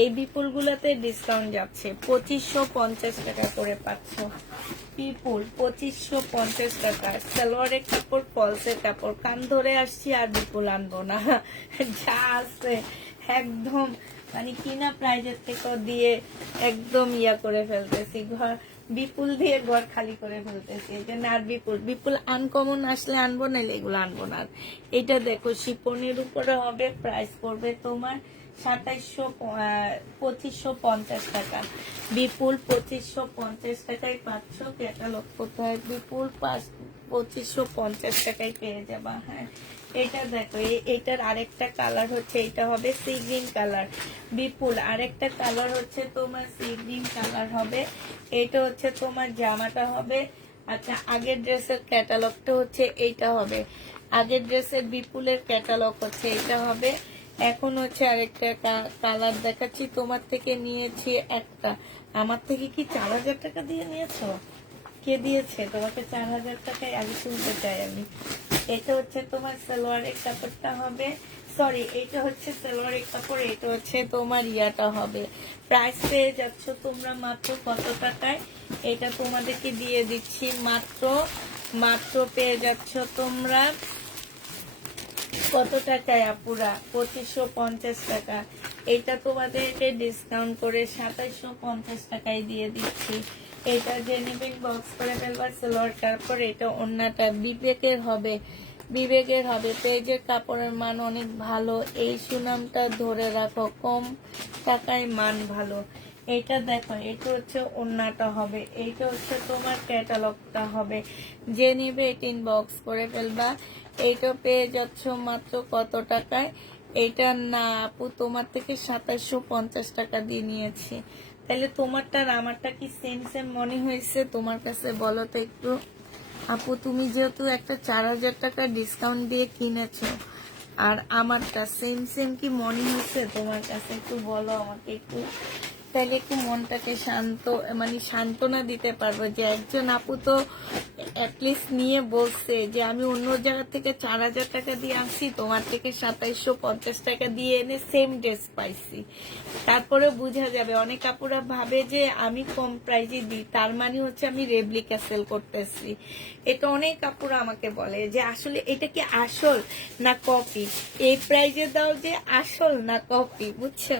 এই বিপুল গুলাতে ডিসকাউন্ট যাচ্ছে, 2550 টাকা করে পাচ্ছ। বিপুল 2550 টাকা। সালোয়ারের কাপড়, ফলসের কাপড়। কান ধরে আসছি, আর বিপুল আনবো না, যা আছে একদম মানে কিনা প্রাইজের থেকে দিয়ে একদম ইয়া করে ফেলতেছি, ঘর বিপুল দিয়ে ঘর খালি করে ফেলতেছি। এই জন্য আর বিপুল আনকমন আসলে আনবো, নাইলে এগুলো আনবো না। এটা দেখো শিপনের উপরে হবে। প্রাইস পড়বে তোমার 2550 টাকা। বিপুল 2550 টাকায় পাচ্ছ। ক্যাটালগ কোথায়? বিপুল 2550 টাকায় পেয়ে যাবা। হ্যাঁ, এটা দেখো এটার আরেকটা কালার হচ্ছে, এটা হবে সি গ্রিন কালার বিপুল। আরেকটা কালার হচ্ছে তোমার সি গ্রিন কালার হবে। এটা হচ্ছে তোমার জামাটা হবে। আচ্ছা, আগের ড্রেসের ক্যাটালগটা হচ্ছে এইটা হবে। আগের ড্রেসের বিপুলের ক্যাটালগ হচ্ছে এইটা হবে। এখন হচ্ছে আরেকটা কালার দেখাচ্ছি। তোমার থেকে নিয়েছি একটা। আমার থেকে কি 4000 টাকা দিয়ে নিয়েছো? কে দিয়েছে তোমাকে 4000 টাকায়? আগে শুনতে চাই আমি। এটা হচ্ছে তোমার সালোয়ারের কাপড়টা হবে, সরি এটা হচ্ছে সালোয়ারের কাপড়, এটা হচ্ছে তোমার ইয়াটা হবে। প্রাইস পেয়ে যাচ্ছ তোমরা মাত্র কত টাকায়? এটা তোমাদেরকে দিয়ে দিচ্ছি মাত্র মাত্র পেয়ে যাচ্ছ তোমরা কত টাকায় আপুরা? 2550 টাকা। এটা তোমাদেরকে ডিসকাউন্ট করে 2750 টাকায় দিয়ে দিচ্ছি। এটা যে নেবেন বক্স করে ফেলবার সালোয়ার কাপড়, এটা অন্যটা বিবেকের হবে, বিবেকের হবে। পেজের কাপড়ের মান অনেক ভালো, এই সুনামটা ধরে রাখো, কম টাকায় মান ভালো। এটা দেখো, এটা হচ্ছে অন্যটা হবে, এইটা হচ্ছে তোমার ক্যাটালগটা হবে। যে নিবে 18 বক্স করে ফেলবা। এইটা পেয়ে যাচ্ছ মাত্র কত টাকায়? এইটা না আপু, তোমার থেকে 2750 টাকা দিয়ে নিয়েছি। তাহলে তোমারটা আর আমারটা কি সেম সেম মনে হয়েছে তোমার কাছে? বলো তো একটু আপু। তুমি যেহেতু একটা 4000 টাকা ডিসকাউন্ট দিয়ে কিনেছো, আর আমারটা সেম সেম কি মনে হয়েছে তোমার কাছে? একটু বলো আমাকে একটু, তাহলে একটু মনটাকে শান্ত, মানে সান্ত্বনা দিতে পারবো যে একজন আপু তো অ্যাটলিস্ট নিয়ে বলছে যে আমি অন্য জায়গা থেকে 4000 টাকা দিয়ে আসছি, তোমার থেকে 2750 টাকা দিয়ে এনে সেম ড্রেস পাইছি। তারপরে বোঝা যাবে, অনেক আপুরা ভাবে যে আমি কম প্রাইজে দিই, তার মানে হচ্ছে আমি রেপ্লিকা সেল করতেছি। এটা অনেক আপুরা আমাকে বলে যে আসলে এটা কি আসল না কপি? এই প্রাইজে দাও যে আসল না কপি, বুঝছো?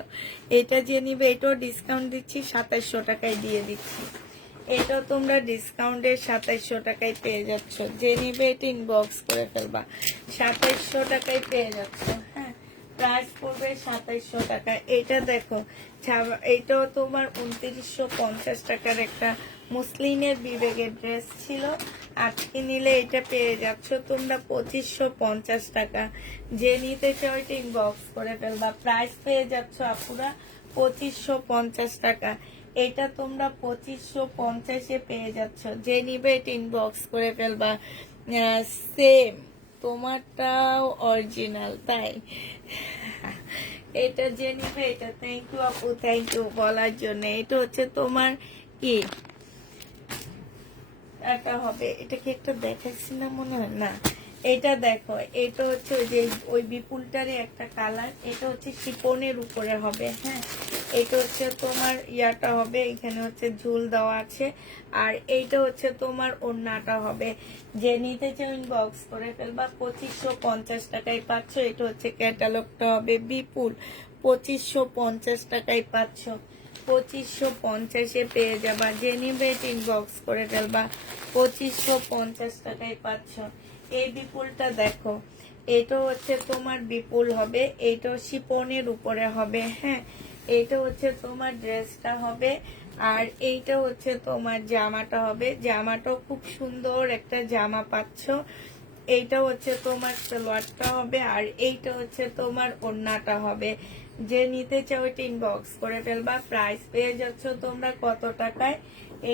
এটা যে নিবে এটাও ডিসকাউন্ট দিচ্ছি, 2700 টাকায় দিয়ে দিচ্ছি। এটা তোমরা ডিসকাউন্টের 2700 টাকায় পেয়ে যাচ্ছ। যে নিবে এটা ইনবক্স করে ফেলবা, 2700 টাকায় পেয়ে যাচ্ছ। হ্যাঁ, প্রাইস পড়বে 2700 টাকা। এটা দেখো, এইটাও তোমার 2950 টাকার একটা মুসলিনের বিবেকের ড্রেস ছিল। আজকে নিলে এটা পেয়ে যাচ্ছ তোমরা 2550 টাকা। যে নিতে চাও এটা ইনবক্স করে ফেলবা। প্রাইস পেয়ে যাচ্ছ আপুরা 2550 টাকা। এটা তোমরা 2550-এ পেয়ে যাচ্ছ। যে নিবে এটা ইনবক্স করে ফেলবা। সেম তোমারটাও অরিজিনাল, তাই এটা যে নিবে এটা, থ্যাংক ইউ আপু, থ্যাংক ইউ বলার জন্য। এটা হচ্ছে তোমার কি এটা হবে, এটা কি একটা দেখাচ্ছি না মনে হয় না? এটা দেখো, এটা হচ্ছে ওই বিপুলটারে একটা কালার। এটা হচ্ছে শিপনের উপরে হবে। হ্যাঁ, এটা হচ্ছে তোমার ইয়াটা হবে, এখানে হচ্ছে ঝুল দেওয়া আছে। আর এইটা হচ্ছে তোমার ওড়নাটা হবে। যে নিতে চাও ইনবক্স করে ফেলবা। 2550 টাকায় পাচ্ছ। এটা হচ্ছে ক্যাটালগটা হবে বিপুল, 2550 টাকায় পাচ্ছ। 2550-এ পেয়ে যাবা। যে নিবে ইনবক্স করে ফেলবা। 2550 টাকায় পাচ্ছ। এই বিপুলটা দেখো, এটা হচ্ছে তোমার বিপুল হবে, এইটা শিপনের উপরে হবে। হ্যাঁ, এইটা হচ্ছে তোমার ড্রেসটা হবে। আর এইটা হচ্ছে তোমার জামাটা হবে। জামাটাও খুব সুন্দর একটা জামা পাচ্ছ। এইটা হচ্ছে তোমার সালোয়ারটা হবে। আর এইটা হচ্ছে তোমার ওড়নাটা হবে। যে নিতে চাও এটা ইনবক্স করে ফেলবা। প্রাইস পেয়ে যাচ্ছ তোমরা কত টাকায়?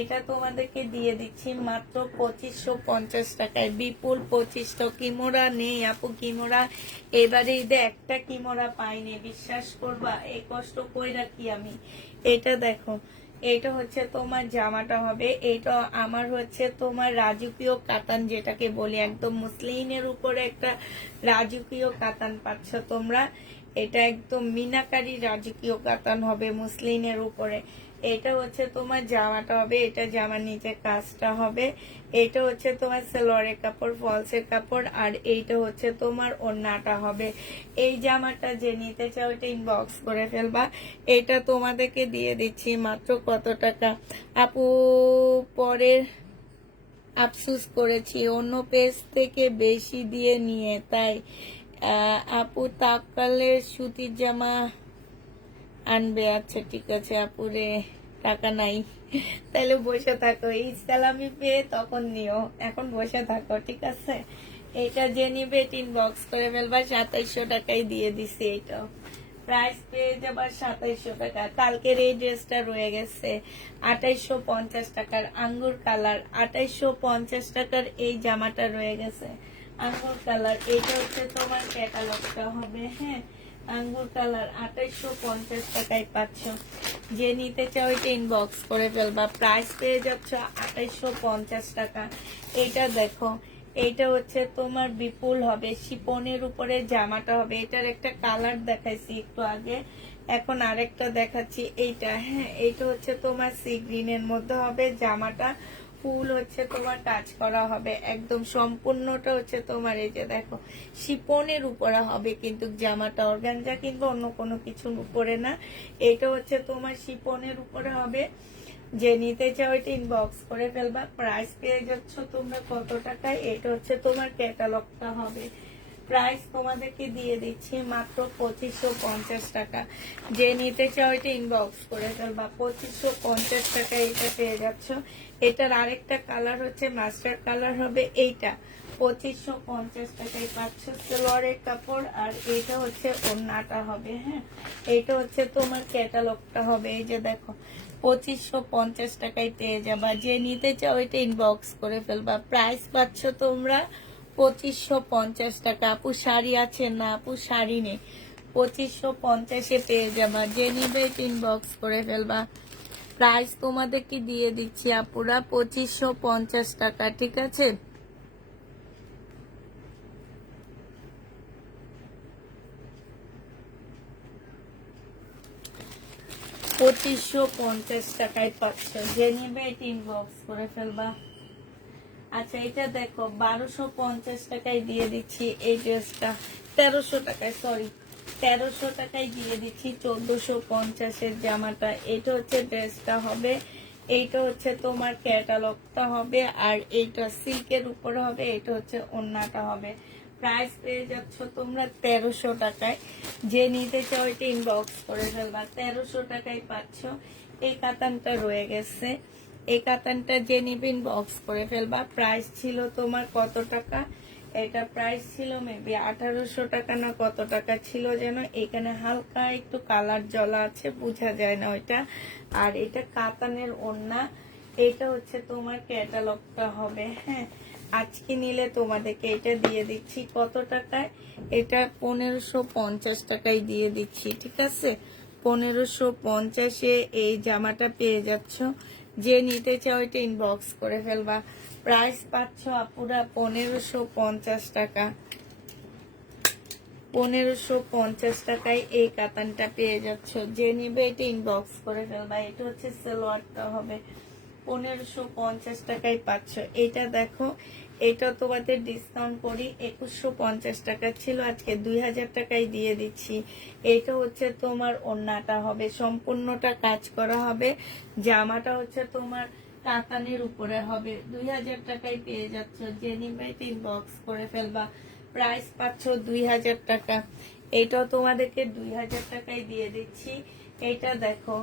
এটা তোমাদেরকে দিয়ে দিচ্ছি মাত্র 2550 টাকায়। বিপুল 2500। কিমোরা নেই আপু, কিমোরা এবারে ঈদে একটা কিমোরা পাইনি, বিশ্বাস করবা, এই কষ্ট কই রাখি আমি। এটা দেখো, এটা হচ্ছে তোমার জামাটা হবে। এটা আমার হচ্ছে তোমার রাজকীয় কাতান, যেটাকে বলি একদম মুসলিনের উপরে একটা রাজকীয় কাতান পাচ্ছ তোমরা। এটা একদম মিনাকারি রাজকীয় কাতান হবে মুসলিনের উপরে। এটা হচ্ছে তোমার জামাটা হবে। এটা জামার নিচে কাজটা হবে। এটা হচ্ছে তোমার সালোয়ারের কাপড়, ফলসের কাপড়। আর এইটা হচ্ছে তোমার ওড়নাটা হবে। এই জামাটা যে নিতে চাও এটা ইনবক্স করে ফেলবা। এটা তোমাদেরকে দিয়ে দিচ্ছি মাত্র কত টাকা আপু? পরের আফসোস করেছি, অন্য পেজ থেকে বেশি দিয়ে নিয়ে, তাই আপু তাকালের সুতির জামা আনবে। আচ্ছা ঠিক আছে আপুরে, টাকা নাই, তাহলে বসে থাকো। এই সালামি পেয়ে তখন নিও, এখন বসে থাকো, ঠিক আছে? এটা যে নিবে ইনবক্স করে ফেলবা, 2700 টাকায় দিয়ে দিছি। এটা প্রাইস পেয়ে যাবার 2700 টাকা। কালকের এই ড্রেসটা রয়ে গেছে 2850 টাকার, আঙ্গুর কালার। 2850 টাকার এই জামাটা রয়ে গেছে আঙ্গুর কালার। এটা হচ্ছে তোমার ক্যাটালগটা হবে, হ্যাঁ, আঙ্গুর কালার। 2850 টাকায় পাচ্ছ। যে নিতে চাও এটা ইনবক্স করে ফেলবা, প্রাইস পেয়ে যাচ্ছ 2850 টাকা। এইটা দেখো, এইটা হচ্ছে তোমার বিপুল হবে, শিপনের উপরে জামাটা হবে। এটার একটা কালার দেখাইছি একটু আগে, এখন আরেকটা দেখাচ্ছি। এইটা, হ্যাঁ, এইটা হচ্ছে তোমার সি গ্রিনের মধ্যে হবে জামাটা। ফুল হচ্ছে তোমার কাজ করা হবে, একদম সম্পূর্ণটা হচ্ছে তোমার এই যে দেখো শিপনের উপরে হবে, কিন্তু জামাটা অর্গানজা কিংবা অন্য কোনো কিছুর উপরে না। এটা হচ্ছে তোমার শিপনের উপরে হবে। যে নিতে চাও এটা ইনবক্স করে ফেলবা, প্রাইস পেয়ে যাচ্ছ তোমরা কত টাকায়। এটা হচ্ছে তোমার ক্যাটালগটা হবে, প্রাইস তোমাদেরকে দিয়ে দিচ্ছি মাত্র 2550 টাকা। যে নিতে চাও এটা ইনবক্স করে ফেলবা, 2550 টাকা এটা পেয়ে যাচ্ছ। এটার আরেকটা কালার হচ্ছে মাস্টার কালার হবে, এইটা 2550 টাকায় পাচ্ছ সালোয়ারের কাপড়। আর এটা হচ্ছে ওড়নাটা হবে, হ্যাঁ, এটা হচ্ছে তোমার ক্যাটালগটা হবে। এই যে দেখো 2550 টাকায় পেয়ে যাবা। যে নিতে চাও এটা ইনবক্স করে ফেলবা, প্রাইস পাচ্ছ তোমরা 2550 টাকা। আপু শাড়ি আছে না? আপু শাড়ি নেই, 2550-এ পেয়ে যাবা। যে নিবে ইনবক্স করে ফেলবা, প্রাইস তোমাদেরকে দিয়ে দিচ্ছি আপুরা 2550 টাকা, ঠিক আছে। 2550 টাকায় পাচ্ছ। যে নিবে ইনবক্স করে ফেলবা। আচ্ছা, এটা দেখো 1250 টাকায় দিয়ে দিচ্ছি এই ড্রেসটা, 1300 টাকায়, সরি 1300 টাকায় দিয়ে দিচ্ছি 1450-এর জামাটা। এটা হচ্ছে ড্রেসটা হবে, এইটা হচ্ছে তোমার ক্যাটালগটা হবে, আর এইটা সিল্কের উপরে হবে। এটা হচ্ছে ওড়নাটা হবে। প্রাইস পেয়ে যাচ্ছ তোমরা 1300 টাকায়। যে নিতে চাও এটা ইনবক্স করে ফেলবা, 1300 টাকায় পাচ্ছ। এই কাতানটা রয়ে গেছে, এই কাতানটা যে নিবে ইনবক্স করে ফেলবা। প্রাইস ছিল তোমার কত টাকা, এটা প্রাইস ছিল মেবি 1800 টাকা না কত টাকা ছিল যেন। এখানে হালকা একটু কালার জ্বলা আছে, বোঝা যায় না ওইটা। আর এটা কাতানের ওড়না, এটা হচ্ছে তোমার ক্যাটালগটা হবে, হ্যাঁ। আজকে নিলে তোমাদেরকে এটা দিয়ে দিচ্ছি কত টাকায়, এটা 1550 টাকায় দিয়ে দিচ্ছি, ঠিক আছে। 1550-এ এই জামাটা পেয়ে যাচ্ছ। যে নিতে চাও এটা ইনবক্স করে ফেলবা, প্রাইস পাচ্ছ আপুরা 1550 টাকা। 1550 টাকায় এই কাতানটা পেয়ে যাচ্ছ। যে নিবে এটা ইনবক্স করে ফেলবা। এটা হচ্ছে সালোয়ারটা হবে, 1550 টাকায় পাচ্ছ। এটা দেখো, এটা তোমাদের ডিসকাউন্ট করি 2150 টাকা ছিল, আজকে 2000 টাকায় দিয়ে দিচ্ছি। এটা হচ্ছে তোমার ওড়নাটা হবে, সম্পূর্ণটা কাজ করা হবে। জামাটা হচ্ছে তোমার কাতানের উপরে হবে, 2000 টাকায় পেয়ে যাচ্ছ। যে নিবে ইনবক্স করে ফেলবা, প্রাইস পাচ্ছ 2000 টাকা। এটাও তোমাদেরকে 2000 টাকায় দিয়ে দিচ্ছি। এটা দেখো,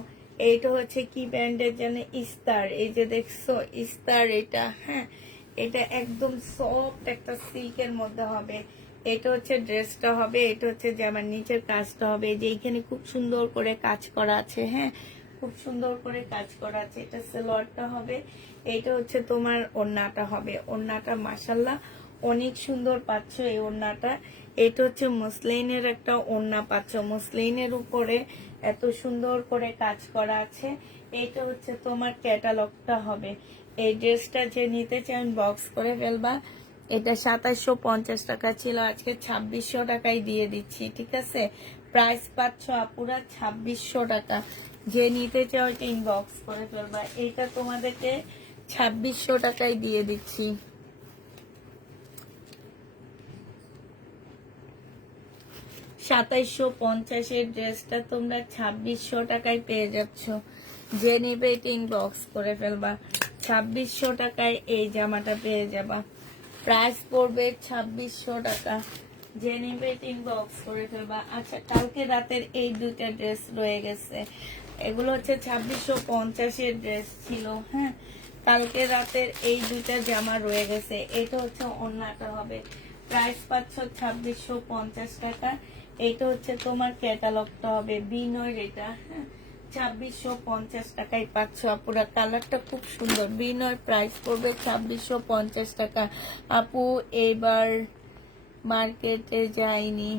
এইটা হচ্ছে কি ব্র্যান্ডের জানে, ইস্তার। এই যে দেখছো ইস্তার, এটা, হ্যাঁ, এটা একদম সফট একটা সিল্কের মধ্যে হবে। এটা হচ্ছে ড্রেসটা হবে, এটা হচ্ছে জামার নিচের কাজটা হবে। যে এইখানে খুব সুন্দর করে কাজ করা আছে, হ্যাঁ, খুব সুন্দর করে কাজ করা আছে। এটা সালোয়ারটা হবে, এটা হচ্ছে তোমার ওড়নাটা হবে। ওড়নাটা মাশাল্লাহ অনেক সুন্দর পাচ্ছ এই ওড়নাটা। এটা হচ্ছে মসলিনের একটা ওড়না পাচ্ছ, মসলিনের উপরে এত সুন্দর করে কাজ করা আছে। এটা হচ্ছে তোমার ক্যাটালগটা হবে। এই ড্রেসটা যে নিতে চান বক্স করে ফেলবা। এটা 2750 টাকা ছিল, আজকে 2600 টাকায় দিয়ে দিচ্ছি, ঠিক আছে। প্রাইস পাচ্ছ আপুরা 2600 টাকা। যে নিতে চাও এটা ইনবক্স করে ফেলবা। এটা তোমাদেরকে 2600 টাকায় দিয়ে দিচ্ছি। 2750-এর ড্রেসটা তোমরা 2600 টাকায় পেয়ে যাচ্ছ। যে নিবে এটা ইনবক্স করে ফেলবা, 2600 টাকায় এই জামাটা পেয়ে যাবা। প্রাইস পড়বে 2600 টাকা। যে নিবে এটা ইনবক্স করে ফেলবা। আচ্ছা, কালকে রাতের এই দুইটা ড্রেস রয়ে গেছে, এগুলো হচ্ছে 2650-এর ড্রেস ছিল, হ্যাঁ। কালকে রাতের এই দুইটা জামা রয়ে গেছে। এটা হচ্ছে ওড়নাটা হবে, প্রাইস পাচ্ছ 2650 টাকা। এইটা হচ্ছে তোমার ক্যাটালগটা হবে বিনয়ের, এটা হ্যাঁ 2650 টাকায় পাচ্ছ আপুরা। কালারটা খুব সুন্দর। বিনয়ের প্রাইস পড়বে 2650 টাকা। আপু এবার মার্কেটে যাইনি,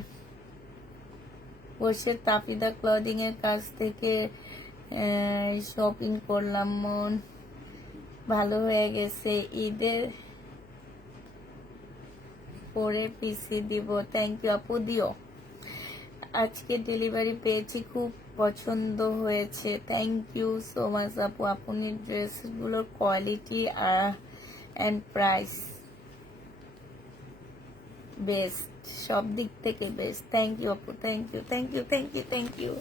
বসে তাফিদা ক্লদিং এর কাছ থেকে শপিং করলাম, মন ভালো হয়ে গেছে, ঈদের পরে পিসি দিব। থ্যাংক ইউ আপু, দিও। আজকে ডেলিভারি পেয়েছি, খুব পছন্দ হয়েছে। থ্যাংক ইউ সো মাচ আপু। আপনি ড্রেসগুলোর কোয়ালিটি অ্যান্ড প্রাইস বেস্ট, সব দিক থেকে বেস্ট। থ্যাংক ইউ আপু, thank you, thank you, thank you, thank you.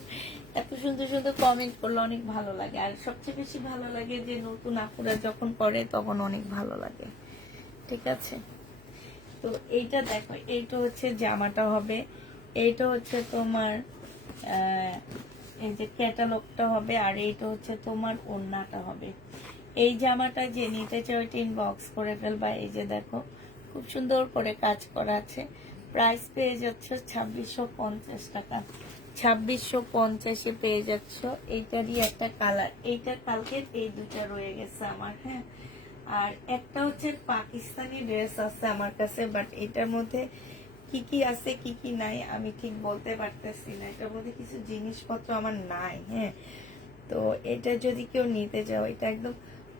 এত সুন্দর সুন্দর কমেন্ট করলে অনেক ভালো লাগে। আর সবচেয়ে বেশি ভালো লাগে যে নতুন আপুরা যখন করে তখন অনেক ভালো লাগে। ঠিক আছে, তো এইটা দেখো, এইটা হচ্ছে জামাটা হবে, এইটা হচ্ছে তোমার এই যে ক্যাটালগটা হবে, আর এইটা হচ্ছে তোমার ওড়নাটা হবে। এই জামাটা যে নিতে চাও ইনবক্স করে ফেলবা। এই যে দেখো খুব সুন্দর করে কাজ করা আছে। প্রাইস পেয়ে যাচ্ছ 2650 টাকা। 2650-এ পেয়ে যাচ্ছ। এইটারই একটা কালার, এইটা কালকের এই দুটা রয়ে গেছে আমার, হ্যাঁ। আর একটা হচ্ছে পাকিস্তানি ড্রেস আছে আমার কাছে, বাট এটার মধ্যে কি কি আছে কি কি নাই আমি ঠিক বলতে পারতেছি না। এটার মধ্যে কিছু জিনিসপত্র আমার নাই, হ্যাঁ। তো এটা যদি কেউ নিতে চাও, এটা একদম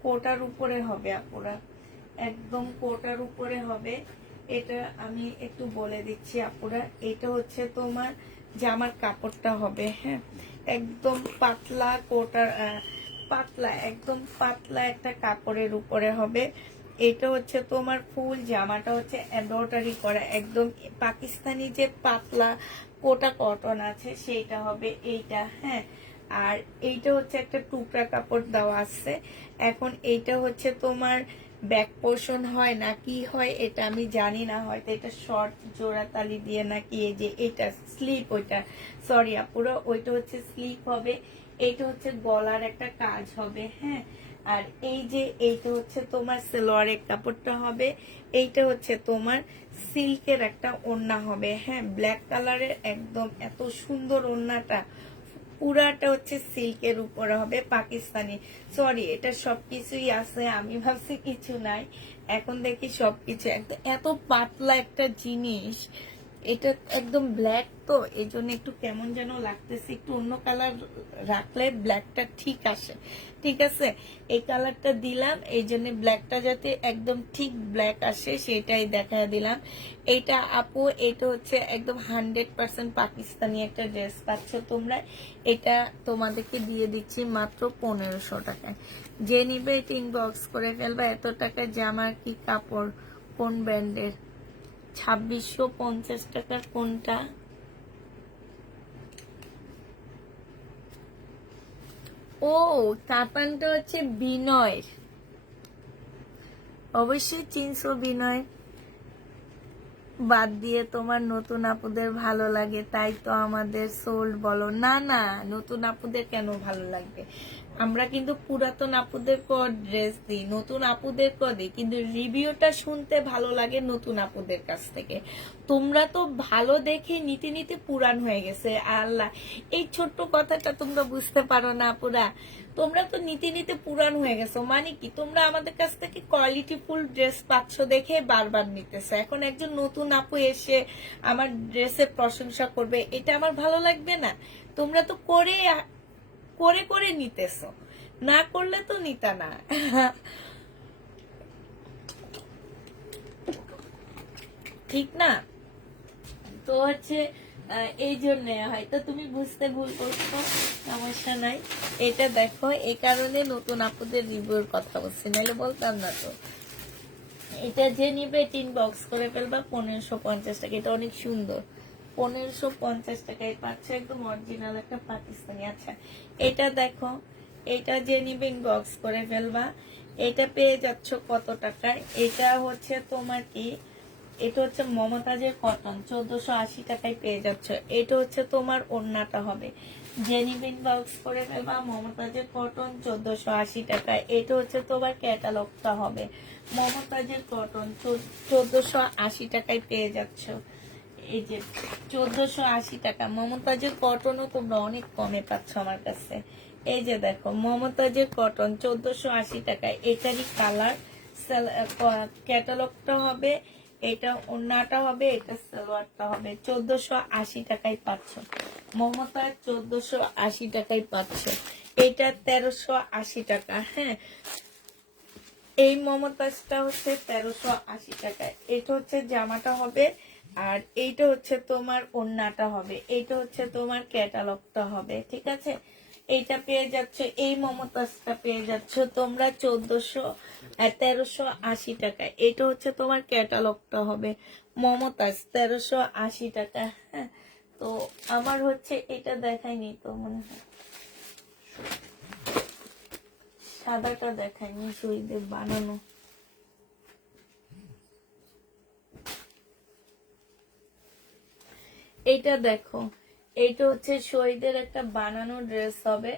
কোটার উপরে হবে আপুরা, একদম কোটার উপরে হবে। এটা আমি একটু বলে দিচ্ছি আপুরা, এটা হচ্ছে তোমার জামার কাপড়টা হবে, হ্যাঁ, একদম পাতলা কোটার, পাতলা, একদম পাতলা একটা কাপড়ের উপরে হবে। এটা হচ্ছে তোমার ফুল জামাটা হচ্ছে এমব্রয়ডারি করা, একদম পাকিস্তানি যে পাতলা কোটা কটন আছে সেইটা হবে এইটা, হ্যাঁ। আর এইটা হচ্ছে একটা টুকরা কাপড় দেওয়া আছে। এখন এইটা হচ্ছে তোমার ব্যাক পোর্শন হয় না কি হয় এটা আমি জানি না, হয়তো এটা শর্ট জোড়া তালি দিয়ে নাকি, এই যে এটা স্লিপ, ওইটা সরি আপুরা, ওইটা হচ্ছে স্লিপ হবে। এইটা হচ্ছে গলার একটা কাজ হবে, হ্যাঁ। আর এই যে এইটা হচ্ছে তোমার সালোয়ারের কাপড়টা হবে। এইটা হচ্ছে তোমার সিল্কের একটা ওড়না হবে, হ্যাঁ, ব্ল্যাক কালারের, একদম এত সুন্দর ওড়নাটা, পুরাটা হচ্ছে সিল্কের উপরে হবে পাকিস্তানি। সরি, এটা সবকিছুই আছে, আমি ভাবছি কিছু নাই, এখন দেখি সবকিছু। একদম এত পাতলা একটা জিনিস, এটা একদম ব্ল্যাক, তো এই জন্য একটু কেমন যেন লাগতেছে। একটু অন্য কালার রাখলে ব্ল্যাকটা ঠিক আসে, ঠিক আছে। এই কালারটা দিলাম এই জন্য ব্ল্যাকটা যাতে একদম ঠিক ব্ল্যাক আসে সেটাই দেখা দিলাম। এইটা আপু, এটা হচ্ছে একদম 100% পাকিস্তানি একটা ড্রেস পাচ্ছ তোমরা। এটা তোমাদেরকে দিয়ে দিচ্ছি মাত্র 1500 টাকায়। যে নিবে এটা ইনবক্স করে ফেলবা। এত টাকা জামা কি কাপড়, কোন ব্র্যান্ডের? 2650 টাকার কোনটা? ও, কাতানটা হচ্ছে বিনয়ের, অবশ্যই চিনছো বিনয়। বাদ দিয়ে তোমার নতুন আপুদের ভালো লাগে তাই তো আমাদের সোল্ড বলো। না না, নতুন আপুদের কেন ভালো লাগবে? আমরা কিন্তু পুরাতন আপুদের ড্রেস দিই, নতুন আপুদের দিই, কিন্তু রিভিউটা শুনতে ভালো লাগে নতুন আপুদের কাছ থেকে। তোমরা তো ভালো দেখে নিতে নিতে পুরান হয়ে গেছে। আল্লাহ, এই ছোট্ট কথাটা তোমরা বুঝতে পারো না আপুরা। তোমরা তো নিতে নিতে পুরান হয়ে গেছো, মানে কি তোমরা আমাদের কাছ থেকে কোয়ালিটি ফুল ড্রেস পাচ্ছ দেখে বারবার নিতেছে। এখন একজন নতুন আপু এসে আমার ড্রেসের প্রশংসা করবে, এটা আমার ভালো লাগবে না? তোমরা তো করে করে করে নিতেছো, না করলে তো নিতা না। ঠিক না? তো হচ্ছে এই জন্য হয়তো তুমি বুঝতে ভুল করছো, সমস্যা নাই। এটা দেখো, এই কারণে নতুন আপুদের রিভিউর কথা বলছি, নাহলে বলতাম না তো। এটা যে নিবে টিন বক্স করে ফেলবা 1550 টাকা। এটা অনেক সুন্দর, 1550 টাকায় পাচ্ছে, একদম অরিজিনাল একটা পাকিস্তানি। আচ্ছা, এটা দেখো, এটা যে নিবে বক্স করে ফেলবা। এটা পেয়ে যাচ্ছ কত টাকায়? এটা হচ্ছে তোমার কি এটা হচ্ছে মমতাজের কটন, 1480 টাকায় পেয়ে যাচ্ছ। এটা হচ্ছে তোমার ওড়নাটা হবে, জেনিবিন বক্স করে ফেলবা। মমতাজের কটন 1480 টাকায়। এটা হচ্ছে তোমার ক্যাটালগটা হবে, মমতাজের কটন 1480 টাকায় পেয়ে যাচ্ছ। এই যে 1480 টাকা মমতাজের কটনও তোমরা অনেক কমে পাচ্ছ আমার কাছে। এই যে দেখো মমতাজের কটন 1480 টাকায়। এটারই কালার, ক্যাটালগটা হবে, এটা ওড়নাটা হবে, এটা সালোয়ারটা হবে। 1480 টাকায় পাচ্ছ মমতাজ, 1480 টাকায় পাচ্ছ। এটা 1380 টাকা। হ্যাঁ, এই মমতাজটা হচ্ছে 1380 টাকায়। এটা হচ্ছে জামাটা হবে, আর এইটা হচ্ছে তোমার ওড়নাটা হবে, এইটা হচ্ছে তোমার ক্যাটালগটা হবে। ঠিক আছে, এইটা পেয়ে যাচ্ছ, এই মমতাজটা পেয়ে যাচ্ছ তোমরা 1380 টাকায়। এটা হচ্ছে তোমার ক্যাটালগটা হবে, মমতাজ 1380 টাকা। হ্যাঁ, তো আমার হচ্ছে এটা দেখায়নি তো মনে হয়, সাদাটা দেখায়নি, শহীদের বানানো। এইটা দেখো, এইটা হচ্ছে শহীদের একটা বানানো ড্রেস হবে।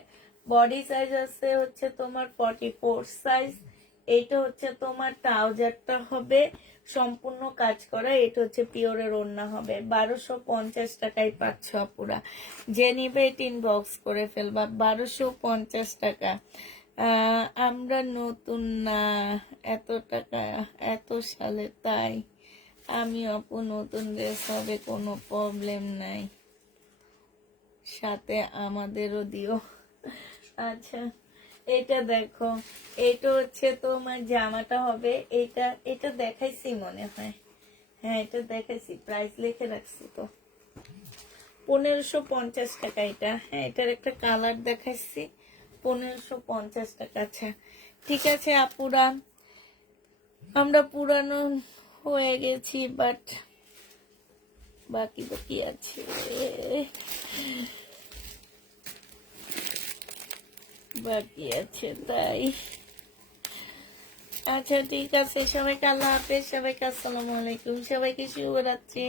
বডি সাইজ আছে হচ্ছে তোমার 44 সাইজ। এইটা হচ্ছে তোমার ট্রাউজারটা হবে সম্পূর্ণ কাজ করা। এটা হচ্ছে পিওরের ওড়না হবে। 1250 টাকায় পাচ্ছ আপুরা, যে নিবে ইনবক্স করে ফেলবা। 1250 টাকা। আমরা নতুন না, এত টাকা এত সালে, তাই আমি আপু নতুন ড্রেস হবে, কোনো প্রবলেম নাই, সাথে আমাদেরও দিও। আচ্ছা, এটা দেখো, এটা হচ্ছে তোমার জামাটা হবে। এটা এটা দেখাইছি মনে হয়, হ্যাঁ এটা দেখাইছি, প্রাইস লিখে রাখছি তো। 1550 টাকা এটা। হ্যাঁ, এটার একটা কালার দেখাইছি, 1550 টাকা। আচ্ছা ঠিক আছে আপুরা, আমরা পুরানো হয়ে গেছি, বাট বাকি তো কি আছে, বাকি আছে তাই। আচ্ছা ঠিক আছে, সবাইকে আল্লাহ হাফেজ, সবাইকে আসসালামু আলাইকুম, সবাইকে শুভরাত্রি।